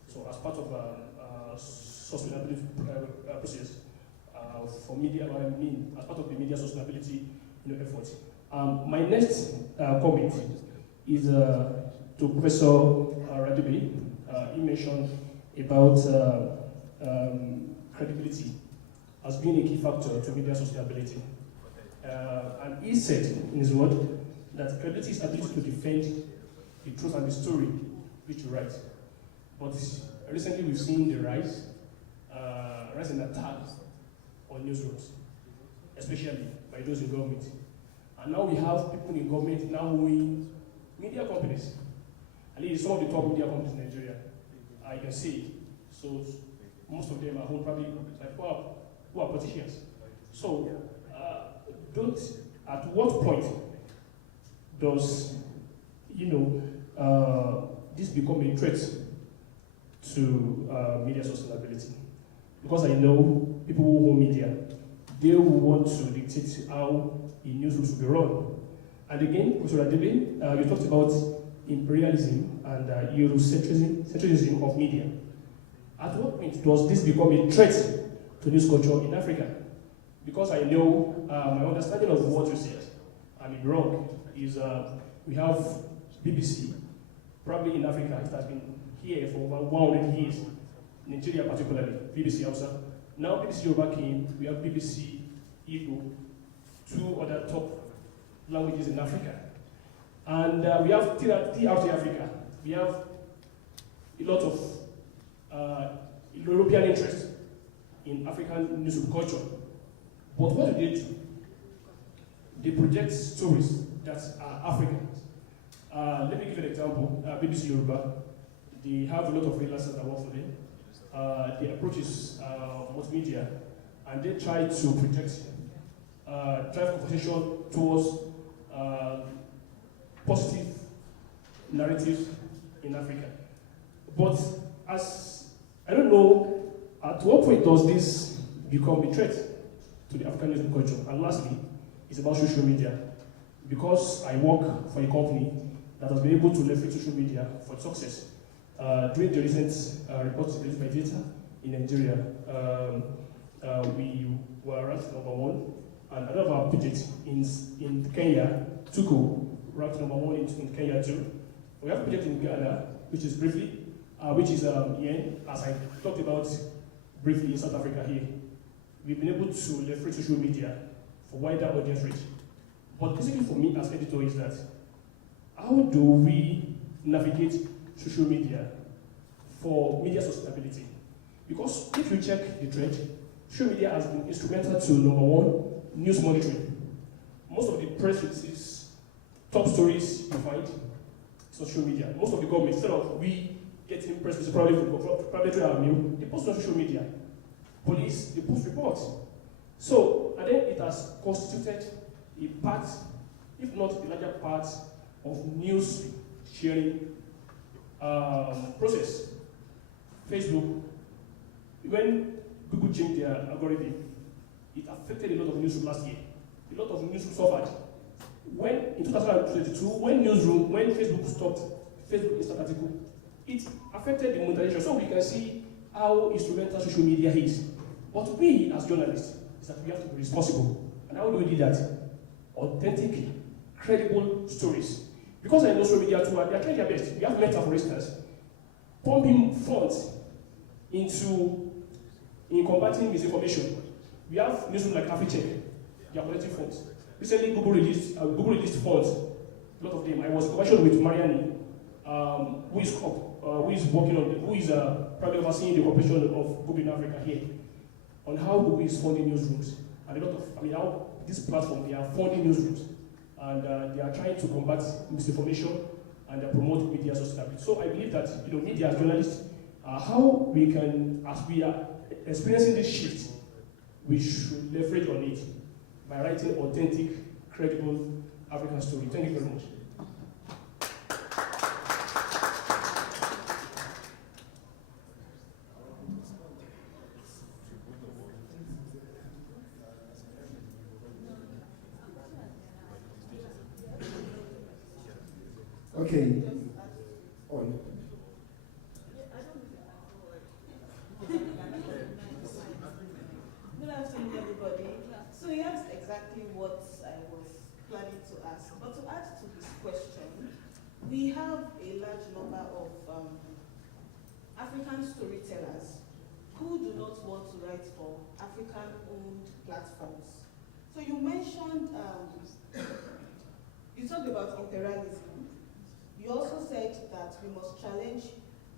So as part of sustainability process for media, as part of the media sustainability efforts. My next comment is to Professor Radebe. He mentioned about credibility as being a key factor to media sustainability. And he said in his word that credibility is ability to defend the truth and the story which you write. But recently we've seen the rise in attacks on newsrooms, especially by those in government. And now we have people in government now owning media companies. At least some of the top media companies in Nigeria, I can see. So most of them are owned probably by people who are politicians. So at what point does this become a threat to media sustainability? Because I know people who own media, they will want to dictate how a newsroom should be run. And again, Professor Radebe, you talked about imperialism and Eurocentrism of media. At what point does this become a threat to news culture in Africa? Because I know my understanding of what you said, I mean wrong, is we have BBC, probably in Africa, it has been here for over 100 years, Nigeria particularly, BBC Hausa. Now BBC Yoruba came, we have BBC Igbo, two other top languages in Africa. And we have TRT Africa. We have a lot of European interest in African news culture. But what do they do? they project stories that are African. Let me give an example. BBC Yoruba, they have a lot of freelancers that work for them. The approach is multimedia, and they try to project, drive conversation towards positive narrative in Africa. But as I don't know, at what point does this become a threat to the African news culture? And lastly, it's about social media. Because I work for a company that has been able to leverage social media for success. During the recent reports released by Data in Nigeria, we were ranked #1, and another of our projects in Kenya, Tuku, ranked #1 in Kenya too. We have a project in Ghana, which is briefly, which is Yen, as I talked about briefly in South Africa here. We've been able to leverage social media for wider audience reach. But basically for me as editor is that, how do we navigate social media for media sustainability? Because if you check the trend, social media has been instrumental to #1, news monitoring. Most of the press releases, top stories you find, social media. Most of the government, instead of we getting press releases probably through our mail, they post on social media. Police, they post reports. So, and then it has constituted a part, if not the larger part, of news sharing process. Facebook, when Google changed their algorithm, it affected a lot of newsrooms last year. A lot of newsrooms suffered. When in 2022, when Facebook stopped Facebook Instant Article, it affected the monetization. So we can see how instrumental social media is. But we as journalists is that we have to be responsible. And how do we do that? Authentic, credible stories. Because I know social media too, they are trying their best. We have Meta, for instance, pumping funds in combating misinformation. We have newsrooms like AfriCheck, they are collecting funds. Recently, Google released funds, a lot of them. I was in conversation with Mariani, who is probably overseeing the cooperation of Google in Africa here, on how Google is funding newsrooms. And how this platform, they are funding newsrooms. And they are trying to combat misinformation and promote media sustainability. So I believe that media as journalists, how we can, as we are experiencing this shift, we should leverage on it by writing authentic, credible African story. Thank you very much. Okay. On. Good afternoon, everybody. So he asked exactly what I was planning to ask. But to add to this question, we have a large number of African storytellers who do not want to write for African-owned platforms. So you mentioned, you talked about imperialism. You also said that we must challenge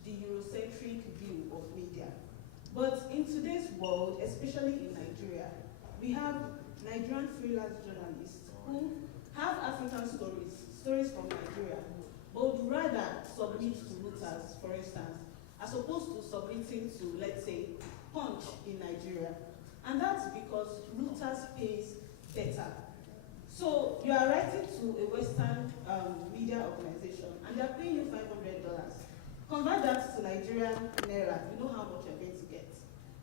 the Eurocentric view of media. But in today's world, especially in Nigeria, we have Nigerian freelance journalists who have African stories from Nigeria, but would rather submit to Reuters, for instance, as opposed to submitting to, let's say, Punch in Nigeria. And that's because Reuters pays better. So you are writing to a Western media organization, and they're paying you $500. Convert that to Nigerian naira, you know how much you're going to get.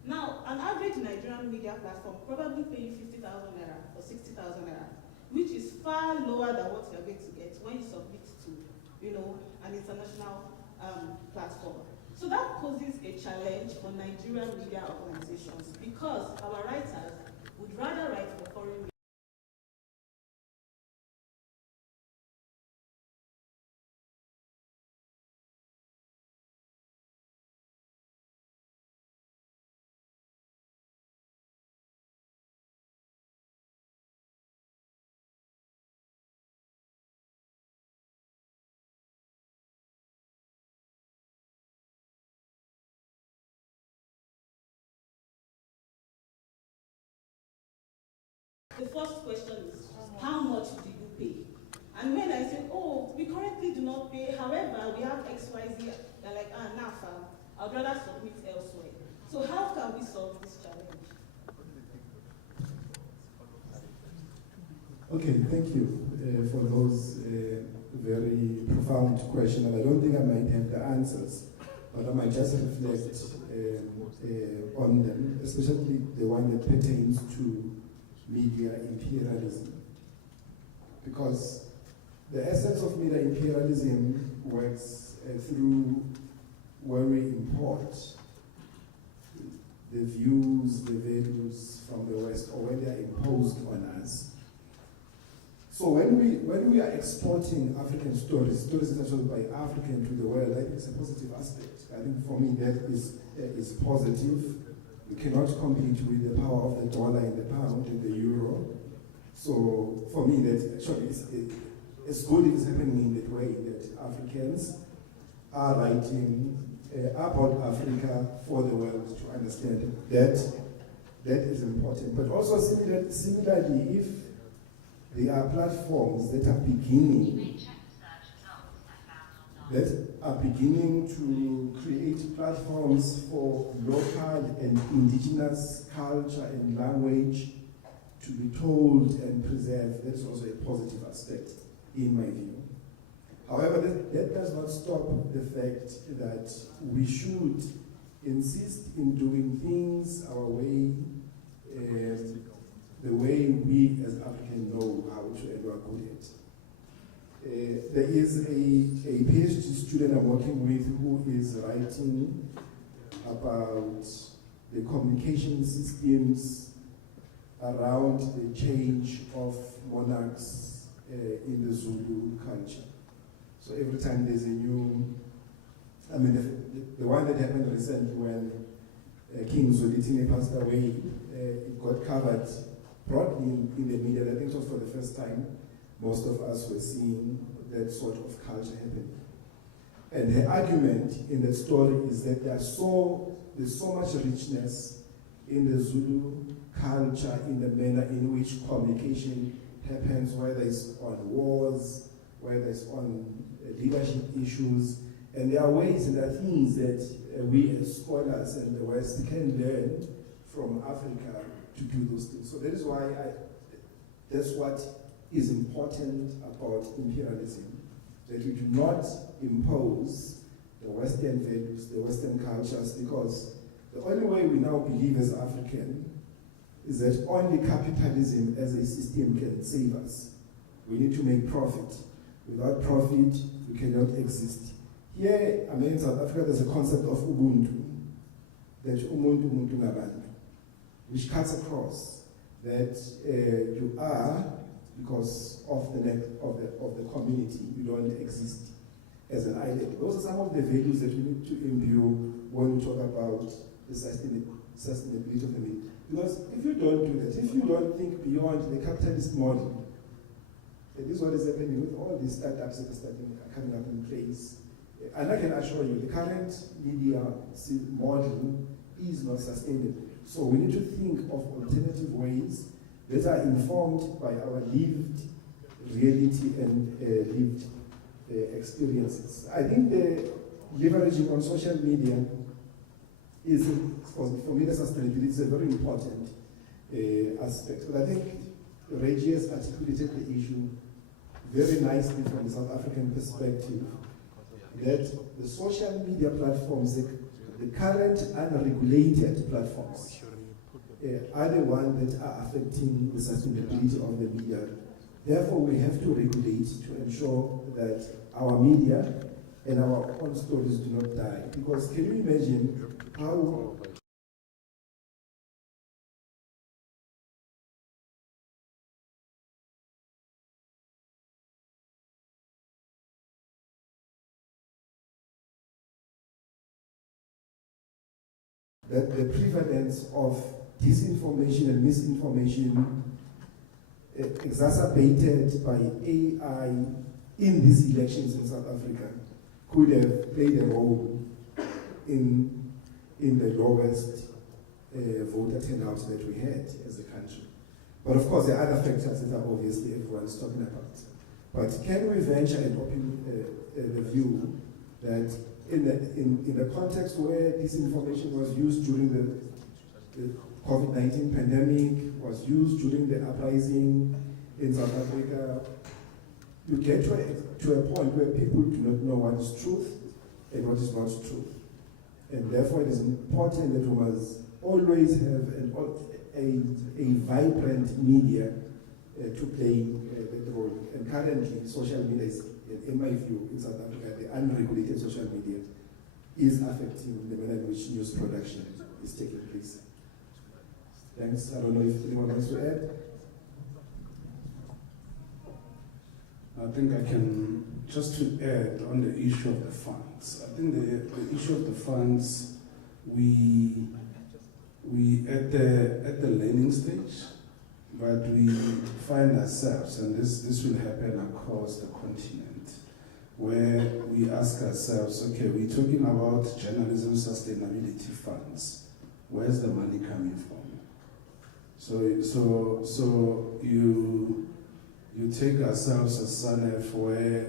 Now, an average Nigerian media platform probably pay you 50,000 naira or 60,000 naira, which is far lower than what you're going to get when you submit to, an international platform. So that poses a challenge for Nigerian media organizations because our writers would rather write for foreign media. The first question is, how much do you pay? And when I say, oh, we currently do not pay, however, we have XYZ, they're like, I'd rather submit elsewhere. So how can we solve this challenge? Okay, thank you for those very profound questions. And I don't think I might have the answers, but I might just reflect on them, especially the one that pertains to media imperialism. Because the essence of media imperialism works through where we import the views, the values from the West, or when they are imposed on us. So when we are exporting African stories that are told by African to the world, I think it's a positive aspect. I think for me that is positive. We cannot compete with the power of the dollar and the pound and the euro. So for me, that actually it's good it is happening in that way, that Africans are writing about Africa for the world to understand. That is important. But also similarly, if there are platforms that are beginning to create platforms for local and indigenous culture and language to be told and preserved. That's also a positive aspect in my view. However, that does not stop the fact that we should insist in doing things our way, the way we as Africans know how to and are good at. There is a PhD student I'm working with who is writing about the communication systems around the change of monarchs in the Zulu culture. So every time there's a new, the one that happened recently when King Zwelithini passed away, it got covered broadly in the media. I think it was for the first time most of us were seeing that sort of culture happen. And her argument in the story is that there's so much richness in the Zulu culture, in the manner in which communication happens, whether it's on wars, whether it's on leadership issues, and there are ways and there are things that we as scholars in the West can learn from Africa to do those things. So that is why that's what is important about imperialism, that we do not impose the Western values, the Western cultures, because the only way we now believe as African is that only capitalism as a system can save us. We need to make profit. Without profit, we cannot exist. Here, in South Africa, there's a concept of Ubuntu, that umuntu ngabantu, which cuts across that you are, because of the community, you don't exist as an island. Those are some of the values that we need to imbue when we talk about the sustainability of the media. Because if you don't do that, if you don't think beyond the capitalist model, and this is what is happening with all these startups that are coming up in place. And I can assure you, the current media model is not sustainable. So we need to think of alternative ways that are informed by our lived reality and lived experiences. I think the leveraging on social media is, for media sustainability, is a very important aspect. But I think Reggie has articulated the issue very nicely from the South African perspective, that the social media platforms, the current unregulated platforms, are the ones that are affecting the sustainability of the media. Therefore, we have to regulate to ensure that our media and our own stories do not die. Because can you imagine how that the prevalence of disinformation and misinformation exacerbated by AI in these elections in South Africa could have played a role in the lowest voter turnout that we had as a country. But of course, there are other factors that are obviously everyone is talking about. But can we venture and open the view that in the context where disinformation was used during the COVID-19 pandemic, was used during the uprising in South Africa, you get to a point where people do not know what is truth and what is not true. And therefore it is important that we must always have a vibrant media to play the role. And currently, social media is, in my view, in South Africa, the unregulated social media is affecting the manner in which news production is taking place. Thanks. I don't know if anyone wants to add. I think I can, just to add on the issue of the funds. I think the issue of the funds, we at the learning stage, but we find ourselves, and this will happen across the continent, where we ask ourselves, okay, we're talking about journalism sustainability funds. Where's the money coming from? So you take ourselves as SANEF, where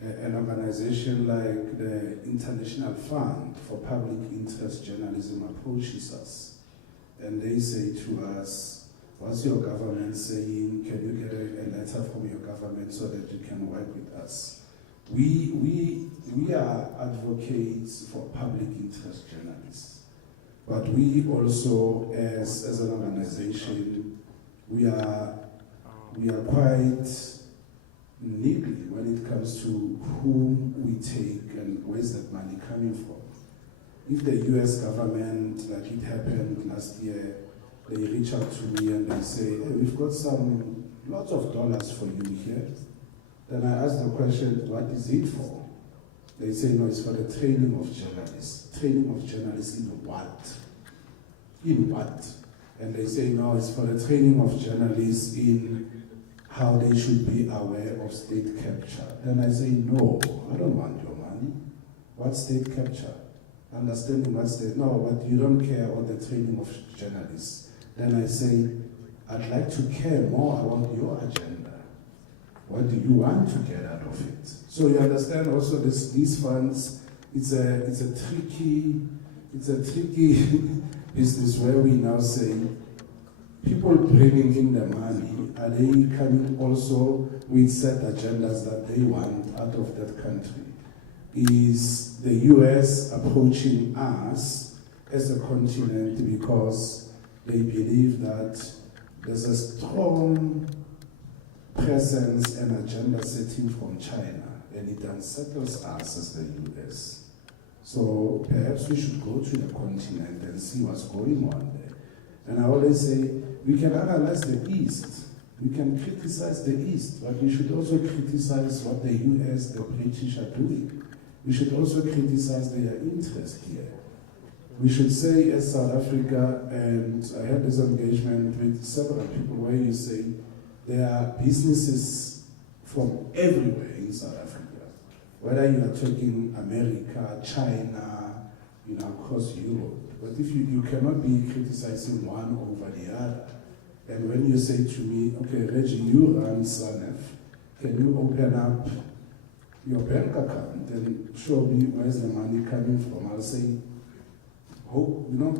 an organization like the International Fund for Public Interest Journalism approaches us, and they say to us, what's your government saying? Can you get a letter from your government so that you can work with us? We are advocates for public interest journalists, but we also, as an organization, we are quite niggly when it comes to whom we take and where's that money coming from. If the US government, like it happened last year, they reach out to me and they say, hey, we've got lots of dollars for you here. Then I ask the question, what is it for? They say, no, it's for the training of journalists. Training of journalists in what? In what? And they say, no, it's for the training of journalists in how they should be aware of state capture. Then I say, no, I don't want your money. What state capture? Understanding what state, no, but you don't care about the training of journalists. Then I say, I'd like to care more about your agenda. What do you want to get out of it? So you understand also these funds, it's a tricky business where we now say, people bringing in the money, are they coming also with set agendas that they want out of that country? Is the US approaching us as a continent because they believe that there's a strong presence and agenda setting from China, and it unsettles us as the US. So perhaps we should go to the continent and see what's going on there. And I always say, we can analyze the East, we can criticize the East, but we should also criticize what the US, the British are doing. We should also criticize their interest here. We should say as South Africa, and I had this engagement with several people where you say there are businesses from everywhere in South Africa. Whether you are talking America, China, across Europe. But if you cannot be criticizing one over the other. And when you say to me, okay, Reggie, you run SANEF, can you open up your bank account and show me where's the money coming from? I'll say,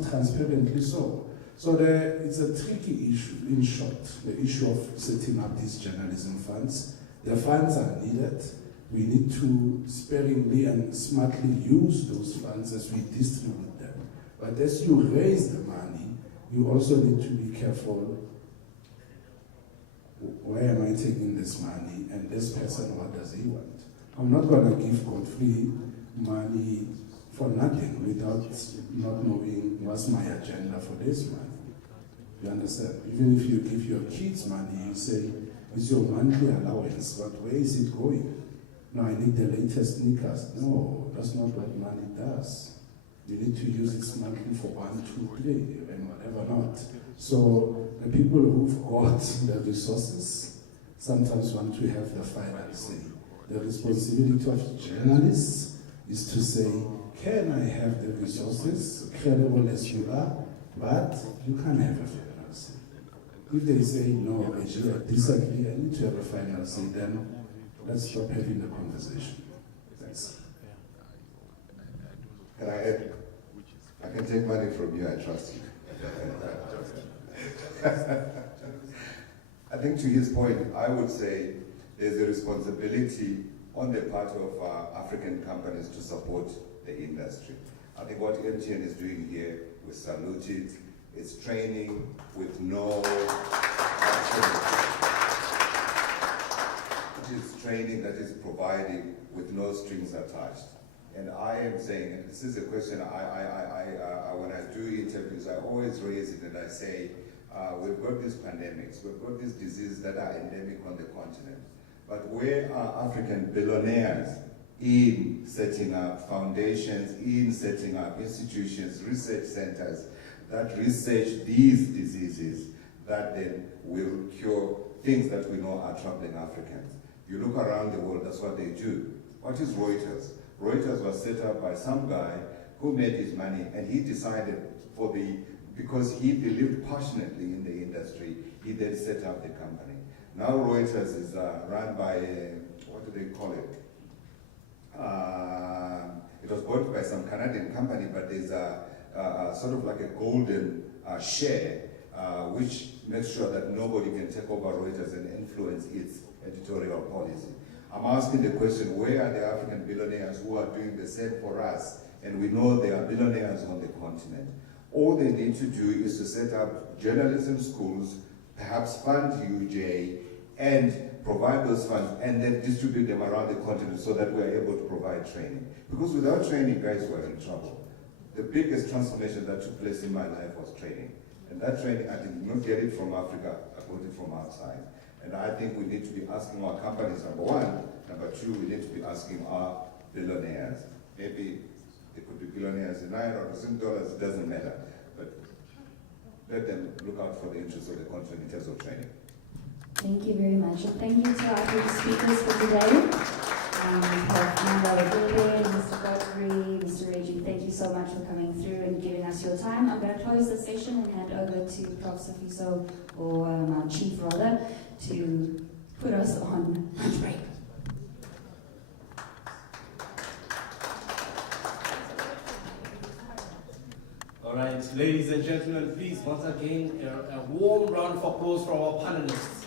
transparently so. So it's a tricky issue, in short, the issue of setting up these journalism funds. The funds are needed. We need to sparingly and smartly use those funds as we distribute them. But as you raise the money, you also need to be careful. Where am I taking this money? And this person, what does he want? I'm not going to give Godfrey money for nothing without not knowing what's my agenda for this money. You understand? Even if you give your kids money, you say, it's your monthly allowance, but where is it going? No, I need the latest sneakers. No, that's not what money does. You need to use it monthly for 1, 2, 3, and whatever not. So the people who've got the resources sometimes want to have the final say. The responsibility of journalists is to say, can I have the resources, credible as you are, but you can't have a final say. If they say no, actually I disagree, I need to have a final say, then let's stop having the conversation. Thanks. Can I add? I can take money from you, I trust you. I think to his point, I would say there's a responsibility on the part of African companies to support the industry. I think what MTN is doing here, we salute it. It's training with no, it is training that is provided with no strings attached. And I am saying, and this is a question when I do interviews, I always raise it and I say, we've got these pandemics, we've got these diseases that are endemic on the continent. But where are African billionaires in setting up foundations, in setting up institutions, research centers that research these diseases that then will cure things that we know are troubling Africans? You look around the world, that's what they do. What is Reuters? Reuters was set up by some guy who made his money, and he decided because he believed passionately in the industry, he then set up the company. Now Reuters is run by, what do they call it? It was bought by some Canadian company, but there's a sort of like a golden share, which makes sure that nobody can take over Reuters and influence its editorial policy. I'm asking the question, where are the African billionaires who are doing the same for us? And we know there are billionaires on the continent. All they need to do is to set up journalism schools, perhaps fund UJ, and provide those funds, and then distribute them around the continent so that we are able to provide training. Because without training, guys, we're in trouble. The biggest transformation that took place in my life was training. And that training, I did not get it from Africa, I got it from outside. And I think we need to be asking our companies, number one. Number two, we need to be asking our billionaires. Maybe they could be billionaires in Naira or some dollars, it doesn't matter. But let them look out for the interests of the country in terms of training. Thank you very much. And thank you to our three speakers for today. Mr. Godfrey, Mr. Reggie, thank you so much for coming through and giving us your time. I'm going to close the session and hand over to Prof. Safiso, or our chief rather, to put us on lunch break. All right, ladies and gentlemen, please once again a warm round of applause for our panelists.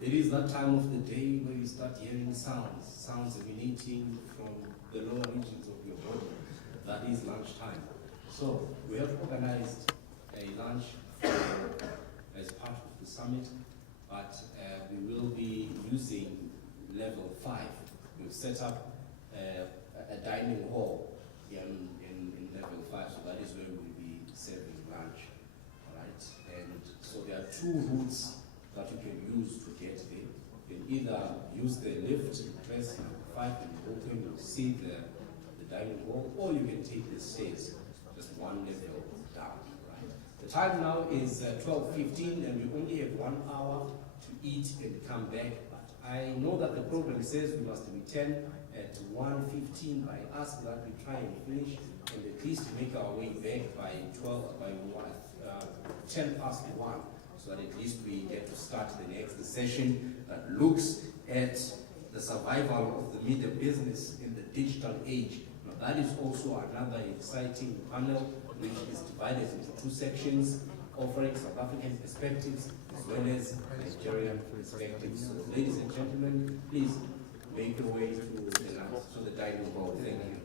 It is that time of the day where you start hearing sounds emanating from the lower regions of your body. That is lunchtime. So we have organized a lunch as part of the summit, but we will be using level 5. We've set up a dining hall in level 5, so that is where we'll be serving lunch. All right, and so there are two routes that you can use to get there. You can either use the lift, you press number 5 and you open, you see the dining hall, or you can take the stairs, just one level down. Right. The time now is 12:15, and we only have 1 hour to eat and come back. But I know that the program says we must return at 1:15. I ask that we try and finish and at least make our way back by 10 past 1. So that at least we get to start the next session that looks at the survival of the media business in the digital age. Now that is also another exciting panel which is divided into 2 sections, offering South African perspectives as well as Nigerian perspectives. So ladies and gentlemen, please make your way to the dining hall. Thank you.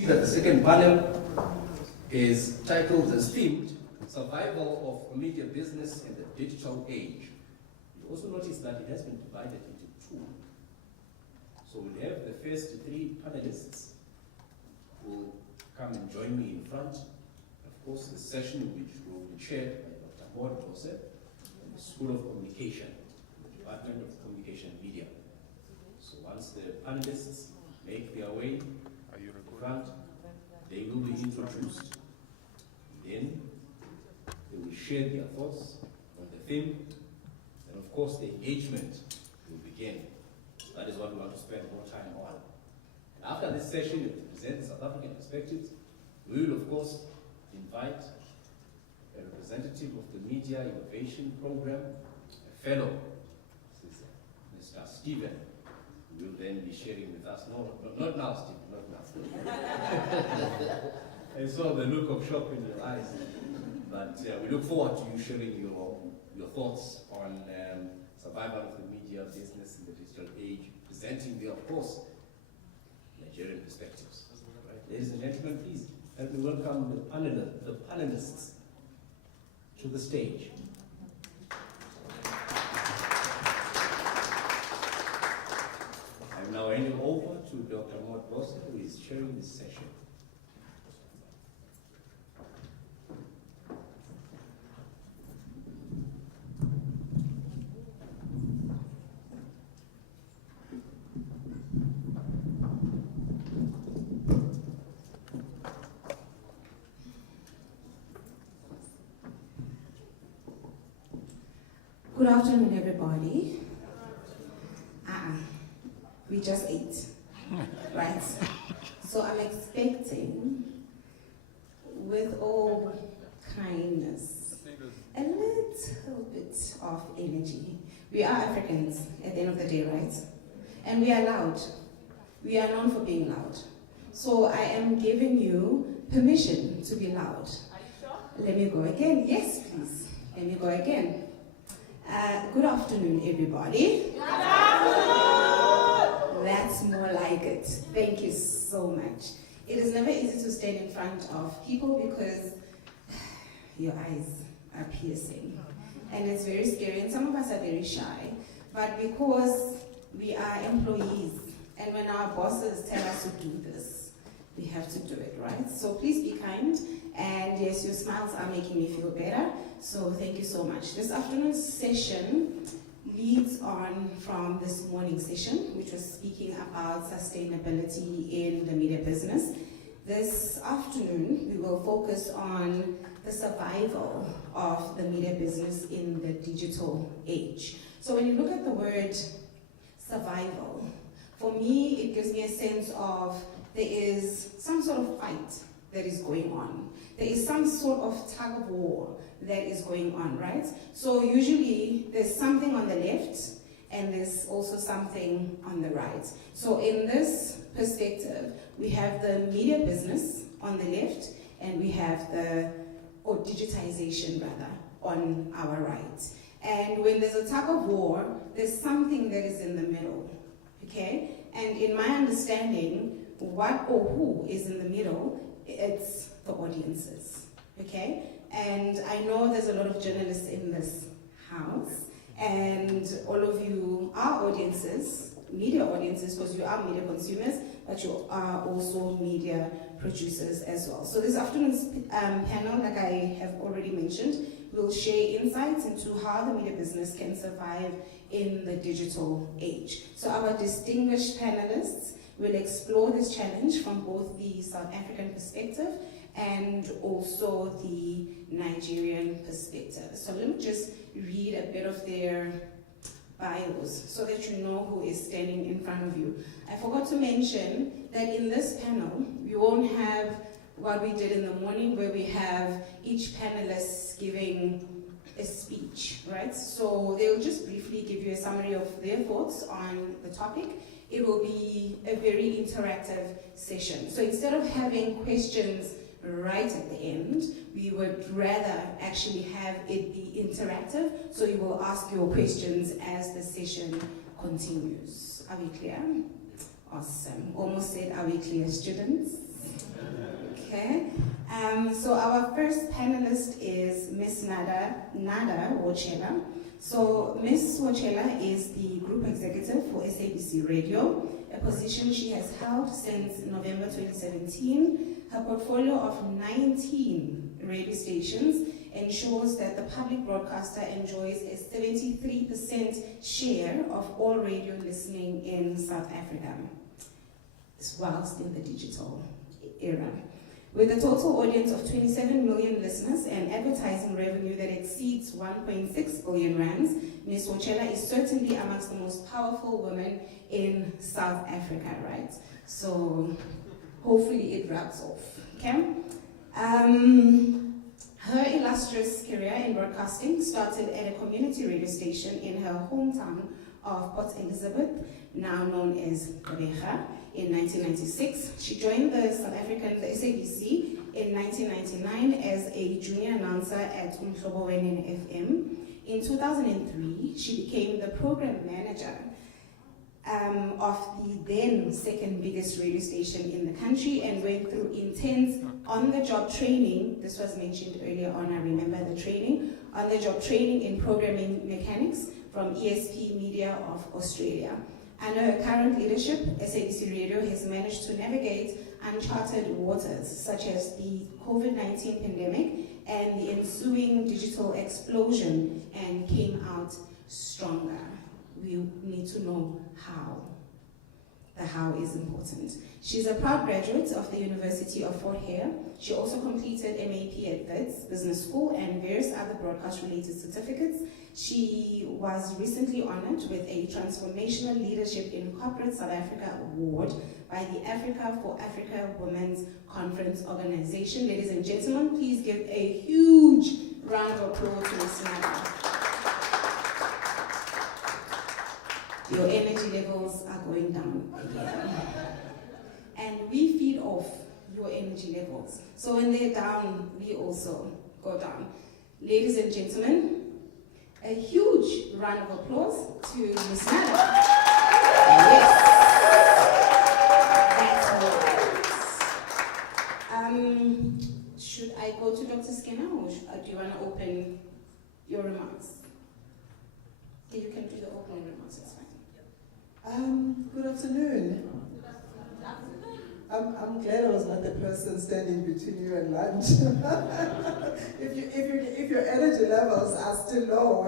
see that the second panel is titled as themed Survival of Media Business in the Digital Age. You also notice that it has been divided into two. So we'll have the first three panelists who will come and join me in front. Of course, the session which will be chaired by Dr. Maud Bose from the School of Communication, the Department of Communication and Media. So once the panelists make their way in front, they will be introduced. Then they will share their thoughts on the theme, and of course the engagement will begin. That is what we want to spend more time on. And after this session, to present the South African perspectives, we will of course invite a representative of the Media Innovation Program, a fellow, Mr. Stephen, who will then be sharing with us. No, not now, Stephen, not now. I saw the look of shock in your eyes. But we look forward to you sharing your thoughts on survival of the media business in the digital age, presenting the, of course, Nigerian perspectives. Right. Ladies and gentlemen, please help me welcome the panelists to the stage. I'm now handing over to Dr. Maud Bose, who is chairing this session. Good afternoon, everybody. We just ate, right? So I'm expecting, with all kindness, a little bit of energy. We are Africans at the end of the day, right? And we are loud. We are known for being loud. So I am giving you permission to be loud. Are you sure? Let me go again. Yes, please. Let me go again. Good afternoon, everybody. Good afternoon. That's more like it. Thank you so much. It is never easy to stand in front of people because your eyes are piercing. And it's very scary. And some of us are very shy. But because we are employees, and when our bosses tell us to do this, we have to do it, right? So please be kind. And yes, your smiles are making me feel better. So thank you so much. This afternoon's session leads on from this morning's session, which was speaking about sustainability in the media business. This afternoon, we will focus on the survival of the media business in the digital age. So when you look at the word survival, for me, it gives me a sense of there is some sort of fight that is going on. There is some sort of tug of war that is going on, right? So usually there's something on the left and there's also something on the right. So in this perspective, we have the media business on the left and we have or digitization rather, on our right. And when there's a tug of war, there's something that is in the middle, okay? And in my understanding, what or who is in the middle, it's the audiences, okay? And I know there's a lot of journalists in this house, and all of you are audiences, media audiences, because you are media consumers, but you are also media producers as well. So this afternoon's panel, like I have already mentioned, will share insights into how the media business can survive in the digital age. So our distinguished panelists will explore this challenge from both the South African perspective and also the Nigerian perspective. So let me just read a bit of their bios so that you know who is standing in front of you. I forgot to mention that in this panel, we won't have what we did in the morning where we have each panelist giving a speech, right? So they'll just briefly give you a summary of their thoughts on the topic. It will be a very interactive session. So instead of having questions right at the end, we would rather actually have it be interactive, so you will ask your questions as the session continues. Are we clear? Awesome. Almost said, are we clear, students? Okay. So our first panelist is Miss Nada Wochela. So Ms. Wochela is the Group Executive for SABC Radio, a position she has held since November 2017. Her portfolio of 19 radio stations ensures that the public broadcaster enjoys a 73% share of all radio listening in South Africa, whilst in the digital era. With a total audience of 27 million listeners and advertising revenue that exceeds 1.6 billion rands, Ms. Wochela is certainly amongst the most powerful women in South Africa, right? So hopefully it wraps off, okay? Her illustrious career in broadcasting started at a community radio station in her hometown of Port Elizabeth, now known as Gqeberha. In 1996, she joined the SABC in 1999 as a junior announcer at Umhloboweni FM. In 2003, she became the program manager of the then second biggest radio station in the country and went through intense on-the-job training. This was mentioned earlier on, I remember the training, on-the-job training in programming mechanics from ESP Media of Australia. Under her current leadership, SABC Radio has managed to navigate uncharted waters, such as the COVID-19 pandemic and the ensuing digital explosion, and came out stronger. We need to know how. The how is important. She's a proud graduate of the University of Fort Hare. She also completed MAP at Wits Business School and various other broadcast-related certificates. She was recently honored with a Transformational Leadership in Corporate South Africa Award by the Africa for Africa Women's Conference Organization. Ladies and gentlemen, please give a huge round of applause to Ms. Nada. Your energy levels are going down again. And we feed off your energy levels. So when they're down, we also go down. Ladies and gentlemen, a huge round of applause to Ms. Nada. Yes. That's right. Should I go to Dr. Skinner, or do you want to open your remarks? Yeah, you can do the opening remarks, it's fine. Good afternoon. I'm glad I was not the person standing between you and lunch. if your energy levels are still low,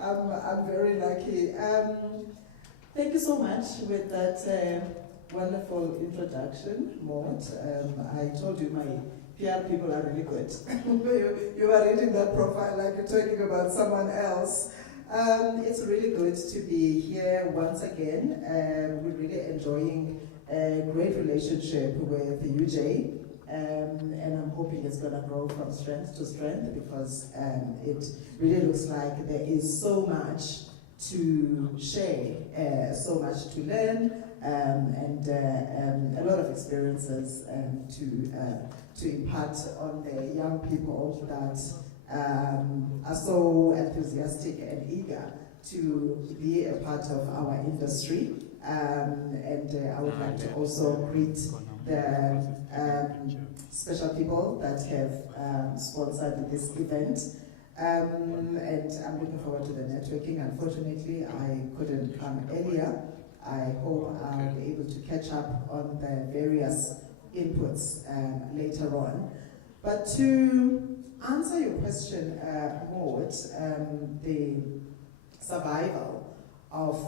I'm very lucky. Thank you so much with that wonderful introduction, Maud. I told you my PR people are really good. You are reading that profile like you're talking about someone else. It's really good to be here once again. We're really enjoying a great relationship with UJ, and I'm hoping it's going to grow from strength to strength, because it really looks like there is so much to share, so much to learn, and a lot of experiences to impart on the young people that are so enthusiastic and eager to be a part of our industry. And I would like to also greet the special people that have sponsored this event. And I'm looking forward to the networking. Unfortunately, I couldn't come earlier. I hope I'll be able to catch up on the various inputs later on. But to answer your question, Maud, the survival of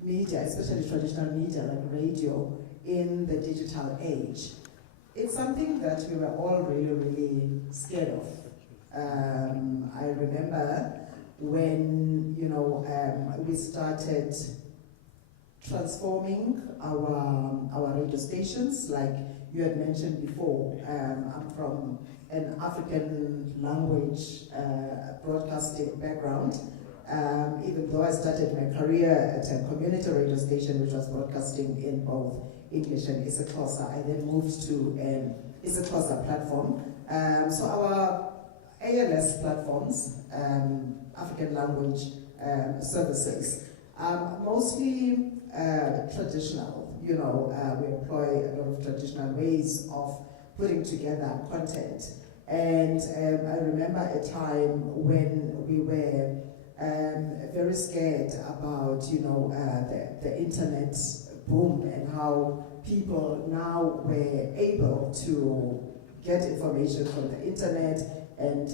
media, especially traditional media like radio, in the digital age, it's something that we were all really, really scared of. I remember when we started transforming our radio stations, like you had mentioned before. I'm from an African language broadcasting background. Even though I started my career at a community radio station which was broadcasting in both English and isiXhosa, I then moved to an isiXhosa platform. So our ALS platforms, African language services, mostly traditional. we employ a lot of traditional ways of putting together content. And I remember a time when we were very scared about, the internet boom and how people now were able to get information from the internet and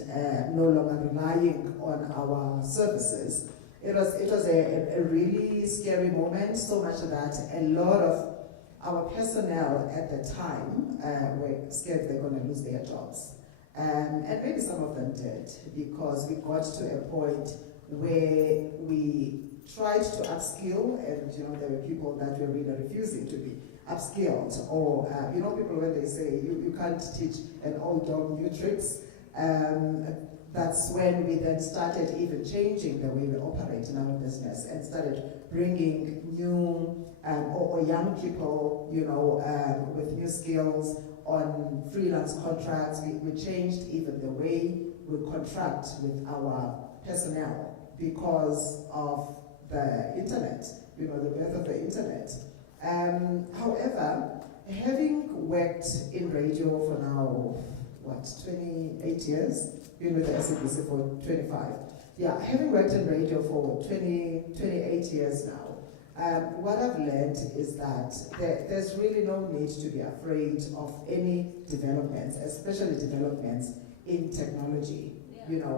no longer relying on our services. It was a really scary moment, so much that a lot of our personnel at the time were scared they're going to lose their jobs. And maybe some of them did, because we got to a point where we tried to upskill, and there were people that were really refusing to be upskilled, or people when they say you can't teach an old dog new tricks. That's when we then started even changing the way we operate in our business and started bringing new or young people, with new skills on freelance contracts. We changed even the way we contract with our personnel because of the internet, the birth of the internet. However, having worked in radio for now, 28 years, been with the SABC for 25. Yeah, having worked in radio for 28 years now, what I've learned is that there's really no need to be afraid of any developments, especially developments in technology. Yeah.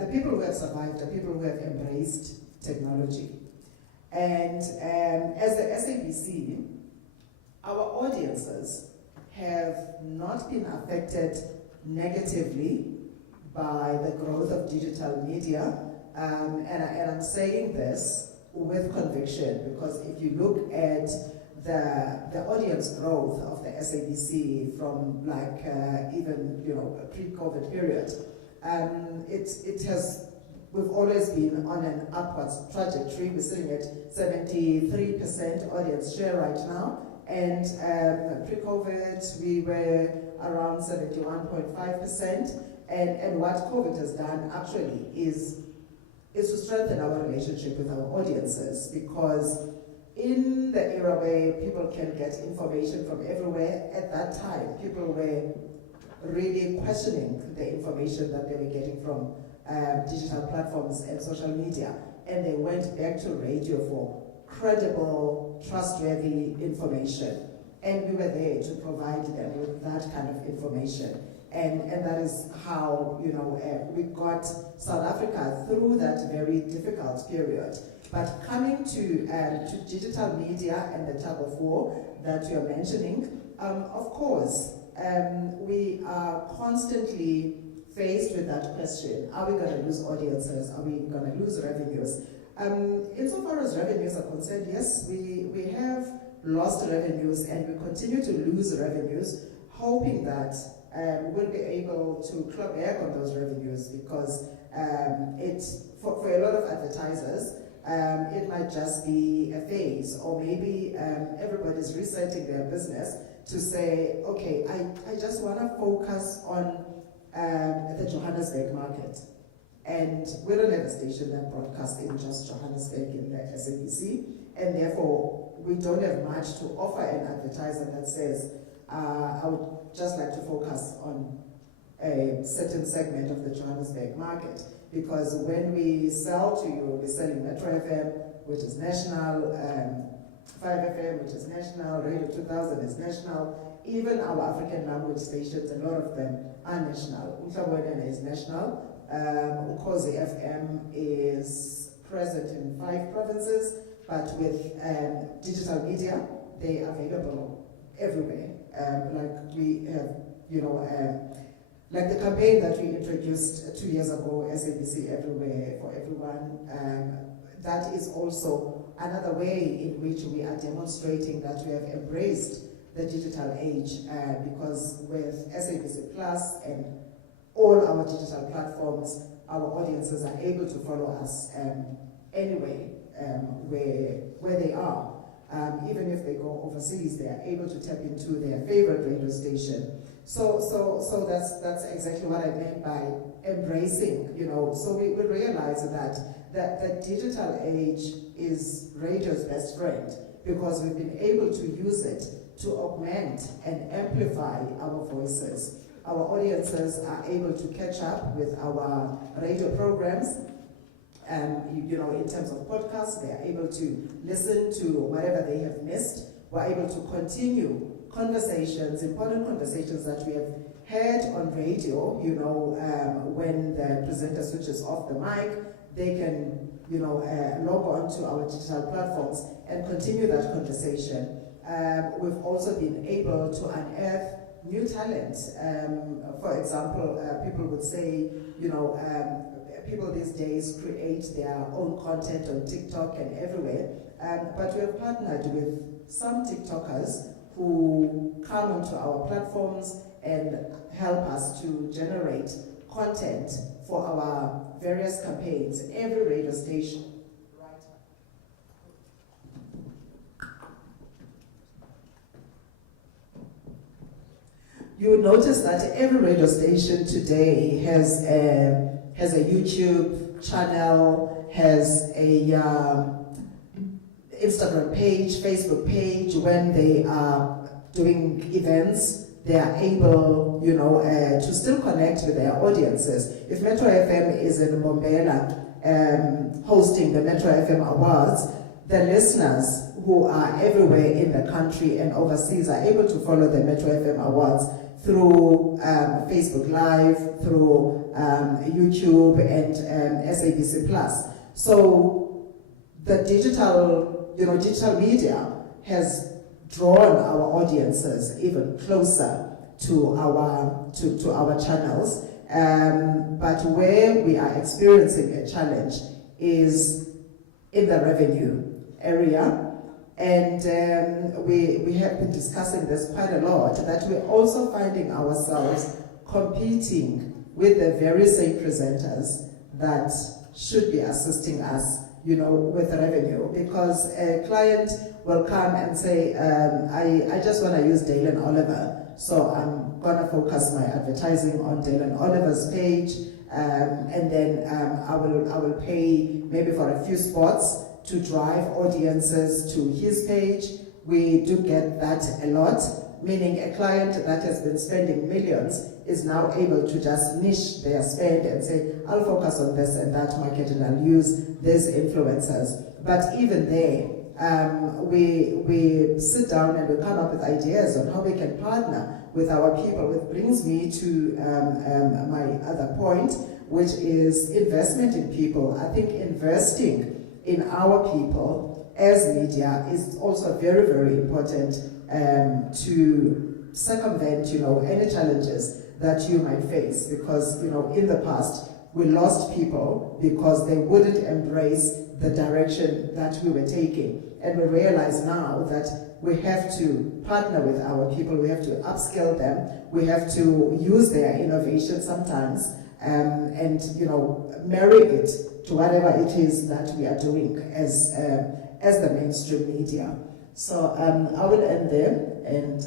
The people who have survived are people who have embraced technology. And as the SABC, our audiences have not been affected negatively by the growth of digital media. And I'm saying this with conviction, because if you look at the audience growth of the SABC from even a pre-COVID period, we've always been on an upwards trajectory. We're sitting at 73% audience share right now, and pre-COVID we were around 71.5%. And what COVID has done actually is to strengthen our relationship with our audiences, because in the era where people can get information from everywhere, at that time people were really questioning the information that they were getting from digital platforms and social media, and they went back to radio for credible, trustworthy information, and we were there to provide them with that kind of information. And that is how we got South Africa through that very difficult period. But coming to digital media and the tug of war that you're mentioning, of course, we are constantly faced with that question: are we going to lose audiences? Are we going to lose revenues? Insofar as revenues are concerned, yes, we have lost revenues, and we continue to lose revenues, hoping that we'll be able to claw back on those revenues, because for a lot of advertisers, it might just be a phase, or maybe everybody's resetting their business to say, okay, I just want to focus on the Johannesburg market. And we don't have a station that broadcasts in just Johannesburg in the SABC, and therefore we don't have much to offer an advertiser that says, I would just like to focus on a certain segment of the Johannesburg market. Because when we sell to you, we're selling Metro FM, which is national, 5FM, which is national, Radio 2000 is national, even our African language stations, a lot of them are national. Umhlabonene is national, Ukhozi FM is present in 5 provinces, but with digital media, they are available everywhere. Like we have, like the campaign that we introduced 2 years ago, SABC Everywhere for Everyone, that is also another way in which we are demonstrating that we have embraced the digital age, because with SABC Plus and all our digital platforms, our audiences are able to follow us anyway, where they are. Even if they go overseas, they are able to tap into their favorite radio station. So that's exactly what I meant by embracing, So we realize that that the digital age is radio's best friend, because we've been able to use it to augment and amplify our voices. Our audiences are able to catch up with our radio programs. You know, in terms of podcasts, they are able to listen to whatever they have missed. We're able to continue conversations, important conversations that we have heard on radio. You know, when the presenter switches off the mic, they can, you know, log on to our digital platforms and continue that conversation. We've also been able to unearth new talent. For example, people would say, you know, people these days create their own content on TikTok and everywhere, but we have partnered with some TikTokers who come onto our platforms and help us to generate content for our various campaigns, every radio station. You will notice that every radio station today has a YouTube channel, has a Instagram page, Facebook page. When they are doing events, they are able, you know, to still connect with their audiences. If Metro FM is in Mbombela hosting the Metro FM Awards, the listeners who are everywhere in the country and overseas are able to follow the Metro FM Awards through Facebook Live, through YouTube and SABC Plus. So the digital, you know, digital media has drawn our audiences even closer to our channels. But where we are experiencing a challenge is in the revenue area. And we have been discussing this quite a lot, that we're also finding ourselves competing with the very same presenters that should be assisting us, you know, with revenue. Because a client will come and say, I just want to use Dale and Oliver, so I'm going to focus my advertising on Dale and Oliver's page, and then I will pay maybe for a few spots to drive audiences to his page. We do get that a lot, meaning a client that has been spending millions is now able to just niche their spend and say, I'll focus on this and that market and I'll use these influencers. But even there, we sit down and we come up with ideas on how we can partner with our people, which brings me to my other point, which is investment in people. I think investing in our people as media is also very, very important to circumvent, you know, any challenges that you might face. Because, you know, in the past, we lost people because they wouldn't embrace the direction that we were taking. And we realize now that we have to partner with our people, we have to upskill them, we have to use their innovation sometimes, and, you know, marry it to whatever it is that we are doing as the mainstream media. So I will end there and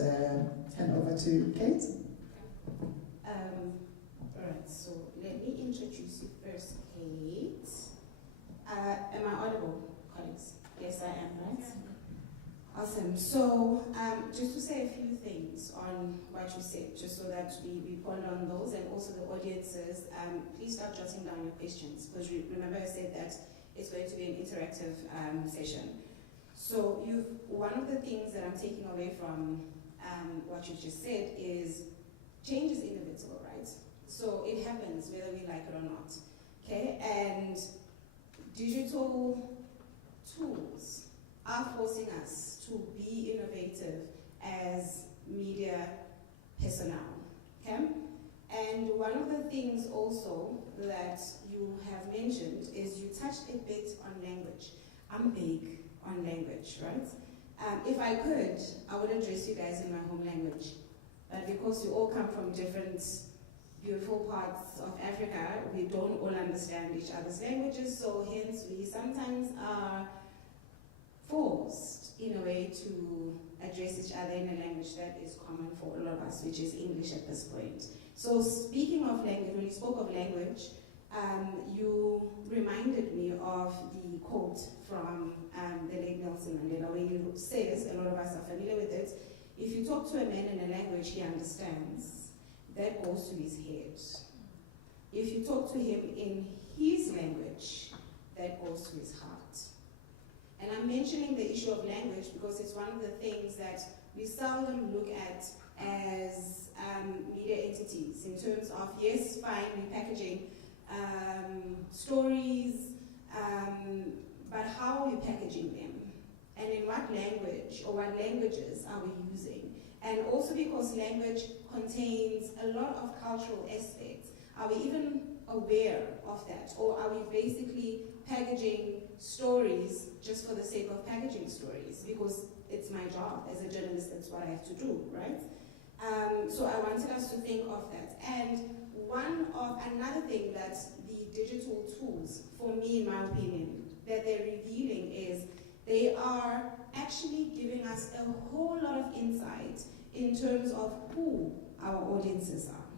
hand over to Kate. Alright, so let me introduce you first, Kate. Am I audible, colleagues? Yes, I am, right? Awesome. So just to say a few things on what you said, just so that we ponder on those, and also the audiences, please start jotting down your questions, because remember I said that it's going to be an interactive session. So one of the things that I'm taking away from what you just said is change is inevitable, right? So it happens whether we like it or not, okay? And digital tools are forcing us to be innovative as media personnel, okay? And one of the things also that you have mentioned is you touched a bit on language. I'm big on language, right? If I could, I would address you guys in my home language. But because you all come from different beautiful parts of Africa, we don't all understand each other's languages, so hence we sometimes are forced, in a way, to address each other in a language that is common for all of us, which is English at this point. So speaking of language, when you spoke of language, you reminded me of the quote from the late Nelson Mandela, where he says, a lot of us are familiar with it, if you talk to a man in a language he understands, that goes to his head. If you talk to him in his language, that goes to his heart. And I'm mentioning the issue of language because it's one of the things that we seldom look at as media entities in terms of, yes, fine, we're packaging stories, but how are we packaging them? And in what language or what languages are we using? And also because language contains a lot of cultural aspects, are we even aware of that? Or are we basically packaging stories just for the sake of packaging stories? Because it's my job as a journalist, that's what I have to do, right? So I wanted us to think of that. And another thing that the digital tools, for me, in my opinion, that they're revealing is they are actually giving us a whole lot of insight in terms of who our audiences are.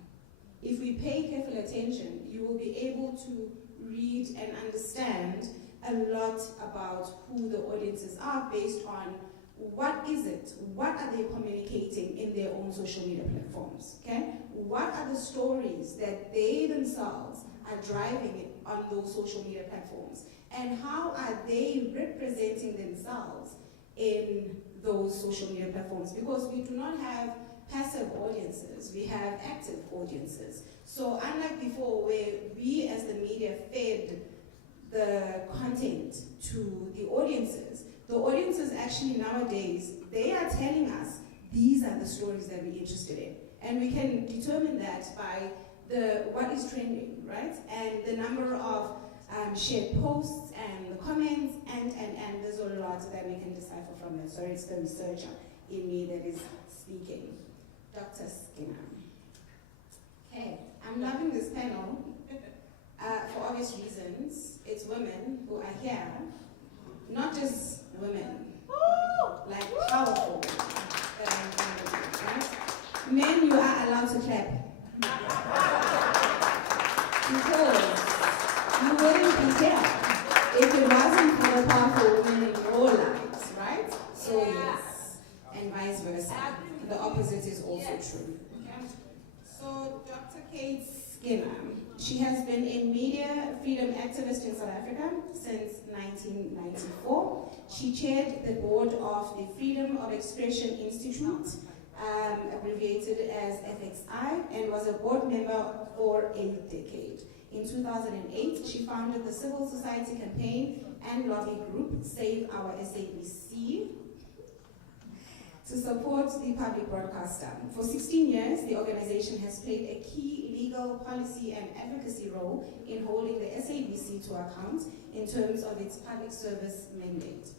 If we pay careful attention, you will be able to read and understand a lot about who the audiences are based on what is it, what are they communicating in their own social media platforms, okay? What are the stories that they themselves are driving on those social media platforms? And how are they representing themselves in those social media platforms? Because we do not have passive audiences, we have active audiences. So unlike before, where we as the media fed the content to the audiences actually nowadays, they are telling us these are the stories that we're interested in. And we can determine that by what is trending, right? And the number of shared posts and the comments, and there's a lot that we can decipher from that. Sorry, it's the researcher in me that is speaking. Dr. Skinner. Okay, I'm loving this panel for obvious reasons. It's women who are here, not just women, like powerful, right? Men, you are allowed to clap. Because you wouldn't be here if it wasn't for the powerful women in your lives, right? So yes, and vice versa. The opposite is also true. Okay? So Dr. Kate Skinner, she has been a media freedom activist in South Africa since 1994. She chaired the board of the Freedom of Expression Institute, abbreviated as FXI, and was a board member for a decade. In 2008, she founded the civil society campaign and lobby group Save Our SABC to support the public broadcaster. For 16 years, the organization has played a key legal, policy, and advocacy role in holding the SABC to account in terms of its public service mandate.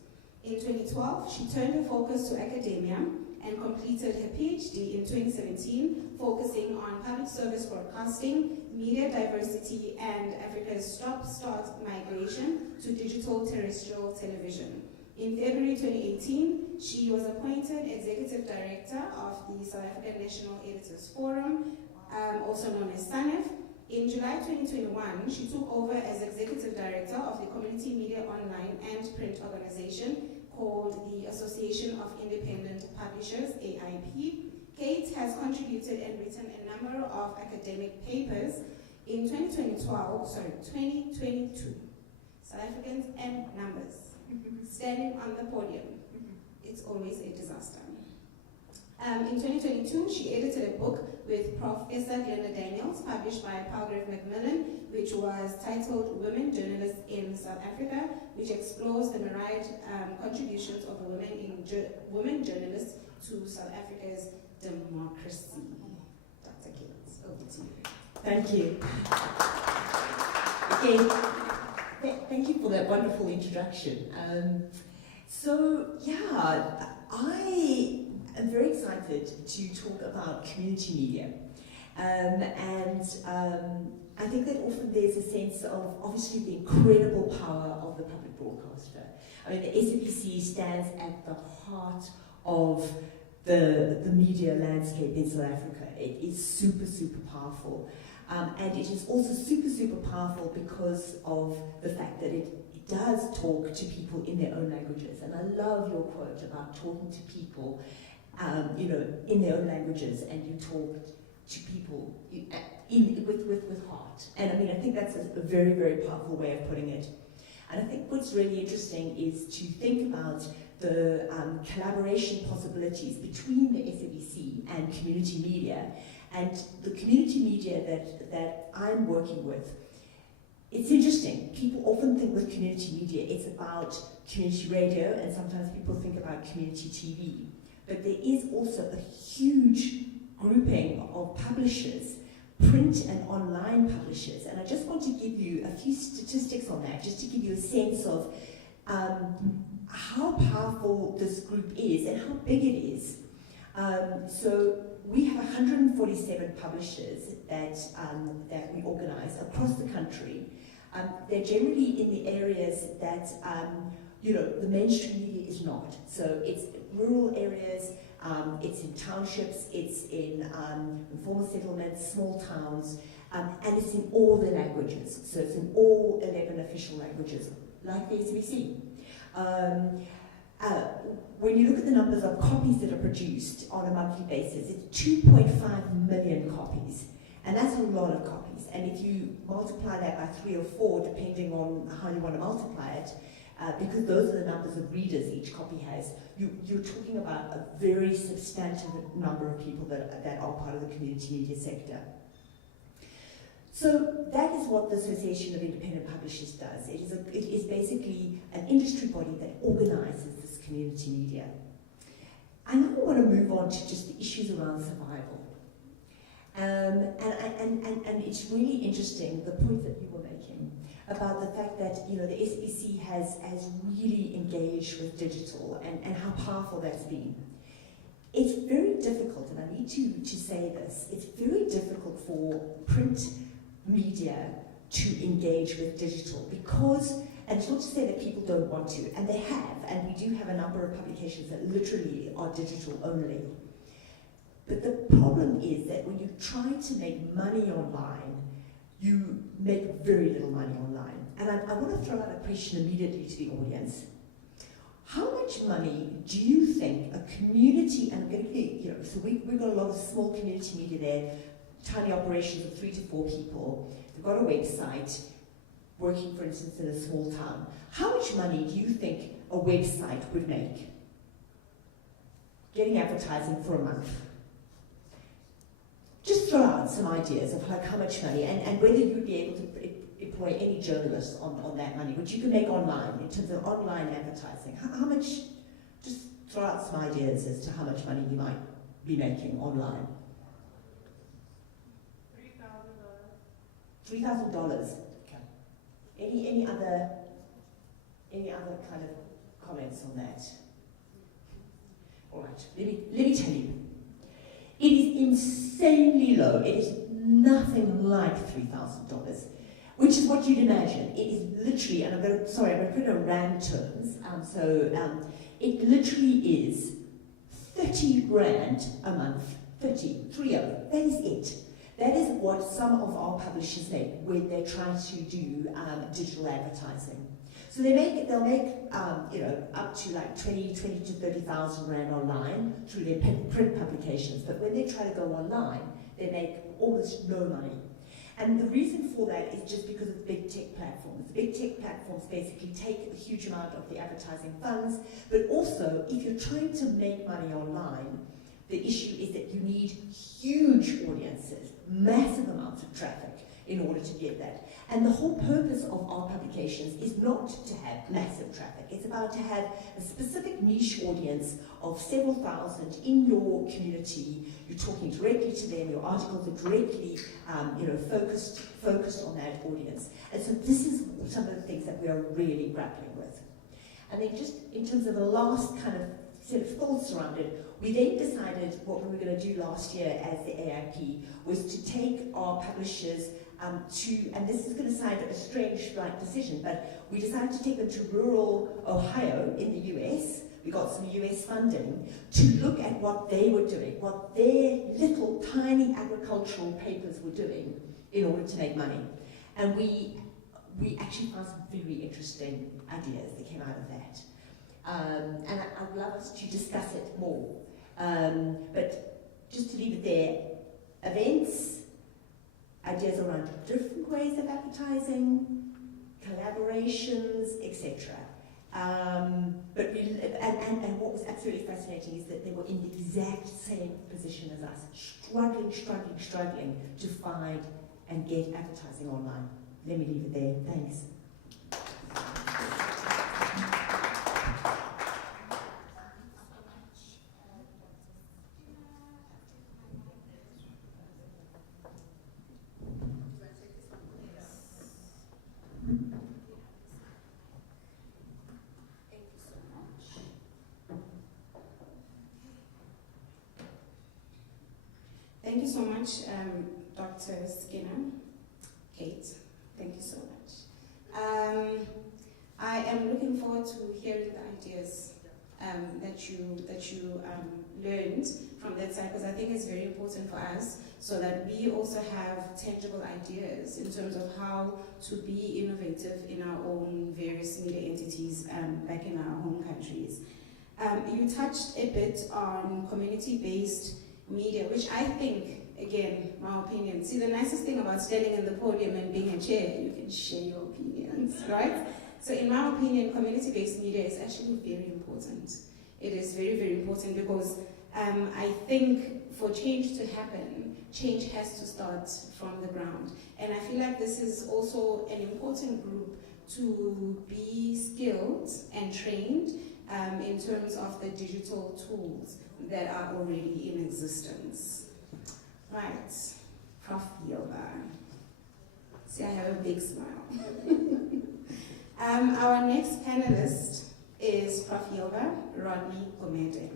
In 2012, she turned her focus to academia and completed her PhD in 2017, focusing on public service broadcasting, media diversity, and Africa's stop-start migration to digital terrestrial television. In February 2018, she was appointed Executive Director of the South African National Editors Forum, also known as SANEF. In July 2021, she took over as Executive Director of the Community Media Online and Print organization called the Association of Independent Publishers, AIP. Kate has contributed and written a number of academic papers. In 2022, South Africans and numbers, standing on the podium. It's always a disaster. In 2022, she edited a book with Professor Glenda Daniels, published by Palgrave Macmillan, which was titled Women Journalists in South Africa, which explores the myriad contributions of women journalists to South Africa's democracy. Dr. Kate, over to you. Thank you. Okay, thank you for that wonderful introduction. I am very excited to talk about community media. I think that often there's a sense of, obviously, the incredible power of the public broadcaster. I mean, the SABC stands at the heart of the media landscape in South Africa. It is super, super powerful. And it is also super, super powerful because of the fact that it does talk to people in their own languages. And I love your quote about talking to people, in their own languages, and you talk to people with heart. And I mean, I think that's a very, very powerful way of putting it. And I think what's really interesting is to think about the collaboration possibilities between the SABC and community media. And the community media that I'm working with, it's interesting. People often think with community media it's about community radio, and sometimes people think about community TV. But there is also a huge grouping of publishers, print and online publishers. And I just want to give you a few statistics on that, just to give you a sense of how powerful this group is and how big it is. So we have 147 publishers that we organize across the country. They're generally in the areas that the mainstream media is not. So it's rural areas, it's in townships, it's in informal settlements, small towns, and it's in all the languages. So it's in all 11 official languages, like the SABC. When you look at the numbers of copies that are produced on a monthly basis, it's 2.5 million copies. And that's a lot of copies. And if you multiply that by 3 or 4, depending on how you want to multiply it, because those are the numbers of readers each copy has, you're talking about a very substantive number of people that are part of the community media sector. So that is what the Association of Independent Publishers does. It is basically an industry body that organizes this community media. And now I want to move on to just the issues around survival. And it's really interesting, the point that you were making, about the fact that the SABC has really engaged with digital and how powerful that's been. It's very difficult, and I need to say this, it's very difficult for print media to engage with digital because, and it's not to say that people don't want to, and they have, and we do have a number of publications that literally are digital only. But the problem is that when you try to make money online, you make very little money online. And I want to throw out a question immediately to the audience. How much money do you think a community, and I'm going to, so we've got a lot of small community media there, tiny operations of 3 to 4 people. They've got a website, working, for instance, in a small town. How much money do you think a website would make getting advertising for a month? Just throw out some ideas of how much money, and whether you'd be able to employ any journalists on that money, which you can make online, in terms of online advertising. How much, just throw out some ideas as to how much money you might be making online. $3,000. Okay. Any other kind of comments on that? All right, let me tell you. It is insanely low. It is nothing like $3,000, which is what you'd imagine. It is literally, and I'm going to put it in rand terms. It literally is 30 rand a month. 30. That is it. That is what some of our publishers make when they're trying to do digital advertising. So they'll make up to like 20 to 30,000 rand online through their print publications. But when they try to go online, they make almost no money. And the reason for that is just because of big tech platforms. Big tech platforms basically take a huge amount of the advertising funds, but also if you're trying to make money online, the issue is that you need huge audiences, massive amounts of traffic in order to get that. And the whole purpose of our publications is not to have massive traffic. It's about to have a specific niche audience of several thousand in your community. You're talking directly to them. Your articles are directly, focused on that audience. And so this is some of the things that we are really grappling with. And then just in terms of the last kind of set of thoughts around it, we then decided what we were going to do last year as the AIP was to take our publishers and this is going to sound a strange decision, but we decided to take them to rural Ohio in the US. We got some US funding to look at what they were doing, what their little tiny agricultural papers were doing in order to make money. And we actually found some very interesting ideas that came out of that. And I would love us to discuss it more. But just to leave it there, events, ideas around different ways of advertising, collaborations, etc. But what was absolutely fascinating is that they were in the exact same position as us, struggling to find and get advertising online. Let me leave it there. Thanks. Thank you so much, Dr. Skinner. Kate, thank you so much. I am looking forward to hearing the ideas that you learned from that side, because I think it's very important for us so that we also have tangible ideas in terms of how to be innovative in our own various media entities back in our home countries. You touched a bit on community-based media, which I think, again, my opinion, see, the nicest thing about standing in the podium and being a chair, you can share your opinions, right? So in my opinion, community-based media is actually very important. It is very, very important because I think for change to happen, change has to start from the ground. And I feel like this is also an important group to be skilled and trained in terms of the digital tools that are already in existence. Right, Prof. Yoba. See, I have a big smile. Our next panelist is Prof. Yoba Rodney Gomede.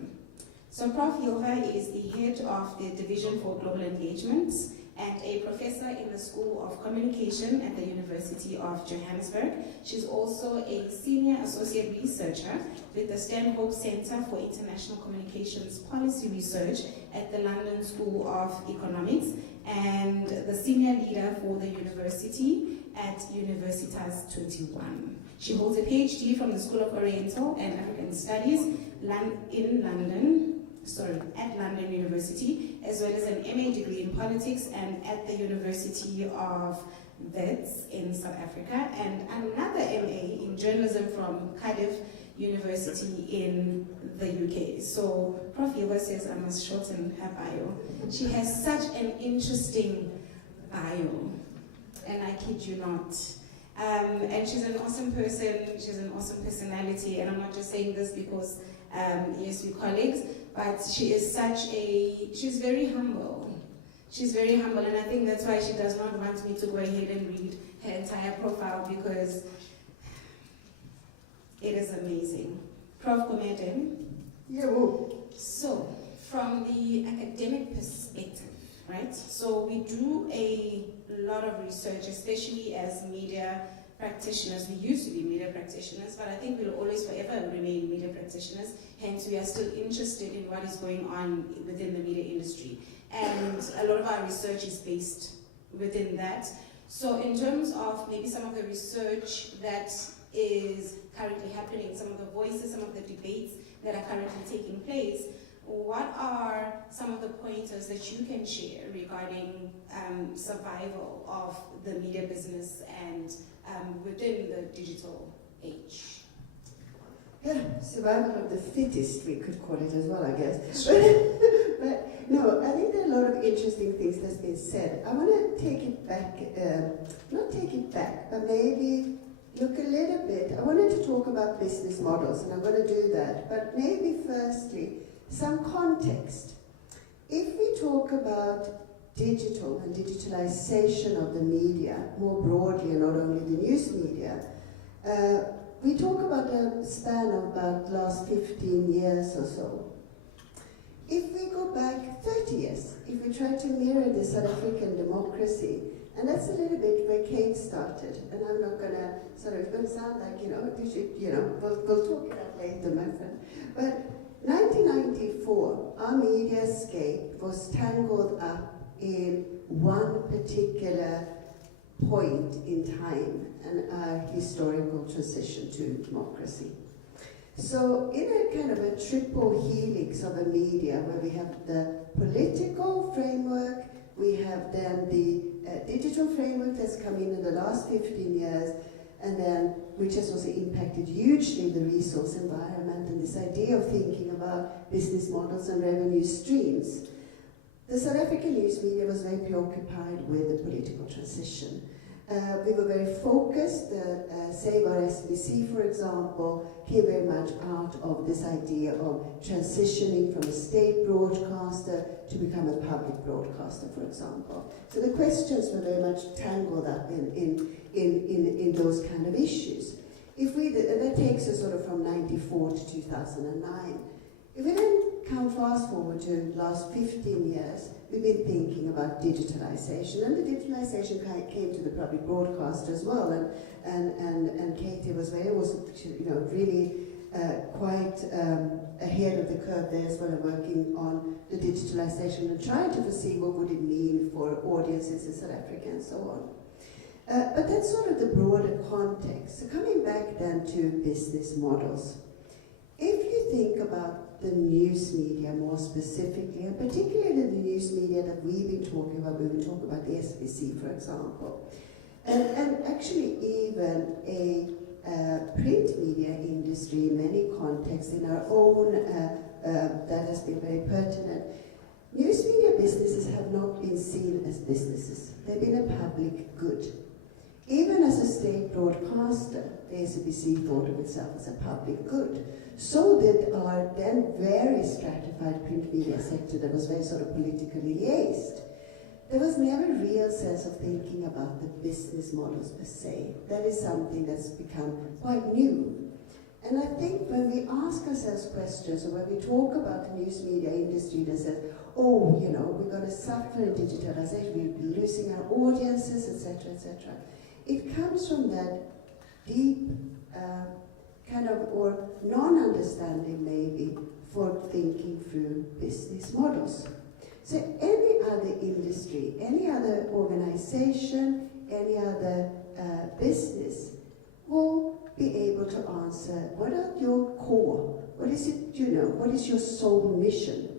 So Prof. Yoba is the head of the Division for Global Engagements and a professor in the School of Communication at the University of Johannesburg. She's also a senior associate researcher with the Stanhope Center for International Communications Policy Research at the London School of Economics and the senior leader for the university at Universitas 21. She holds a PhD from the School of Oriental and African Studies at London University, as well as an MA degree in politics and at the University of Wits in South Africa, and another MA in journalism from Cardiff University in the UK. So Prof. Yoba says I must shorten her bio. She has such an interesting bio, and I kid you not. And she's an awesome person, she's an awesome personality, and I'm not just saying this because yes, we're colleagues, but she's very humble. She's very humble, and I think that's why she does not want me to go ahead and read her entire profile, because it is amazing. Prof. Gomede. Yeah. So, from the academic perspective, right? So we do a lot of research, especially as media practitioners. We used to be media practitioners, but I think we'll always forever remain media practitioners. Hence, we are still interested in what is going on within the media industry. And a lot of our research is based within that. So in terms of maybe some of the research that is currently happening, some of the voices, some of the debates that are currently taking place, what are some of the pointers that you can share regarding survival of the media business and within the digital age? Yeah, survival of the fittest, we could call it as well, I guess. But no, I think there are a lot of interesting things that's been said. I want to take it back, not take it back, but maybe look a little bit. I wanted to talk about business models, and I'm going to do that. But maybe firstly, some context. If we talk about digital and digitalization of the media more broadly, and not only the news media, we talk about a span of about the last 15 years or so. If we go back 30 years, if we try to mirror the South African democracy, and that's a little bit where Kate started, and I'm not going to, it's going to sound like, we'll talk it up later, my friend. But 1994, our mediascape was tangled up in one particular point in time and a historical transition to democracy. So in a kind of a triple helix of a media, where we have the political framework, we have then the digital framework that's come in the last 15 years, and then which has also impacted hugely the resource environment and this idea of thinking about business models and revenue streams. The South African news media was very preoccupied with the political transition. We were very focused. Save Our SBC, for example, came very much out of this idea of transitioning from a state broadcaster to become a public broadcaster, for example. So the questions were very much tangled up in those kind of issues. If we, that takes us sort of from 94 to 2009. If we then come fast forward to the last 15 years, we've been thinking about digitalization, and the digitalization came to the public broadcast as well, and Katie was really quite ahead of the curve there as well, working on the digitalization and trying to foresee what would it mean for audiences in South Africa and so on. But that's sort of the broader context. So coming back then to business models. If you think about the news media more specifically, and particularly the news media that we've been talking about, we've been talking about the SBC, for example, and actually even a print media industry in many contexts in our own, that has been very pertinent. News media businesses have not been seen as businesses. They've been a public good. Even as a state broadcaster, the SBC thought of itself as a public good. So did our then very stratified print media sector that was very sort of politically liaised. There was never a real sense of thinking about the business models per se. That is something that's become quite new. And I think when we ask ourselves questions, or when we talk about the news media industry that says, oh, you know, we're going to suffer in digitalization, we're losing our audiences, etc., etc., it comes from that deep kind of, or non-understanding maybe, for thinking through business models. So any other industry, any other organization, any other business will be able to answer, what are your core? What is it, you know, what is your sole mission?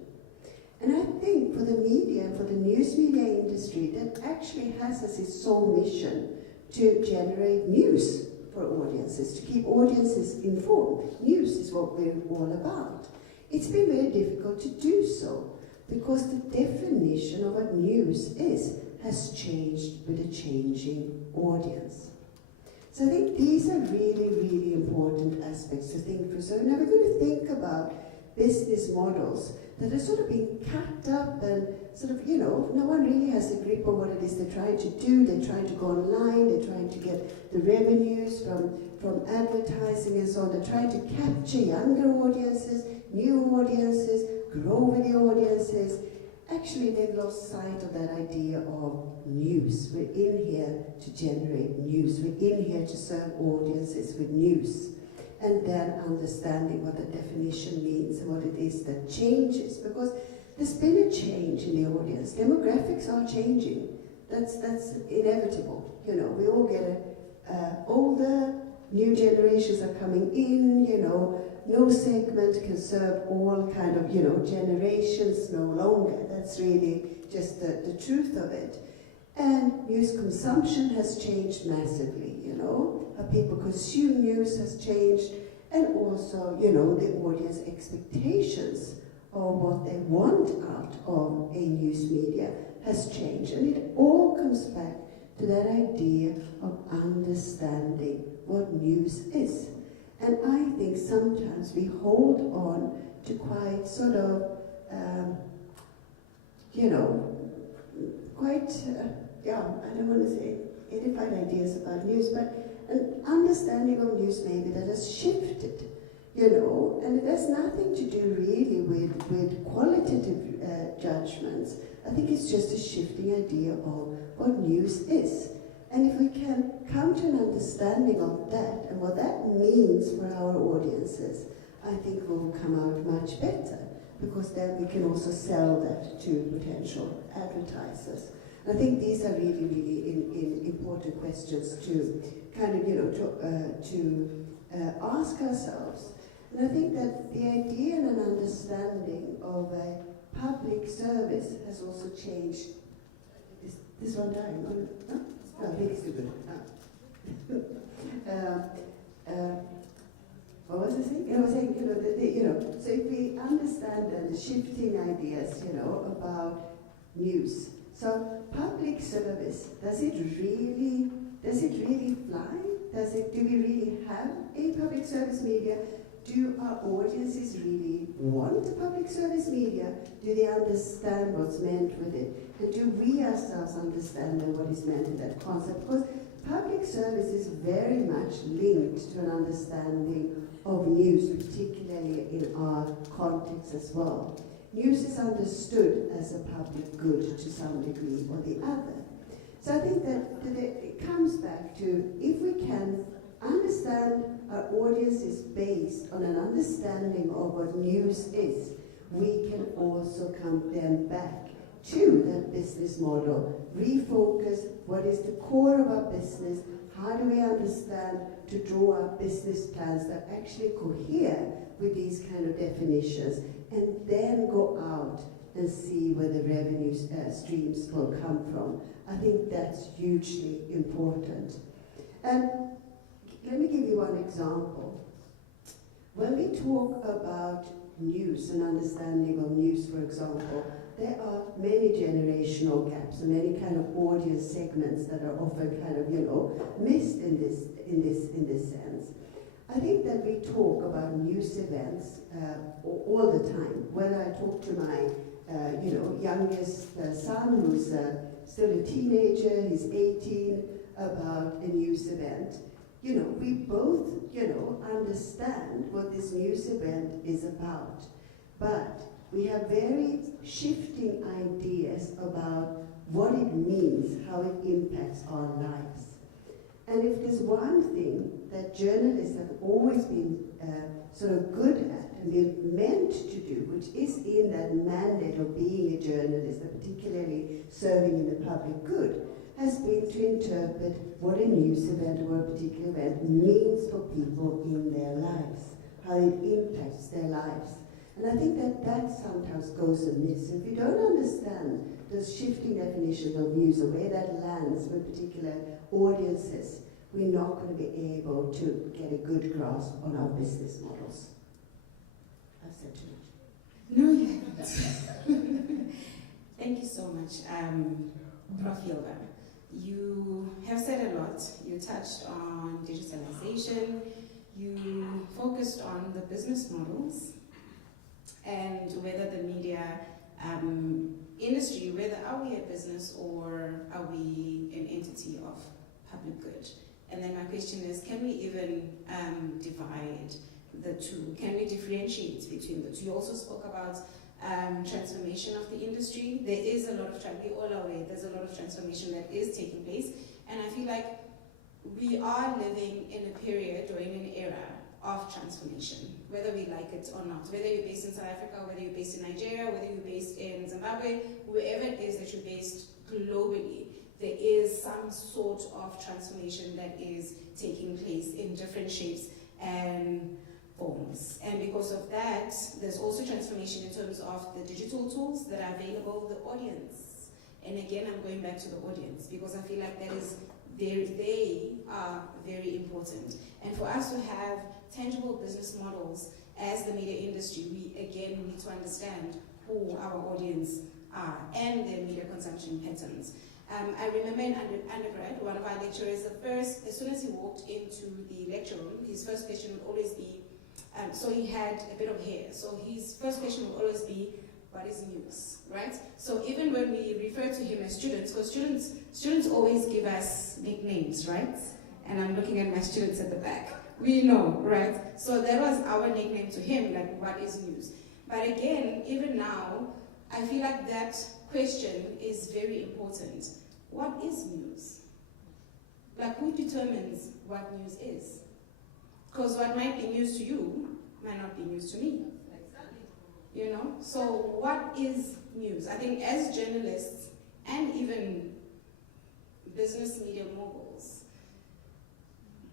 And I think for the media, for the news media industry, that actually has as its sole mission to generate news for audiences, to keep audiences informed. News is what we're all about. It's been very difficult to do so because the definition of what news is has changed with a changing audience. So I think these are really, really important aspects to think through. So now we're going to think about business models that are sort of being cut up and sort of, you know, no one really has a grip on what it is they're trying to do. They're trying to go online, they're trying to get the revenues from advertising and so on. They're trying to capture younger audiences, new audiences, grow with the audiences. Actually, they've lost sight of that idea of news. We're in here to generate news. We're in here to serve audiences with news. And then understanding what the definition means and what it is that changes. Because there's been a change in the audience. Demographics are changing. That's inevitable. You know, we all get older, new generations are coming in, you know, no segment can serve all kind of, you know, generations no longer. That's really just the truth of it. And news consumption has changed massively, you know. How people consume news has changed, and also, you know, the audience expectations of what they want out of a news media has changed. And it all comes back to that idea of understanding what news is. And I think sometimes we hold on to quite sort of, you know, quite, I don't want to say edified ideas about news, but an understanding of news maybe that has shifted, you know, and it has nothing to do really with qualitative judgments. I think it's just a shifting idea of what news is. And if we can come to an understanding of that and what that means for our audiences, I think we'll come out much better, because then we can also sell that to potential advertisers. And I think these are really, really important questions to kind of, to ask ourselves. And I think that the idea and an understanding of a public service has also changed. Is this one dying? No? No, I think it's too good. What was I saying? I was saying, so if we understand the shifting ideas, about news. So public service, does it really fly? Do we really have a public service media? Do our audiences really want a public service media? Do they understand what's meant with it? And do we ourselves understand what is meant in that concept? Because public service is very much linked to an understanding of news, particularly in our context as well. News is understood as a public good to some degree or the other. So I think that it comes back to, if we can understand our audience is based on an understanding of what news is, we can also come then back to that business model, refocus what is the core of our business, how do we understand to draw our business plans that actually cohere with these kind of definitions, and then go out and see where the revenue streams will come from. I think that's hugely important. And let me give you one example. When we talk about news and understanding of news, for example, there are many generational gaps and many kind of audience segments that are often kind of, missed in this sense. I think that we talk about news events all the time. When I talk to my, youngest son, who's still a teenager, he's 18, about a news event, we both, understand what this news event is about. But we have very shifting ideas about what it means, how it impacts our lives. And if there's one thing that journalists have always been sort of good at and been meant to do, which is in that mandate of being a journalist, and particularly serving in the public good, has been to interpret what a news event or a particular event means for people in their lives, how it impacts their lives. And I think that sometimes goes amiss. If you don't understand those shifting definitions of news and where that lands with particular audiences, we're not going to be able to get a good grasp on our business models. I've said too much. No, you haven't. Thank you so much, Prof. Yilva. You have said a lot. You touched on digitalization. You focused on the business models and whether the media industry, whether are we a business or are we an entity of public good? And then my question is, can we even divide the two? Can we differentiate between the two? You also spoke about transformation of the industry. There is a lot of, we all are aware, there's a lot of transformation that is taking place. And I feel like we are living in a period or in an era of transformation, whether we like it or not. Whether you're based in South Africa, whether you're based in Nigeria, whether you're based in Zimbabwe, wherever it is that you're based globally, there is some sort of transformation that is taking place in different shapes and forms. And because of that, there's also transformation in terms of the digital tools that are available, the audience. And again, I'm going back to the audience because I feel like that is they are very important. And for us to have tangible business models as the media industry, we again need to understand who our audience are and their media consumption patterns. I remember in undergrad, one of our lecturers, as soon as he walked into the lecture room, his first question would always be, so he had a bit of hair, so his first question would always be, what is news, right? So even when we refer to him as students, because students always give us nicknames, right? And I'm looking at my students at the back. We know, right? So that was our nickname to him, like, what is news? But again, even now, I feel like that question is very important. What is news? Like, who determines what news is? Because what might be news to you might not be news to me. You know? So what is news? I think as journalists and even business media moguls,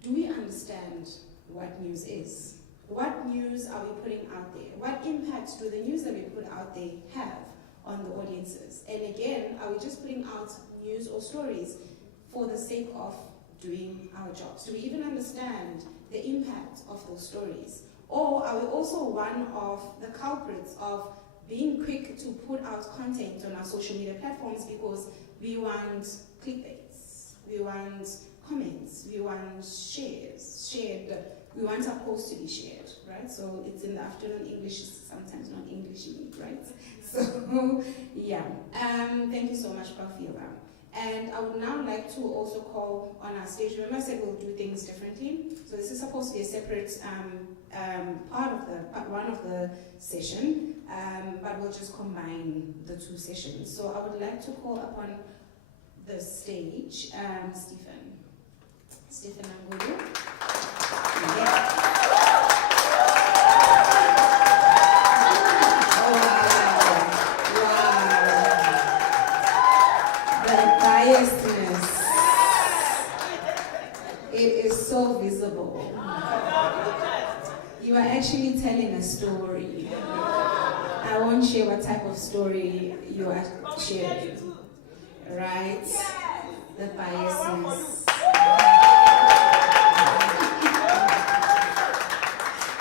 do we understand what news is? What news are we putting out there? What impact do the news that we put out there have on the audiences? And again, are we just putting out news or stories for the sake of doing our jobs? Do we even understand the impact of those stories? Or are we also one of the culprits of being quick to put out content on our social media platforms because we want clickbaits, we want comments, we want shared, we want our post to be shared, right? So it's in the afternoon, English is sometimes not English in it, right? So, yeah. Thank you so much, Prof. Yoba. And I would now like to also call on our stage. Remember I said we'll do things differently. So this is supposed to be a separate part one of the session, but we'll just combine the two sessions. So I would like to call upon the stage, Stephen Angulo. It is so visible. You are actually telling a story. I won't share what type of story you are sharing, right? The biases.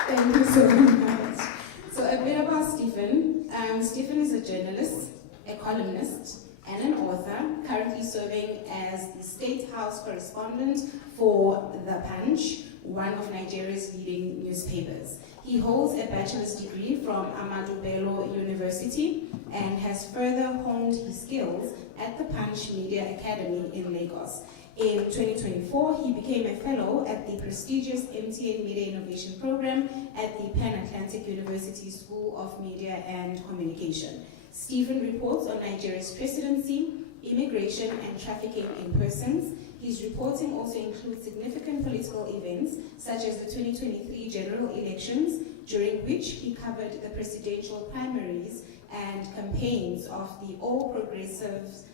Thank you so much. So a bit about Stephen. Stephen is a journalist, a columnist, and an author, currently serving as the State House correspondent for The Punch, one of Nigeria's leading newspapers. He holds a bachelor's degree from Ahmadu Bello University and has further honed his skills at the Punch Media Academy in Lagos. In 2024, he became a fellow at the prestigious MTN Media Innovation Program at the Pan-Atlantic University School of Media and Communication. Stephen reports on Nigeria's presidency, immigration, and trafficking in persons. His reporting also includes significant political events, such as the 2023 general elections, during which he covered the presidential primaries and campaigns of the All Progressives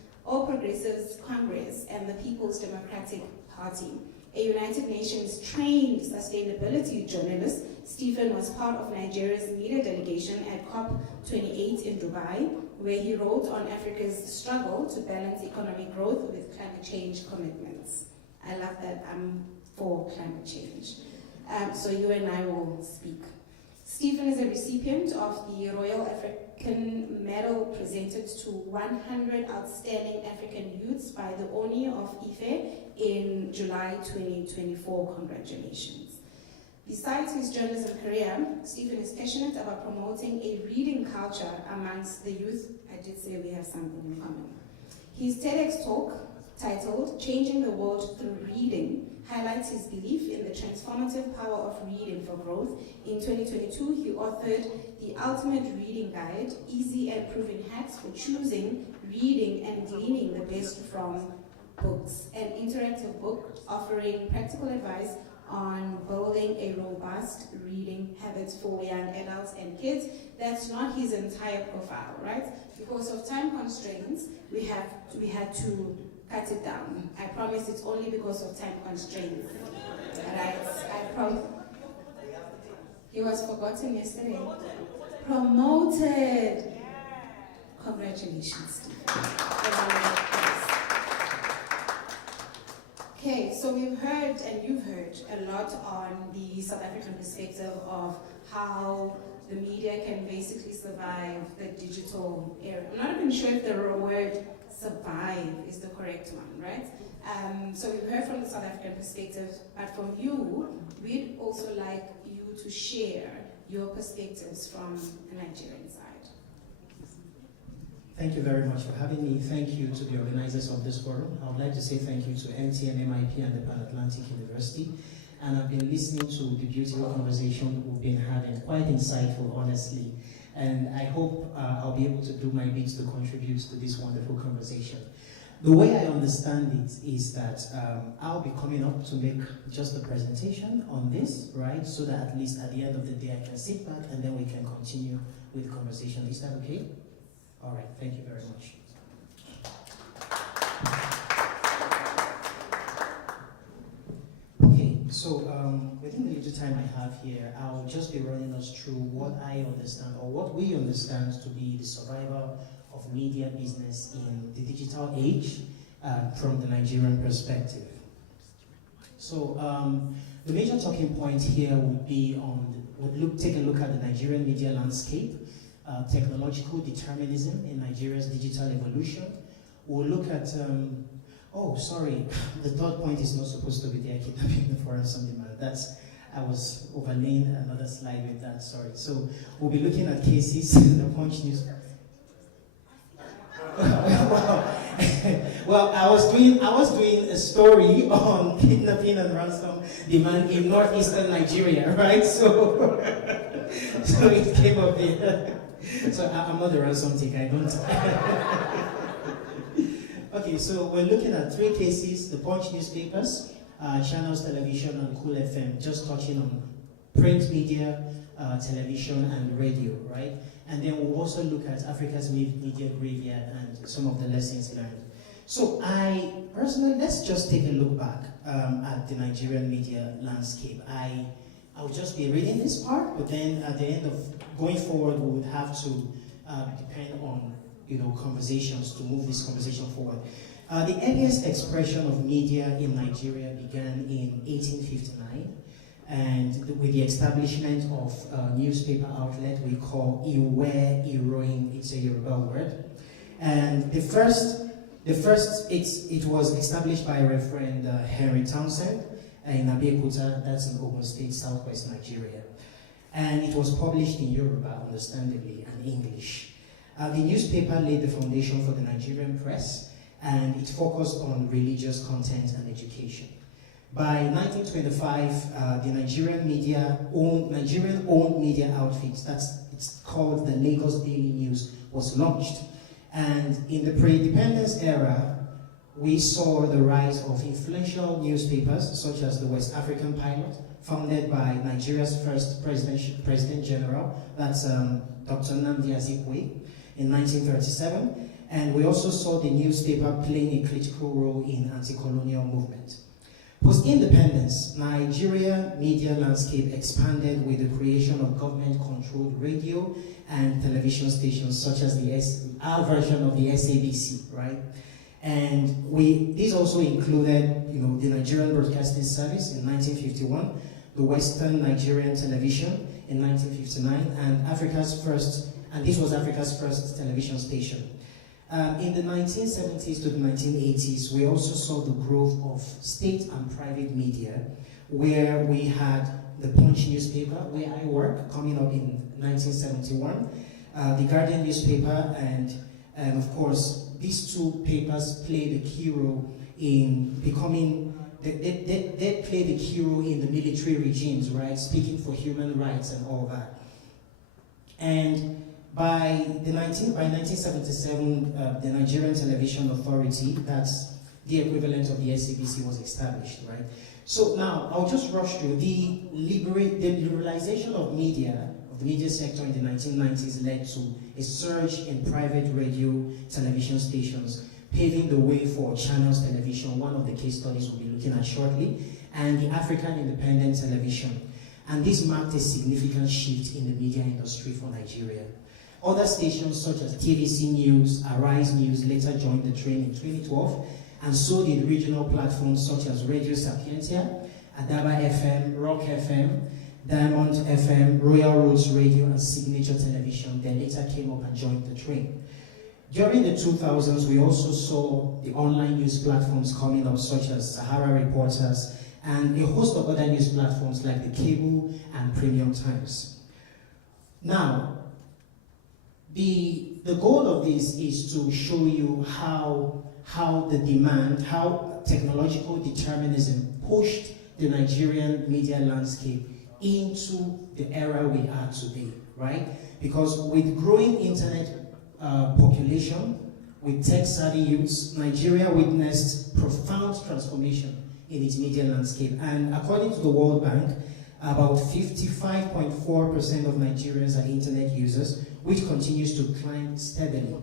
Congress and the People's Democratic Party. A United Nations trained sustainability journalist, Stephen was part of Nigeria's media delegation at COP28 in Dubai, where he wrote on Africa's struggle to balance economic growth with climate change commitments. I love that I'm for climate change. So you and I will speak. Stephen is a recipient of the Royal African Medal presented to 100 outstanding African youths by the Oni of Ife in July 2024. Congratulations. Besides his journalism career, Stephen is passionate about promoting a reading culture amongst the youth. I did say we have something in common. His TEDx talk, titled Changing the World Through Reading, highlights his belief in the transformative power of reading for growth. In 2022, he authored The Ultimate Reading Guide, Easy and Proven Hacks for Choosing, Reading, and Gleaning the Best from Books, an interactive book offering practical advice on building a robust reading habits for young adults and kids. That's not his entire profile, right? Because of time constraints, we had to cut it down. I promise it's only because of time constraints. Right? I promise. He was forgotten yesterday. Promoted. Congratulations, Steve. Okay, so we've heard, and you've heard, a lot on the South African perspective of how the media can basically survive the digital era. I'm not even sure if the word survive is the correct one, right? So we've heard from the South African perspective, but from you, we'd also like you to share your perspectives from the Nigerian side. Thank you very much for having me. Thank you to the organizers of this forum. I would like to say thank you to MTN, MIP, and the Pan-Atlantic University. And I've been listening to the beautiful conversation we've been having, quite insightful, honestly. And I hope I'll be able to do my bit to contribute to this wonderful conversation. The way I understand it is that I'll be coming up to make just a presentation on this, right? So that at least at the end of the day I can sit back and then we can continue with the conversation. Is that okay? All right, thank you very much. little time I have here, I'll just be running us through what I understand, or what we understand to be the survival of media business in the digital age from the Nigerian perspective. So the major talking point here would be take a look at the Nigerian media landscape, technological determinism in Nigeria's digital evolution. We'll look at, oh, sorry, the third point is not supposed to be there, kidnapping for ransom demand. I was overlaying another slide with that, sorry. So we'll be looking at cases in the Punch News. Well, I was doing a story on kidnapping and ransom demand in northeastern Nigeria, right? So it came up there. So I'm not a ransom taker, I don't. Okay, so we're looking at 3 cases: the Punch newspapers, Channels Television, and Cool FM, just touching on print media, television, and radio, right? And then we'll also look at Africa's media graveyard and some of the lessons learned. So I personally, let's just take a look back at the Nigerian media landscape. I'll just be reading this part, but then at the end of going forward, we would have to depend on conversations to move this conversation forward. The earliest expression of media in Nigeria began in 1859, and with the establishment of a newspaper outlet we call Iwe Iroyin. It's a Yoruba word, and it was established by Reverend Henry Townsend in Abeokuta, that's in Ogun State, southwest Nigeria, and it was published in Yoruba, understandably, and English. The newspaper laid the foundation for the Nigerian press, and it focused on religious content and education. By 1925, the Nigerian-owned media outfit, it's called the Lagos Daily News, was launched. And in the pre-independence era, we saw the rise of influential newspapers such as the West African Pilot, founded by Nigeria's first President General, that's Dr. Nnamdi Azikiwe, in 1937. And we also saw the newspaper playing a critical role in anti-colonial movement. Post-independence, Nigeria media landscape expanded with the creation of government-controlled radio and television stations such as our version of the SABC, right? And this also included, the Nigerian Broadcasting Service in 1951, the Western Nigerian Television in 1959, and this was Africa's first television station. In the 1970s to the 1980s, we also saw the growth of state and private media, where we had the Punch newspaper, where I work, coming up in 1971, the Guardian newspaper, and of course, these 2 papers played a key role in becoming, they played a key role in the military regimes, right, speaking for human rights and all that. And by 1977, the Nigerian Television Authority, that's the equivalent of the SABC, was established, right? So now, I'll just rush through. The liberalization of the media sector in the 1990s led to a surge in private radio, television stations, paving the way for Channels Television, one of the case studies we'll be looking at shortly, and the African Independent Television. And this marked a significant shift in the media industry for Nigeria. Other stations such as TVC News, Arise News later joined the train in 2012, and so did regional platforms such as Radio Sapientia, Adaba FM, Rock FM, Diamond FM, Royal Roads Radio, and Signature Television. They later came up and joined the train. During the 2000s, we also saw the online news platforms coming up such as Sahara Reporters and a host of other news platforms like the Cable and Premium Times. Now, the goal of this is to show you how technological determinism pushed the Nigerian media landscape into the era we are today, right? Because with growing internet population, with tech-savvy youths, Nigeria witnessed profound transformation in its media landscape. And according to the World Bank, about 55.4% of Nigerians are internet users, which continues to climb steadily.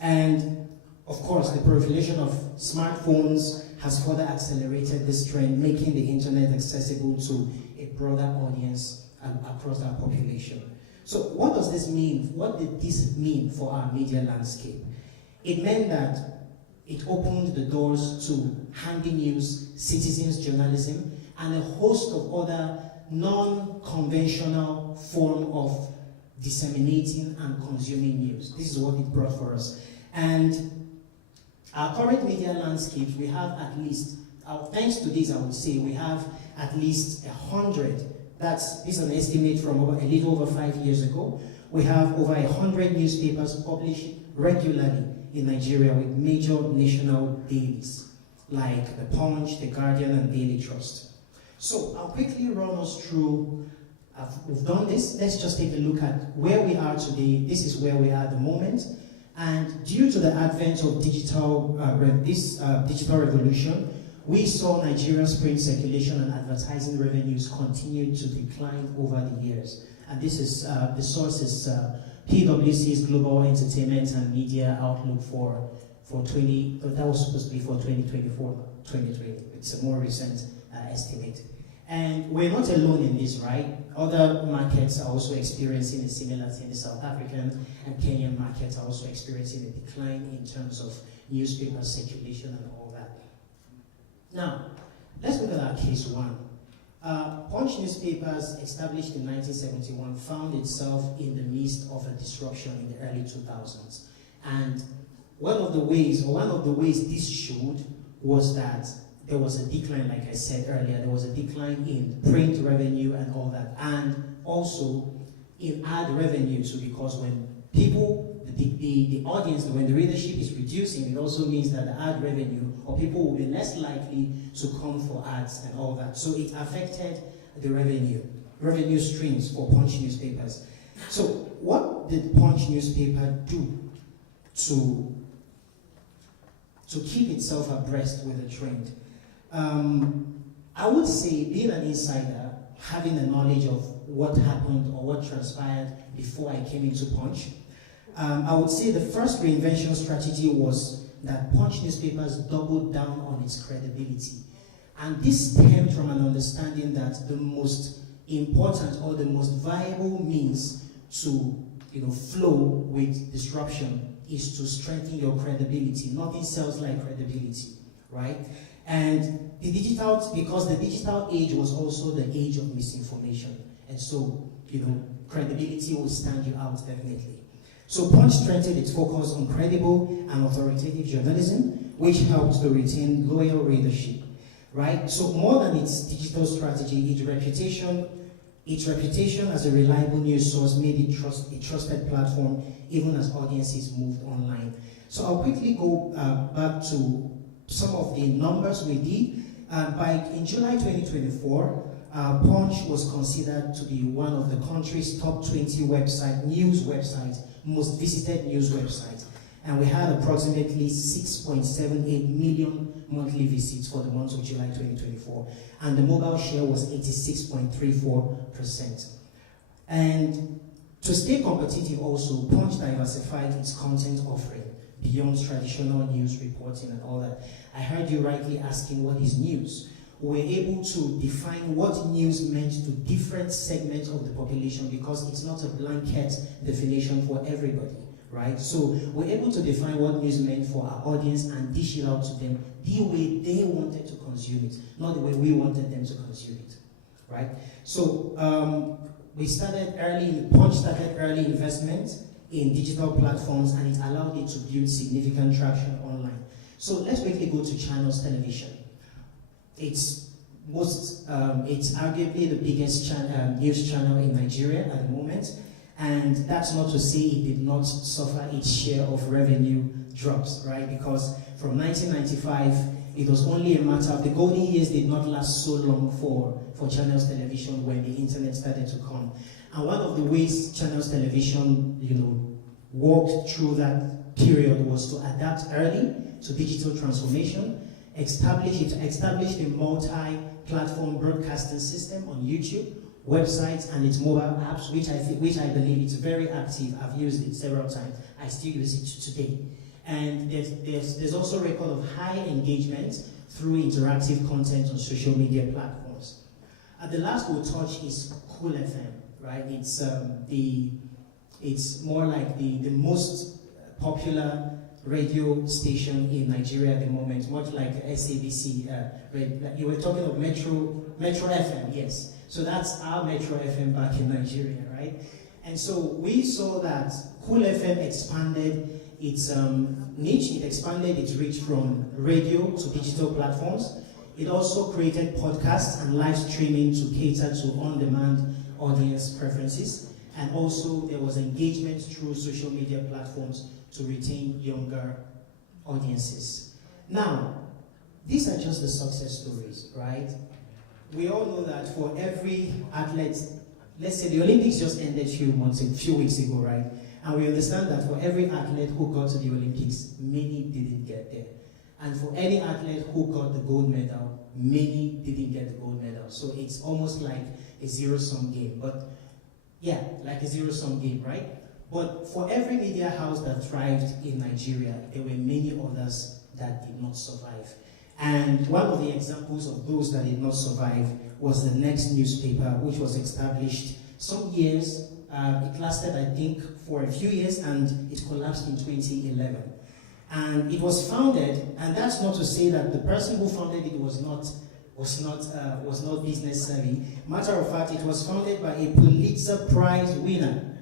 And of course, the proliferation of smartphones has further accelerated this trend, making the internet accessible to a broader audience across our population. So what does this mean? What did this mean for our media landscape? It meant that it opened the doors to handy news, citizens journalism, and a host of other non-conventional form of disseminating and consuming news. This is what it brought for us. And our current media landscapes, we have at least, thanks to this I would say, we have at least 100. This is an estimate from a little over 5 years ago. We have over 100 newspapers published regularly in Nigeria with major national dailies like The Punch, The Guardian, and Daily Trust. So I'll quickly run us through, we've done this. Let's just take a look at where we are today. This is where we are at the moment. And due to the advent of digital revolution, we saw Nigeria's print circulation and advertising revenues continue to decline over the years. And this is, the source is PwC's Global Entertainment and Media Outlook for 20, that was supposed to be for 2024, 2020. It's a more recent estimate. And we're not alone in this, right? Other markets are also experiencing a similar thing. The South African and Kenyan markets are also experiencing a decline in terms of newspaper circulation and all that. Now, let's look at our case one. Punch newspapers, established in 1971, found itself in the midst of a disruption in the early 2000s. And one of the ways this showed was that there was a decline, like I said earlier, there was a decline in print revenue and all that, and also in ad revenue too, because when people, the audience, when the readership is reducing, it also means that the ad revenue, or people will be less likely to come for ads and all that. So it affected the revenue streams for Punch newspapers. So what did Punch newspaper do to keep itself abreast with the trend? I would say, being an insider, having a knowledge of what happened or what transpired before I came into Punch, I would say the first reinvention strategy was that Punch newspapers doubled down on its credibility. And this stemmed from an understanding that the most important or the most viable means to flow with disruption is to strengthen your credibility. Nothing sells like credibility, right? And because the digital age was also the age of misinformation. And so, credibility will stand you out definitely. So Punch strengthened its focus on credible and authoritative journalism, which helped to retain loyal readership, right? So more than its digital strategy, its reputation as a reliable news source made it a trusted platform even as audiences moved online. So I'll quickly go back to some of the numbers we did. In July 2024, Punch was considered to be one of the country's top 20 news websites, most visited news websites. And we had approximately 6.78 million monthly visits for the month of July 2024. And the mobile share was 86.34%. And to stay competitive also, Punch diversified its content offering beyond traditional news reporting and all that. I heard you rightly asking what is news. We're able to define what news meant to different segments of the population because it's not a blanket definition for everybody, right? So we're able to define what news meant for our audience and dish it out to them the way they wanted to consume it, not the way we wanted them to consume it, right? So Punch started early investment in digital platforms, and it allowed it to build significant traction online. So let's quickly go to Channels Television. It's arguably the biggest news channel in Nigeria at the moment, and that's not to say it did not suffer its share of revenue drops, right? Because from 1995, it was only a matter of the golden years did not last so long for Channels Television when the internet started to come. And one of the ways Channels Television, walked through that period was to adapt early to digital transformation, establish a multi-platform broadcasting system on YouTube, websites, and its mobile apps, which I believe it's very active. I've used it several times. I still use it today. And there's also a record of high engagement through interactive content on social media platforms. The last we'll touch is Cool FM, right? It's more like the most popular radio station in Nigeria at the moment, much like SABC. You were talking of Metro FM, yes. So that's our Metro FM back in Nigeria, right? And so we saw that Cool FM expanded its niche, it expanded its reach from radio to digital platforms. It also created podcasts and live streaming to cater to on-demand audience preferences. And also there was engagement through social media platforms to retain younger audiences. Now, these are just the success stories, right? We all know that for every athlete, let's say the Olympics just ended a few weeks ago, right? And we understand that for every athlete who got to the Olympics, many didn't get there. And for any athlete who got the gold medal, many didn't get the gold medal. So it's almost like a zero-sum game. But yeah, like a zero-sum game, right? But for every media house that thrived in Nigeria, there were many others that did not survive. And one of the examples of those that did not survive was the Next newspaper, which was established some years. It lasted, I think, for a few years, and it collapsed in 2011. And it was founded, and that's not to say that the person who founded it was not business savvy. Matter of fact, it was founded by a Pulitzer Prize winner.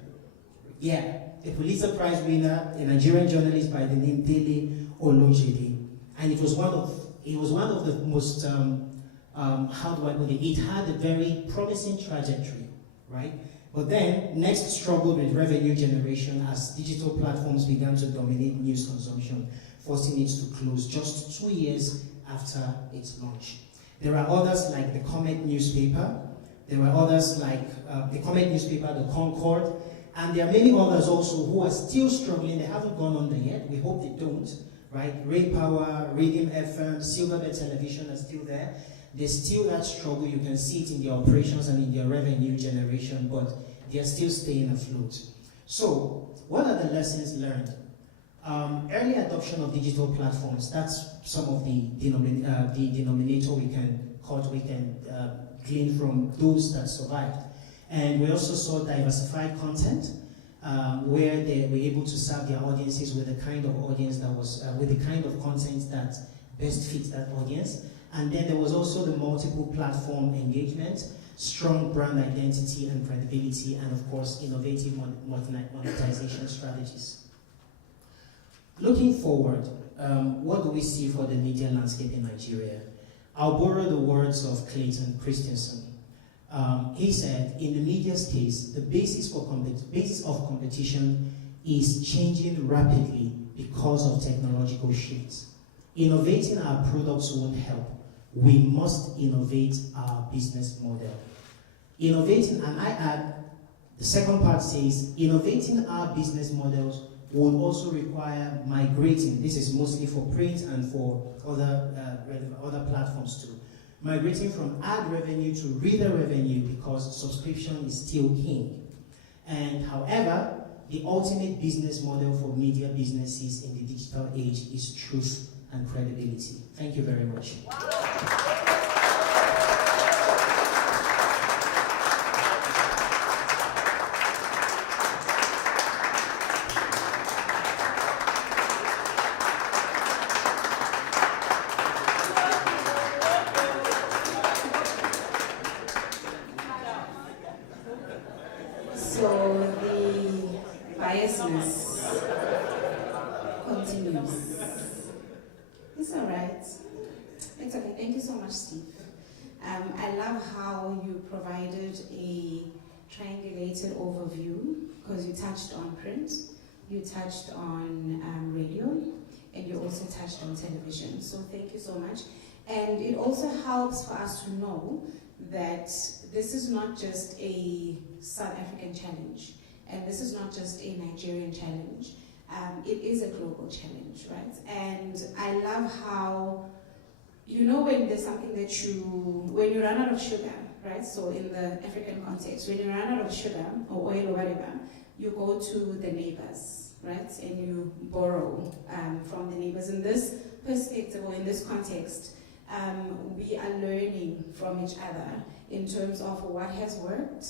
Yeah, a Pulitzer Prize winner, a Nigerian journalist by the name Dele Olojede. And it was one of the most, how do I put it? It had a very promising trajectory, right? But then, Next struggled with revenue generation as digital platforms began to dominate news consumption, forcing it to close just 2 years after its launch. There are others like the Comet newspaper. There were others like the Comet newspaper, the Concord, and there are many others also who are still struggling. They haven't gone under yet. We hope they don't, right? Ray Power, Radium FM, Silverbird Television are still there. There's still that struggle. You can see it in their operations and in their revenue generation, but they're still staying afloat. So, what are the lessons learned? Early adoption of digital platforms, that's some of the denominator we can glean from those that survived. And we also saw diversified content, where they were able to serve their audiences with the kind of audience that was, with the kind of content that best fits that audience. And then there was also the multiple platform engagement, strong brand identity and credibility, and of course, innovative monetization strategies. Looking forward, what do we see for the media landscape in Nigeria? I'll borrow the words of Clayton Christensen. He said, in the media's case, the basis of competition is changing rapidly because of technological shifts. Innovating our products won't help. We must innovate our business model. Innovating, and I add, the second part says, innovating our business models will also require migrating. This is mostly for print and for other platforms too. Migrating from ad revenue to reader revenue because subscription is still king. And however, the ultimate business model for media businesses in the digital age is truth and credibility. Thank you very much. So the biasness continues. It's all right. It's okay. Thank you so much, Steve. I love how you provided a triangulated overview because you touched on print, you touched on radio, and you also touched on television. So thank you so much. And it also helps for us to know that this is not just a South African challenge, and this is not just a Nigerian challenge. It is a global challenge, right? And I love how, you know, when there's something that when you run out of sugar, right? So in the African context, when you run out of sugar or oil or whatever, you go to the neighbors, right? And you borrow from the neighbors. In this perspective or in this context, we are learning from each other in terms of what has worked,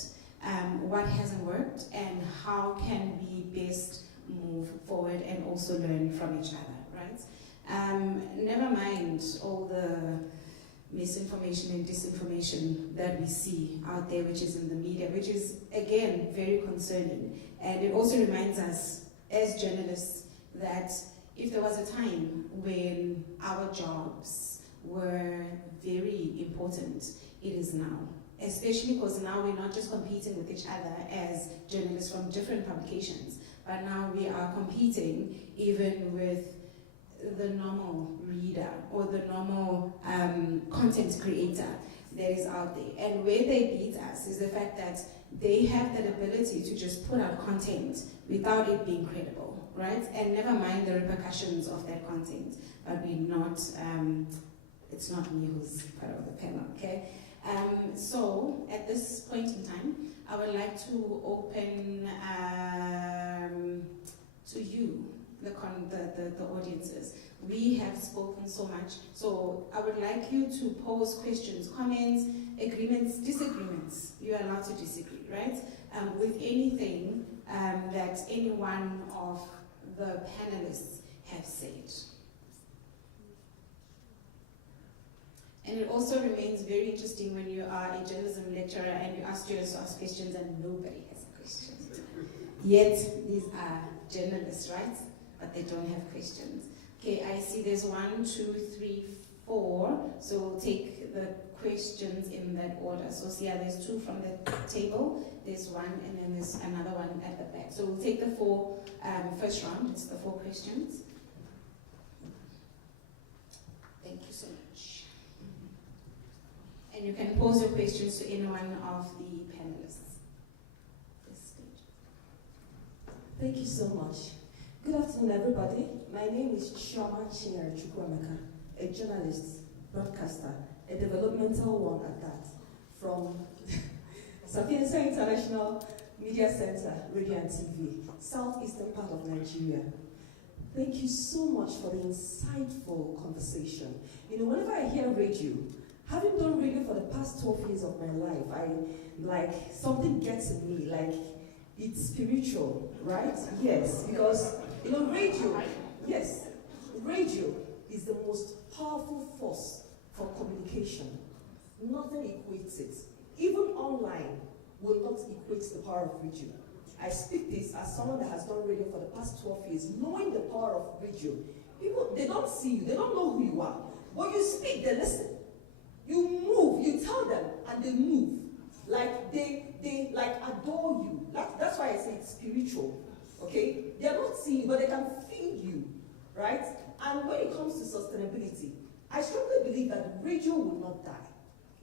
what hasn't worked, and how can we best move forward and also learn from each other, right? Never mind all the misinformation and disinformation that we see out there, which is in the media, which is, again, very concerning. And it also reminds us, as journalists, that if there was a time when our jobs were very important, it is now. Especially because now we're not just competing with each other as journalists from different publications, but now we are competing even with the normal reader or the normal content creator that is out there. And where they beat us is the fact that they have that ability to just put out content without it being credible, right? And never mind the repercussions of that content, but we're not, it's not me who's part of the panel, okay? So at this point in time, I would like to open to you, the audiences. We have spoken so much, so I would like you to pose questions, comments, agreements, disagreements. You are allowed to disagree, right? With anything that any one of the panelists have said. And it also remains very interesting when you are a journalism lecturer and you ask students to ask questions and nobody has a question. Yet, these are journalists, right? But they don't have questions. Okay, I see there's 1, 2, 3, 4. So we'll take the questions in that order. So see, yeah, there's 2 from the table, there's 1, and then there's another one at the back. So we'll take the 4 first round. It's the 4 questions. Thank you so much. And you can pose your questions to any one of the panelists. This stage. Thank you so much. Good afternoon, everybody. My name is Chioma Chinyere Chukwuemeka, a journalist, broadcaster, a developmental one at that, from Sapienza International Media Center, Radio and TV, southeastern part of Nigeria. Thank you so much for the insightful conversation. You know, whenever I hear radio, having done radio for the past 12 years of my life, something gets in me, it's spiritual, right? Yes, because, you know, radio is the most powerful force for communication. Nothing equates it. Even online will not equate the power of radio. I speak this as someone that has done radio for the past 12 years, knowing the power of radio. People, they don't see you, they don't know who you are. When you speak, they listen. You move, you tell them, and they move. They adore you. That's why I say it's spiritual, okay? They're not seeing you, but they can feel you, right? And when it comes to sustainability, I strongly believe that radio will not die.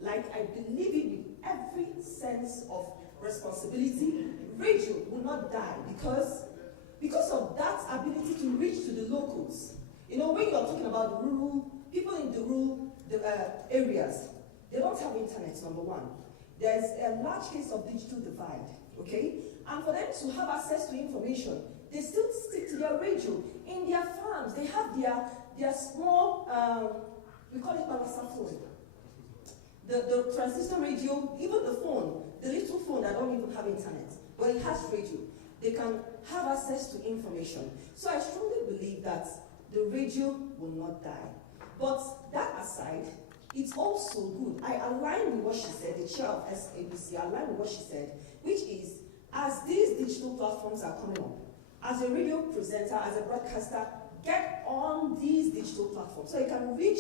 I believe it with every sense of responsibility. Radio will not die because of that ability to reach to the locals. You know, when you're talking about the rural, people in the rural areas, they don't have internet, number one. There's a large case of digital divide, okay? And for them to have access to information, they still stick to their radio. In their farms, they have their small, we call it balasa phone. The transistor radio, even the phone, the little phone that don't even have internet, but it has radio. They can have access to information. So I strongly believe that the radio will not die. But that aside, it's also good. I align with what she said, the chair of SABC, I align with what she said, which is, as these digital platforms are coming up, as a radio presenter, as a broadcaster, get on these digital platforms so you can reach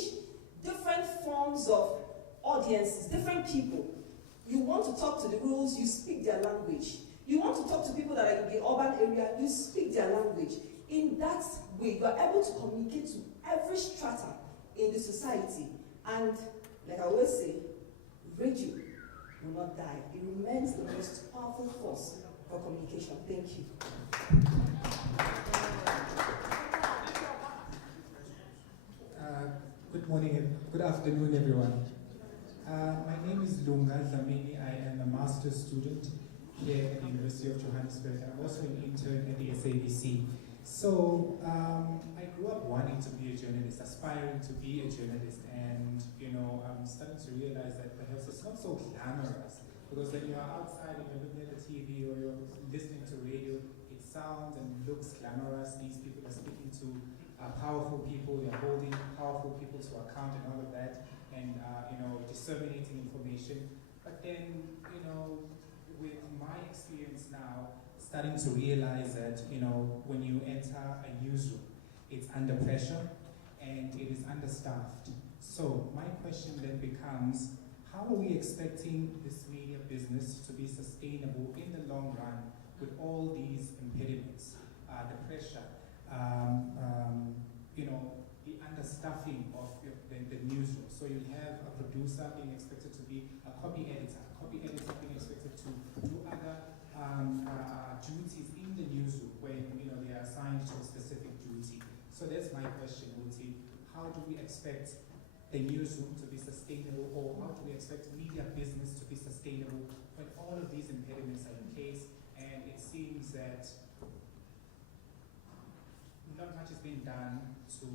different forms of audiences, different people. You want to talk to the rurals, you speak their language. You want to talk to people that are in the urban area, you speak their language. In that way, you are able to communicate to every strata in the society. And like I always say, radio will not die. It remains the most powerful force for communication. Thank you. Good morning and good afternoon, everyone. My name is Lunga Dlamini. I am a master's student here at the University of Johannesburg. I'm also an intern at the SABC. So I grew up wanting to be a journalist, aspiring to be a journalist, and I'm starting to realize that perhaps it's not so glamorous, because when you're outside and you're looking at the TV or you're listening to radio, it sounds and looks glamorous. These people are speaking to powerful people, they're holding powerful people to account and all of that, and disseminating information. But then, with my experience now, starting to realize that, when you enter a newsroom, it's under pressure and it is understaffed. So my question then becomes, how are we expecting this media business to be sustainable in the long run with all these impediments, the pressure, the understaffing of the newsroom? So you have a producer being expected to be a copy editor being expected to do other duties in the newsroom when they are assigned to a specific duty. So that's my question, Uti. How do we expect the newsroom to be sustainable, or how do we expect media business to be sustainable when all of these impediments are in place and it seems that not much is being done to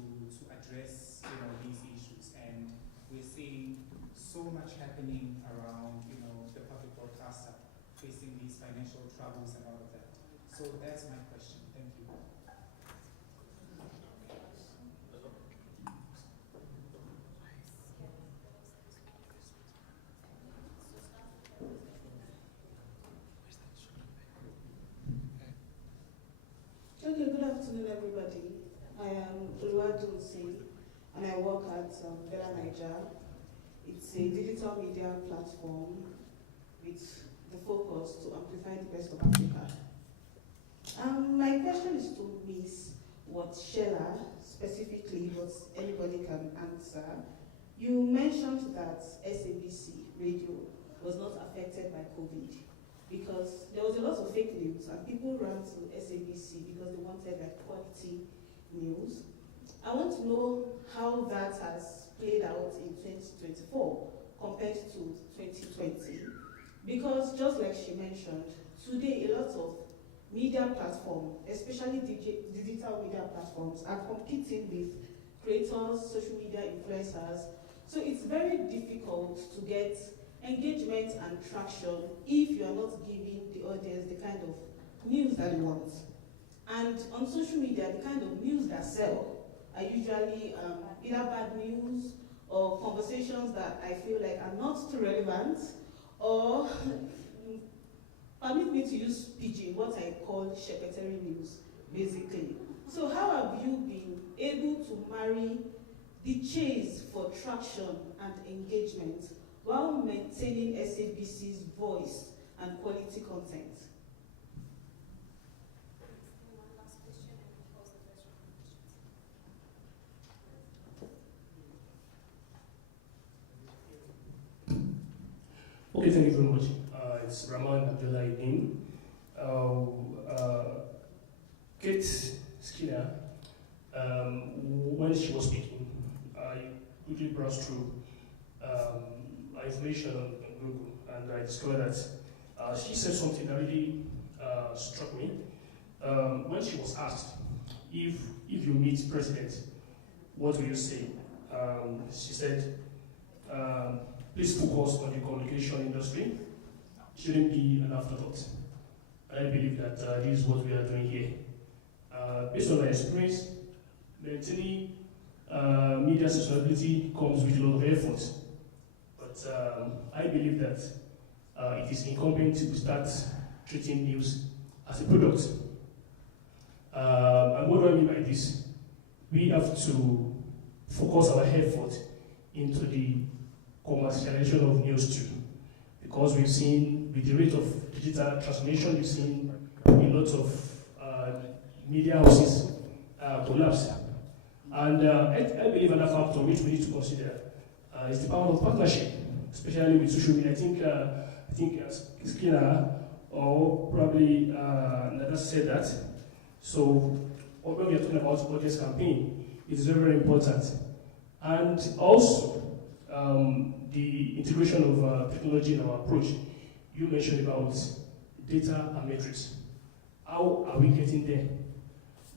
address these issues, and we're seeing so much happening around the public broadcaster facing these financial troubles and all of that. So that's my question. Thank you. Okay, good afternoon, everybody. I am Oluwadunsi, and I work at MTN Nigeria. It's a digital media platform with the focus to amplify the best of Africa. My question is to Ms. Watshela, specifically, but anybody can answer. You mentioned that SABC radio was not affected by COVID because there was a lot of fake news and people ran to SABC because they wanted quality news. I want to know how that has played out in 2024 compared to 2020, because just like she mentioned, today a lot of media platforms, especially digital media platforms, are competing with creators, social media influencers. So it's very difficult to get engagement and traction if you are not giving the audience the kind of news that they want. And on social media, the kind of news that sell are usually either bad news or conversations that I feel like are not too relevant, or permit me to use PG, what I call shepherding news, basically. So how have you been able to marry the chase for traction and engagement while maintaining SABC's voice and quality content? Okay, thank you very much. It's Rahman Abdullahi. Kate Skinner, when she was speaking, I quickly browsed through information on Google, and I discovered that she said something that really struck me. When she was asked, if you meet president, what will you say? She said, please focus on the communication industry. Shouldn't be an afterthought. I believe that this is what we are doing here. Based on my experience, maintaining media sustainability comes with a lot of effort. But I believe that it is incumbent to start treating news as a product. And what do I mean by this? We have to focus our effort into the commercialization of news too, because we've seen with the rate of digital transformation, we've seen a lot of media houses collapse. And I believe another factor which we need to consider is the power of partnership, especially with social media. I think Skinner or probably Nada said that. So when we are talking about audience campaign, it is very, very important. And also, the integration of technology in our approach. You mentioned about data and metrics. How are we getting there?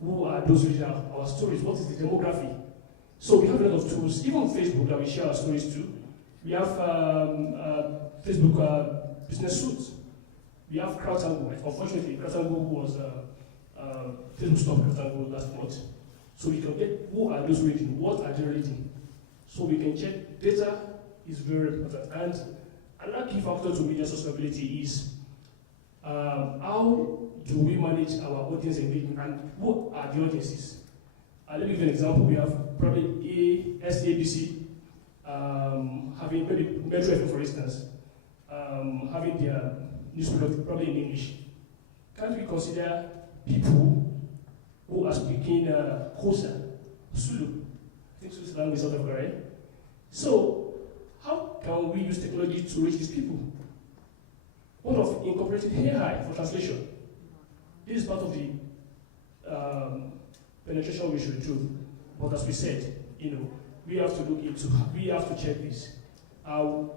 who are those reading our stories, what is the demography. So we have a lot of tools, even on Facebook, that we share our stories to. We have Facebook business suits. We have Crowdtangle. Unfortunately, Crowdtangle was Facebook stopped Crowdtangle last month. So we can get who are those reading, what are they reading. So we can check. Data is very important. And another key factor to media sustainability is how do we manage our audience engagement and who are the audiences? Let me give you an example. We have probably SABC having maybe Metro FM, for instance, having their newspaper probably in English. Can't we consider people who are speaking Xhosa, Zulu? I think Zulu is the language of South Africa, right? So, how can we use technology to reach these people? What of incorporating AI for translation? This is part of the penetration we should do. But as we said, we have to look into, we have to check this, how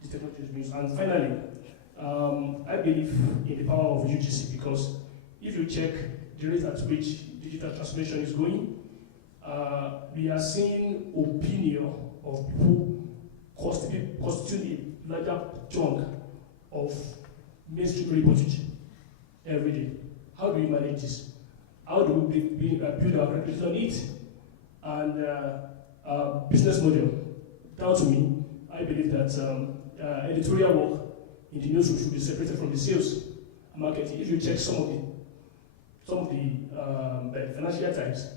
the technology is being used. And finally, I believe in the power of UGC, because if you check the rate at which digital transformation is going, we are seeing opinion of people constituting a larger chunk of mainstream reportage every day. How do we manage this? How do we build our credibility on it? And business model. Down to me, I believe that editorial work in the newsroom should be separated from the sales and marketing. If you check some of the Financial Times,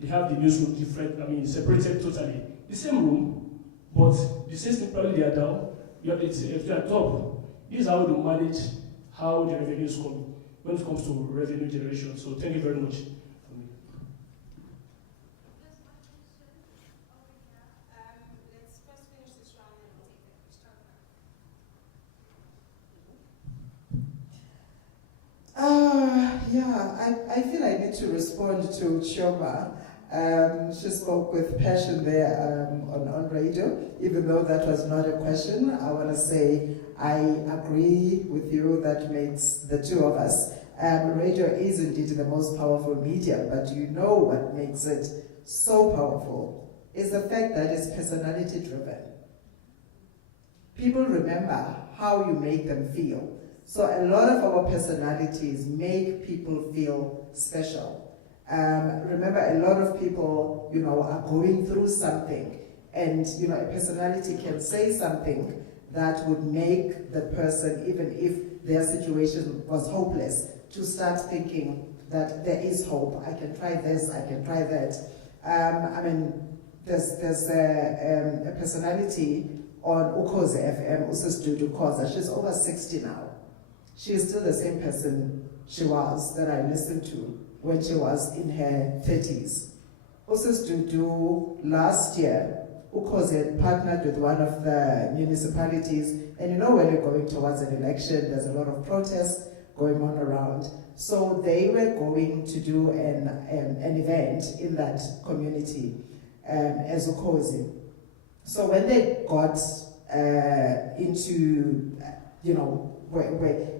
they have the newsroom different, separated totally. The same room, but the sales team probably they are down, you have the editorial at top. This is how to manage how the revenues come when it comes to revenue generation. So thank you very much. I feel I need to respond to Chioma. She spoke with passion there on radio, even though that was not a question. I want to say I agree with you. That makes the two of us. Radio is indeed the most powerful media, but you know what makes it so powerful is the fact that it's personality driven. People remember how you make them feel. So a lot of our personalities make people feel special. Remember, a lot of people, are going through something, and a personality can say something that would make the person, even if their situation was hopeless, to start thinking that there is hope. I can try this, I can try that. There's a personality on Ukhoze FM, Usistudu Khoza. She's over 60 now. She is still the same person she was that I listened to when she was in her 30s. Usistudu, last year, Ukhoze had partnered with one of the municipalities, and when you're going towards an election, there's a lot of protests going on around. So they were going to do an event in that community as Ukhoze. So when they got into,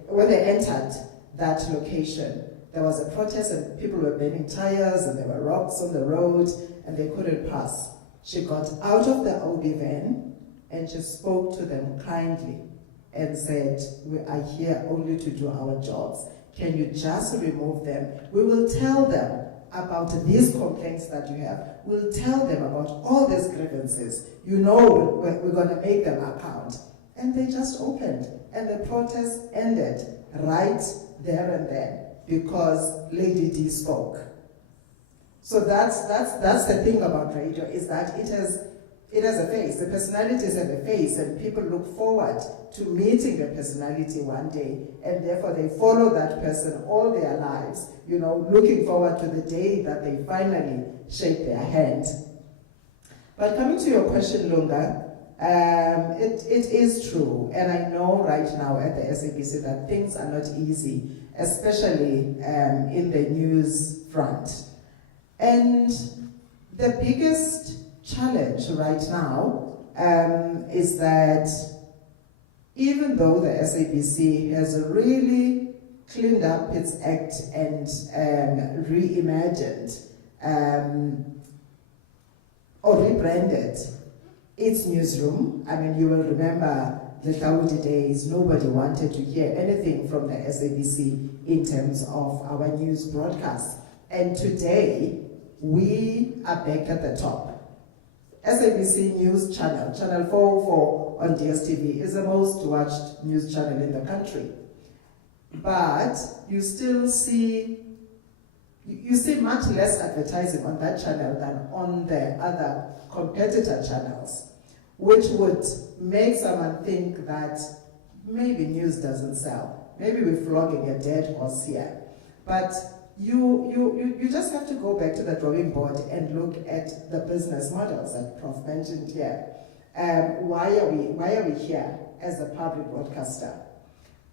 when they entered that location, there was a protest and people were burning tires and there were rocks on the road and they couldn't pass. She got out of the OB van and she spoke to them kindly and said, "We are here only to do our jobs. Can you just remove them? We will tell them about these complaints that you have. We'll tell them about all these grievances. We're going to make them account." And they just opened. And the protest ended right there and then because Lady D spoke. So that's the thing about radio, is that it has a face. The personalities have a face, and people look forward to meeting the personality one day, and therefore they follow that person all their lives, looking forward to the day that they finally shake their hand. But coming to your question, Lunga, it is true, and I know right now at the SABC that things are not easy, especially in the news front. And the biggest challenge right now is that even though the SABC has really cleaned up its act and reimagined or rebranded its newsroom. I mean, you will remember the Dawoodi days. Nobody wanted to hear anything from the SABC in terms of our news broadcast. And today, we are back at the top. SABC News Channel, Channel 404 on DSTV, is the most watched news channel in the country. But you still see, you see much less advertising on that channel than on the other competitor channels, which would make someone think that maybe news doesn't sell. Maybe we're flogging a dead horse here. But you just have to go back to the drawing board and look at the business models that Prof mentioned here. Why are we here as a public broadcaster?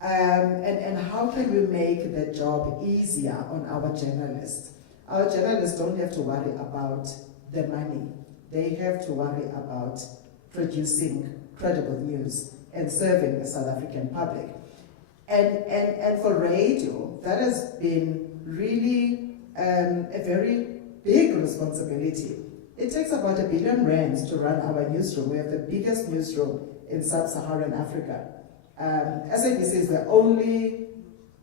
And how can we make the job easier on our journalists? Our journalists don't have to worry about the money. They have to worry about producing credible news and serving the South African public. And for radio, that has been really a very big responsibility. It takes about R1 billion to run our newsroom. We have the biggest newsroom in sub-Saharan Africa. SABC is the only,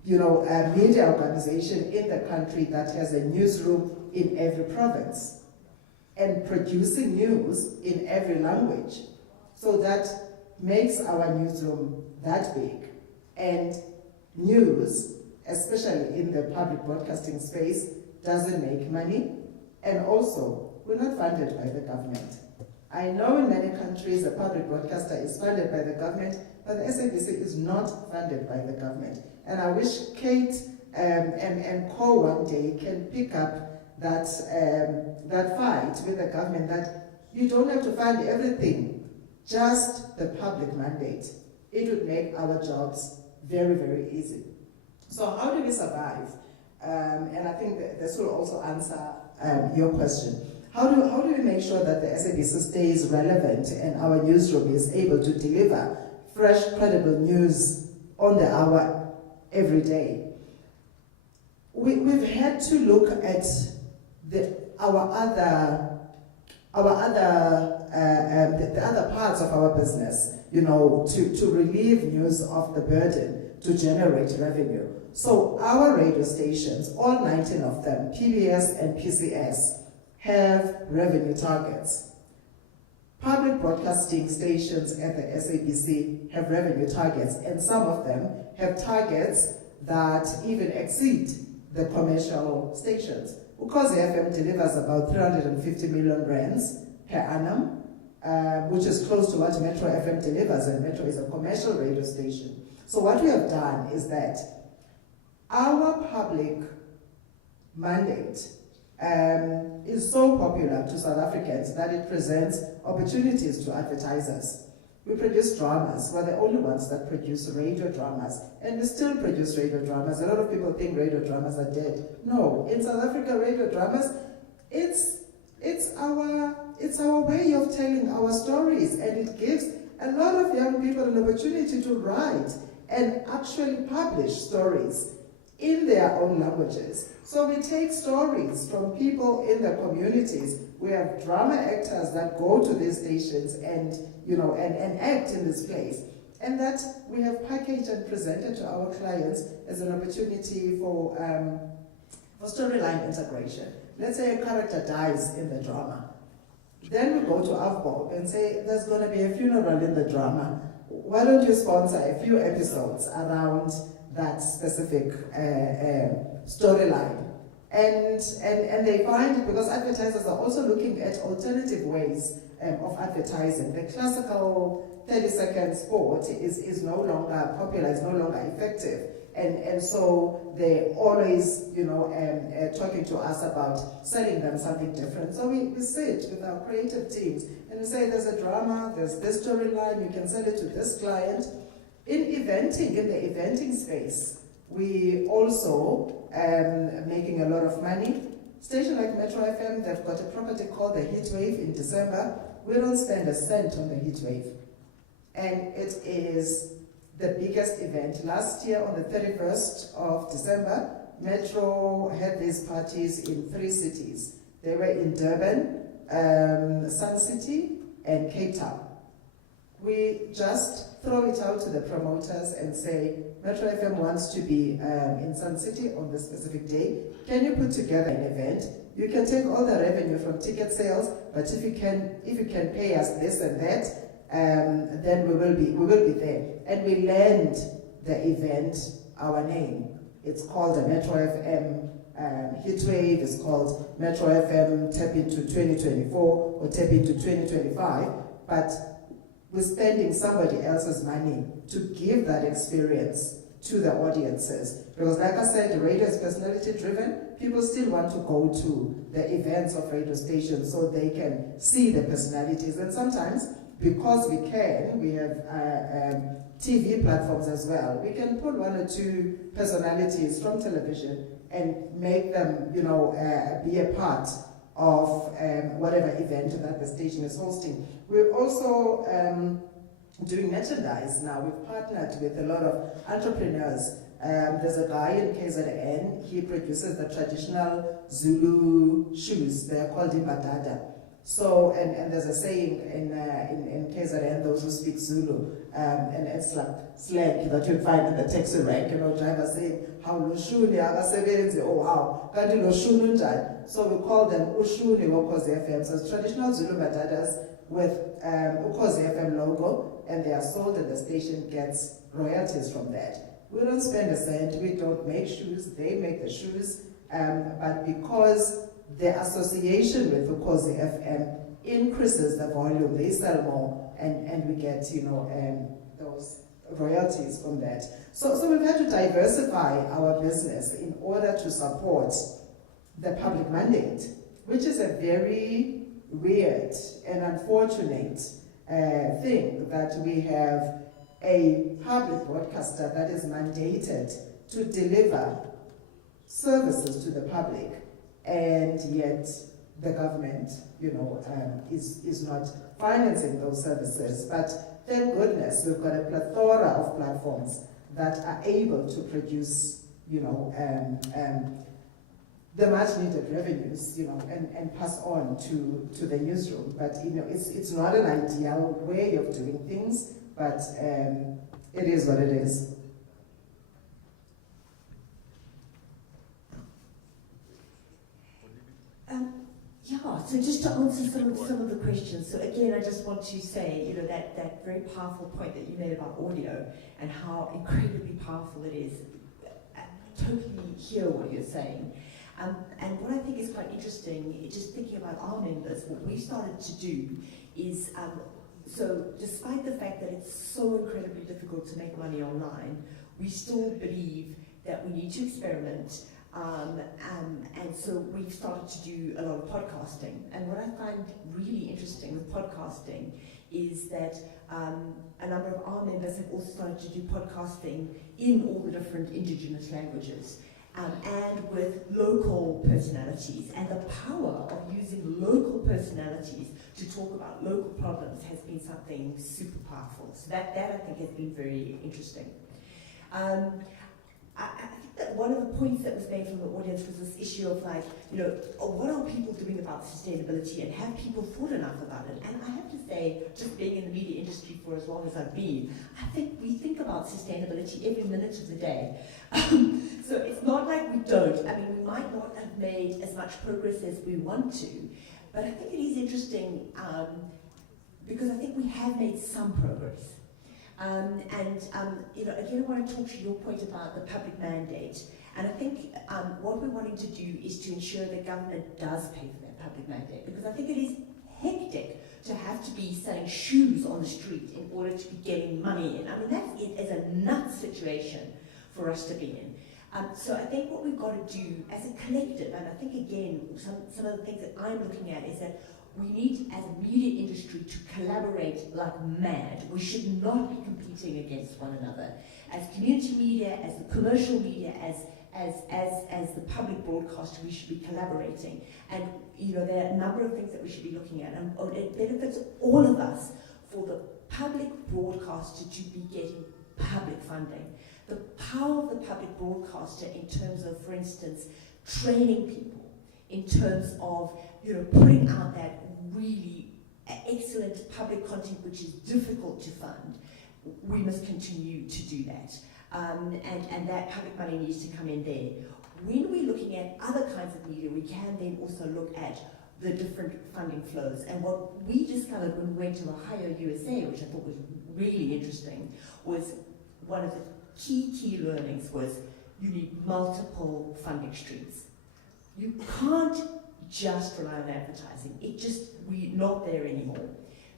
media organization in the country that has a newsroom in every province and producing news in every language. So that makes our newsroom that big. And news, especially in the public broadcasting space, doesn't make money. And also, we're not funded by the government. I know in many countries a public broadcaster is funded by the government, but the SABC is not funded by the government. And I wish Kate and Co one day can pick up that fight with the government, that you don't have to fund everything, just the public mandate. It would make our jobs very, very easy. So how do we survive? And I think that this will also answer your question. How do we make sure that the SABC stays relevant and our newsroom is able to deliver fresh, credible news on the hour every day? We've had to look at the other parts of our business, to relieve news of the burden to generate revenue. So our radio stations, all 19 of them, PBS and PCS, have revenue targets. Public broadcasting stations at the SABC have revenue targets, and some of them have targets that even exceed the commercial stations. Because the FM delivers about 350 million rands per annum, which is close to what Metro FM delivers, and Metro is a commercial radio station. So what we have done is that our public mandate is so popular to South Africans that it presents opportunities to advertisers. We produce dramas. We're the only ones that produce radio dramas, and we still produce radio dramas. A lot of people think radio dramas are dead. No, in South Africa, radio dramas, it's our way of telling our stories, and it gives a lot of young people an opportunity to write and actually publish stories in their own languages. So we take stories from people in the communities. We have drama actors that go to these stations and act in this place. And that we have packaged and presented to our clients as an opportunity for storyline integration. Let's say a character dies in the drama. Then we go to Avbob and say, there's going to be a funeral in the drama. Why don't you sponsor a few episodes around that specific storyline? And they find, because advertisers are also looking at alternative ways of advertising. The classical 30-second sport is no longer popular, is no longer effective. And so they're always, talking to us about selling them something different. So we sit with our creative teams and we say, there's a drama, there's this storyline, you can sell it to this client. In the eventing space, we also making a lot of money. Station like Metro FM, they've got a property called the Heatwave in December. We don't spend a cent on the Heatwave. And it is the biggest event. Last year on the 31st of December, Metro had these parties in 3 cities. They were in Durban, Sun City, and Cape Town. We just throw it out to the promoters and say, Metro FM wants to be in Sun City on this specific day. Can you put together an event? You can take all the revenue from ticket sales, but if you can pay us this and that, then we will be there. And we lend the event our name. It's called a Metro FM Heatwave. It's called Metro FM Tap into 2024 or Tap into 2025. But we're spending somebody else's money to give that experience to the audiences. Because like I said, radio is personality driven. People still want to go to the events of radio stations so they can see the personalities. And sometimes, because we have TV platforms as well, we can pull 1 or 2 personalities from television and make them, be a part of whatever event that the station is hosting. We're also doing merchandise now. We've partnered with a lot of entrepreneurs. There's a guy in KZN, he produces the traditional Zulu shoes. They're called Ibadada. So, and there's a saying in KZN, those who speak Zulu, and it's like slang that you'd find in the taxi rank, drivers saying, how Lushuni agasebenzi, oh wow, kanti Lushuni njani. So we call them Ushuni Ukhozi FM. So it's traditional Zulu badadas with Ukhozi FM logo, and they are sold and the station gets royalties from that. We don't spend a cent, we don't make shoes, they make the shoes, but because the association with Ukhozi FM increases the volume, they sell more, and we get, those royalties from that. So we've had to diversify our business in order to support the public mandate, which is a very weird and unfortunate thing that we have a public broadcaster that is mandated to deliver services to the public, and yet the government, is not financing those services. But thank goodness we've got a plethora of platforms that are able to produce, the much needed revenues, and pass on to the newsroom. But it's not an ideal way of doing things, but it is what it is. So just to answer some of the questions, so again, I just want to say, that very powerful point that you made about audio and how incredibly powerful it is. I totally hear what you're saying. And what I think is quite interesting, just thinking about our members, what we started to do is, so despite the fact that it's so incredibly difficult to make money online, we still believe that we need to experiment. And so we've started to do a lot of podcasting. And what I find really interesting with podcasting is that a number of our members have also started to do podcasting in all the different indigenous languages, and with local personalities. And the power of using local personalities to talk about local problems has been something super powerful. So that I think has been very interesting. I think that one of the points that was made from the audience was this issue of what are people doing about sustainability, and have people thought enough about it? And I have to say, just being in the media industry for as long as I've been, I think we think about sustainability every minute of the day. So it's not like we don't. I mean, we might not have made as much progress as we want to, but I think it is interesting because I think we have made some progress. Again, I want to talk to your point about the public mandate. And I think what we're wanting to do is to ensure that government does pay for that public mandate, because I think it is hectic to have to be selling shoes on the street in order to be getting money in. I mean, that is a nuts situation for us to be in. So I think what we've got to do as a collective, and I think again, some of the things that I'm looking at is that we need, as a media industry, to collaborate like mad. We should not be competing against one another. As community media, as the commercial media, as the public broadcaster, we should be collaborating. And there are a number of things that we should be looking at, and it benefits all of us for the public broadcaster to be getting public funding. The power of the public broadcaster in terms of, for instance, training people, in terms of, you know, putting out that really excellent public content which is difficult to fund. We must continue to do that. And that public money needs to come in there. When we're looking at other kinds of media, we can then also look at the different funding flows. And what we discovered when we went to Ohio, USA, which I thought was really interesting, was one of the key learnings was you need multiple funding streams. You can't just rely on advertising. We're not there anymore.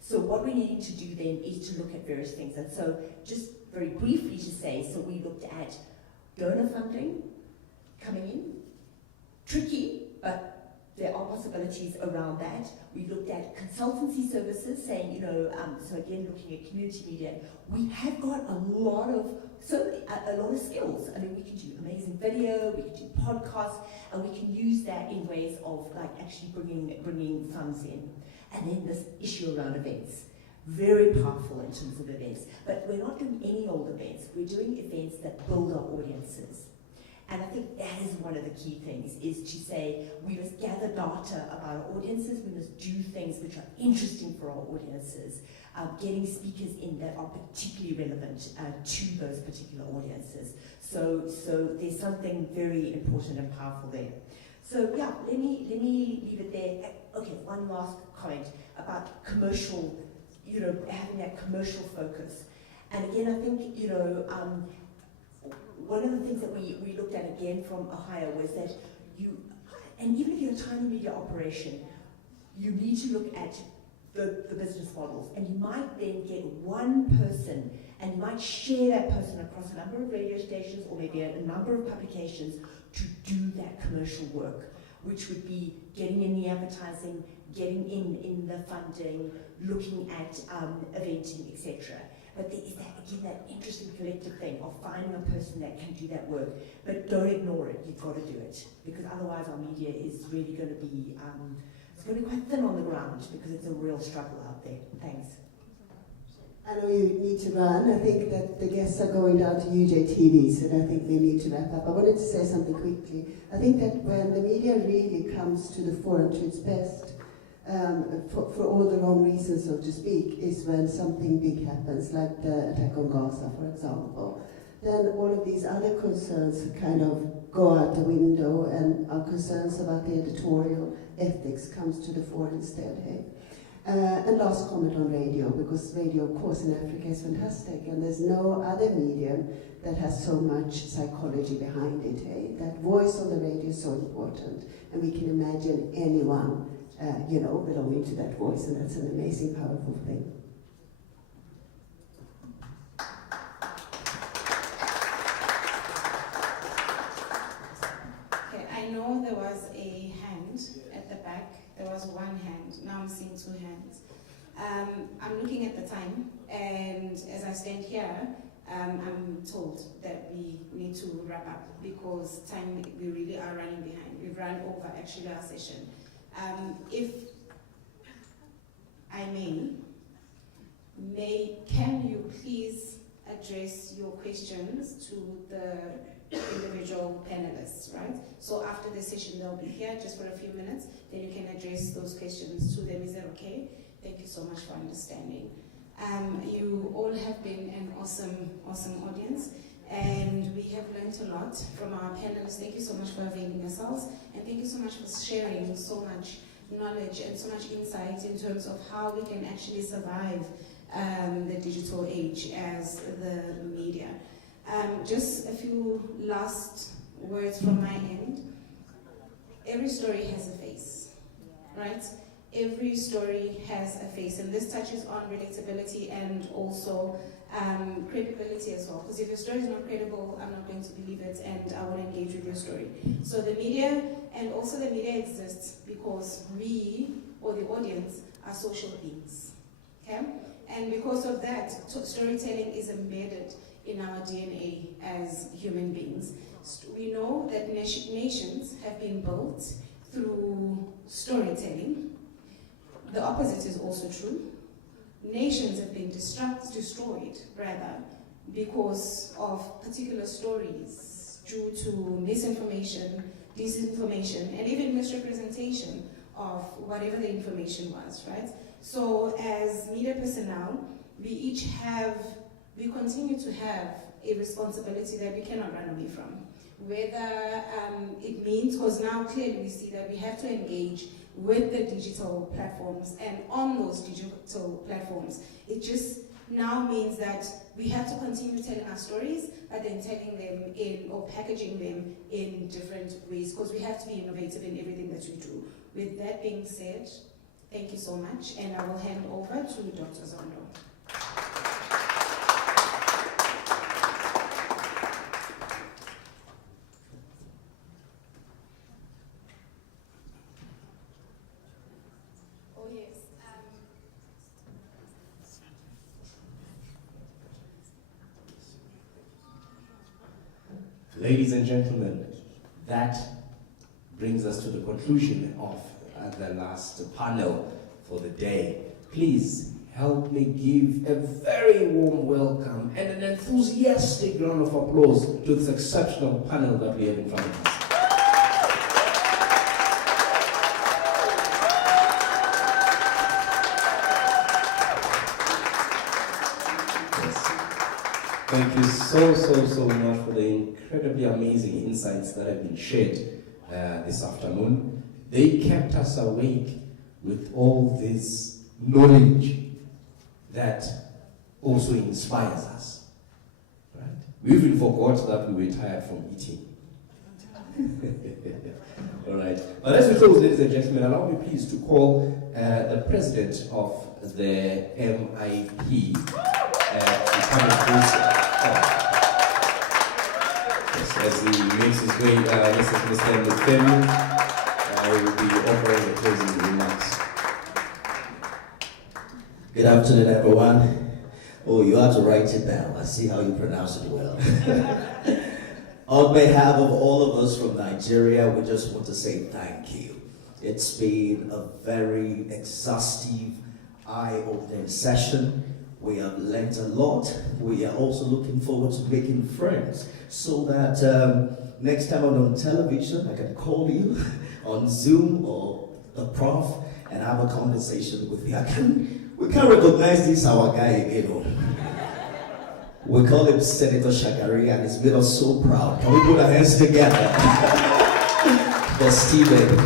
So what we need to do then is to look at various things. And so just very briefly to say, so we looked at donor funding coming in. Tricky, but there are possibilities around that. We looked at consultancy services, saying, you know, so again, looking at community media, we have got a lot of skills. I mean, we can do amazing video, we can do podcasts, and we can use that in ways of like actually bringing funds in. And then this issue around events, very powerful in terms of events. But we're not doing any old events. We're doing events that build our audiences. And I think that is one of the key things, is to say we must gather data about our audiences, we must do things which are interesting for our audiences, getting speakers in that are particularly relevant to those particular audiences. So there's something very important and powerful there. So yeah, let me leave it there. Okay, one last comment about commercial, you know, having that commercial focus. And again, I think, you know, one of the things that we looked at again from Ohio was that and even if you're a tiny media operation, you need to look at the business models, and you might then get one person, and you might share that person across a number of radio stations or maybe a number of publications to do that commercial work, which would be getting in the advertising, getting in the funding, looking at eventing, etc. But there is that interesting collective thing of finding a person that can do that work. But don't ignore it, you've got to do it. Because otherwise our media is really going to be, it's going to be quite thin on the ground, because it's a real struggle out there. Thanks. I know you need to run. I think that the guests are going down to UJTV, so I think they need to wrap up. I wanted to say something quickly. I think that when the media really comes to the fore and to its best, for all the wrong reasons, so to speak, is when something big happens, like the attack on Gaza, for example. Then all of these other concerns kind of go out the window, and our concerns about the editorial ethics comes to the fore instead. Hey? And last comment on radio, because radio, of course, in Africa is fantastic, and there's no other medium that has so much psychology behind it. Hey? That voice on the radio is so important, and we can imagine anyone you know, belonging to that voice, and that's an amazing, powerful thing. Okay, I know there was a hand at the back. There was one hand. Now I'm seeing two hands. I'm looking at the time, and as I stand here, I'm told that we need to wrap up because time, we really are running behind. We've run over actually our session. If I can you please address your questions to the individual panelists, right? So after the session, they'll be here just for a few minutes, then you can address those questions to them. Is that okay? Thank you so much for understanding. You all have been an awesome audience, and we have learned a lot from our panelists. Thank you so much for availing yourselves, and thank you so much for sharing so much knowledge and so much insight in terms of how we can actually survive the digital age as the media. Just a few last words from my end. Every story has a face, right? Every story has a face, and this touches on relatability and also credibility as well. Because if your story is not credible, I'm not going to believe it, and I won't engage with your story. So the media, and also the media exists because we, or the audience, are social beings. Okay? And because of that, storytelling is embedded in our DNA as human beings. We know that nations have been built through storytelling. The opposite is also true. Nations have been destroyed, rather, because of particular stories due to misinformation, disinformation, and even misrepresentation of whatever the information was, right? So as media personnel, we continue to have a responsibility that we cannot run away from. Whether it means, because now clearly we see that we have to engage with the digital platforms, and on those digital platforms, it just now means that we have to continue telling our stories, but then telling them or packaging them in different ways, because we have to be innovative in everything that we do. With that being said, thank you so much, and I will hand over to Dr. Zondo. Ladies and gentlemen, that brings us to the conclusion of the last panel for the day. Please help me give a very warm welcome and an enthusiastic round of applause to this exceptional panel that we have in front of us. Thank you so much for the incredibly amazing insights that have been shared this afternoon. They kept us awake with all this knowledge that also inspires us. Right? We even forgot that we were tired from eating. All right. But as we close, ladies and gentlemen, allow me please to call the president of the MIP to come and close. Yes, as he makes his way, Mr. Mufemi will be offering the closing remarks. Good afternoon, everyone. Oh, you have to write it down. I see how you pronounce it well. On behalf of all of us from Nigeria, we just want to say thank you. It's been a very exhaustive, eye-opening session. We have learned a lot. We are also looking forward to making friends so that next time I'm on television, I can call you on Zoom or the prof and have a conversation with you. We can recognize this our guy again. We call him Senator Shagari, and it's made us so proud. Can we put our hands together for Stephen?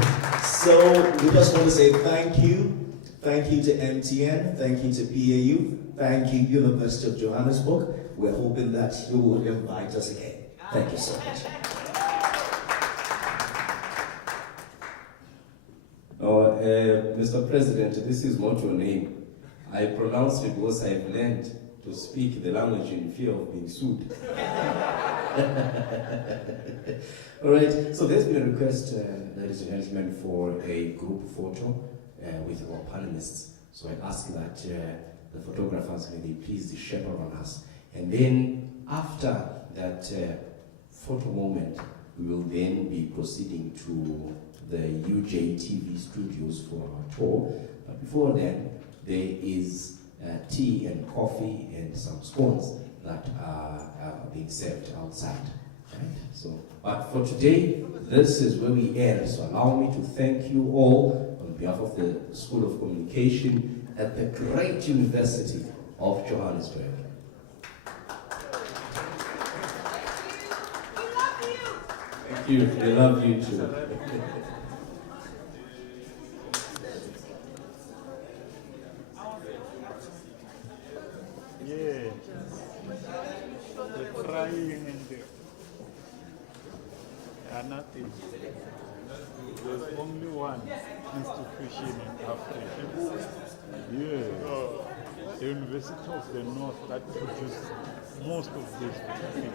So we just want to say thank you. Thank you to MTN, thank you to PAU, thank you University of Johannesburg. We're hoping that you will invite us again. Thank you so much. Mr. President, this is not your name. I pronounced it because I've learned to speak the language in fear of being sued. All right, so there's been a request, ladies and gentlemen, for a group photo with our panelists. So I ask that the photographers may they please chaperone us. And then after that photo moment, we will then be proceeding to the UJTV studios for our tour. But before then, there is tea and coffee and some scones that are being served outside. Right? So, but for today, this is where we end. So allow me to thank you all on behalf of the School of Communication at the great University of Johannesburg. Thank you. We love you too. Yeah. The crying and the nothing. There's only one institution in Africa. Yeah. The University of the North that produces most of these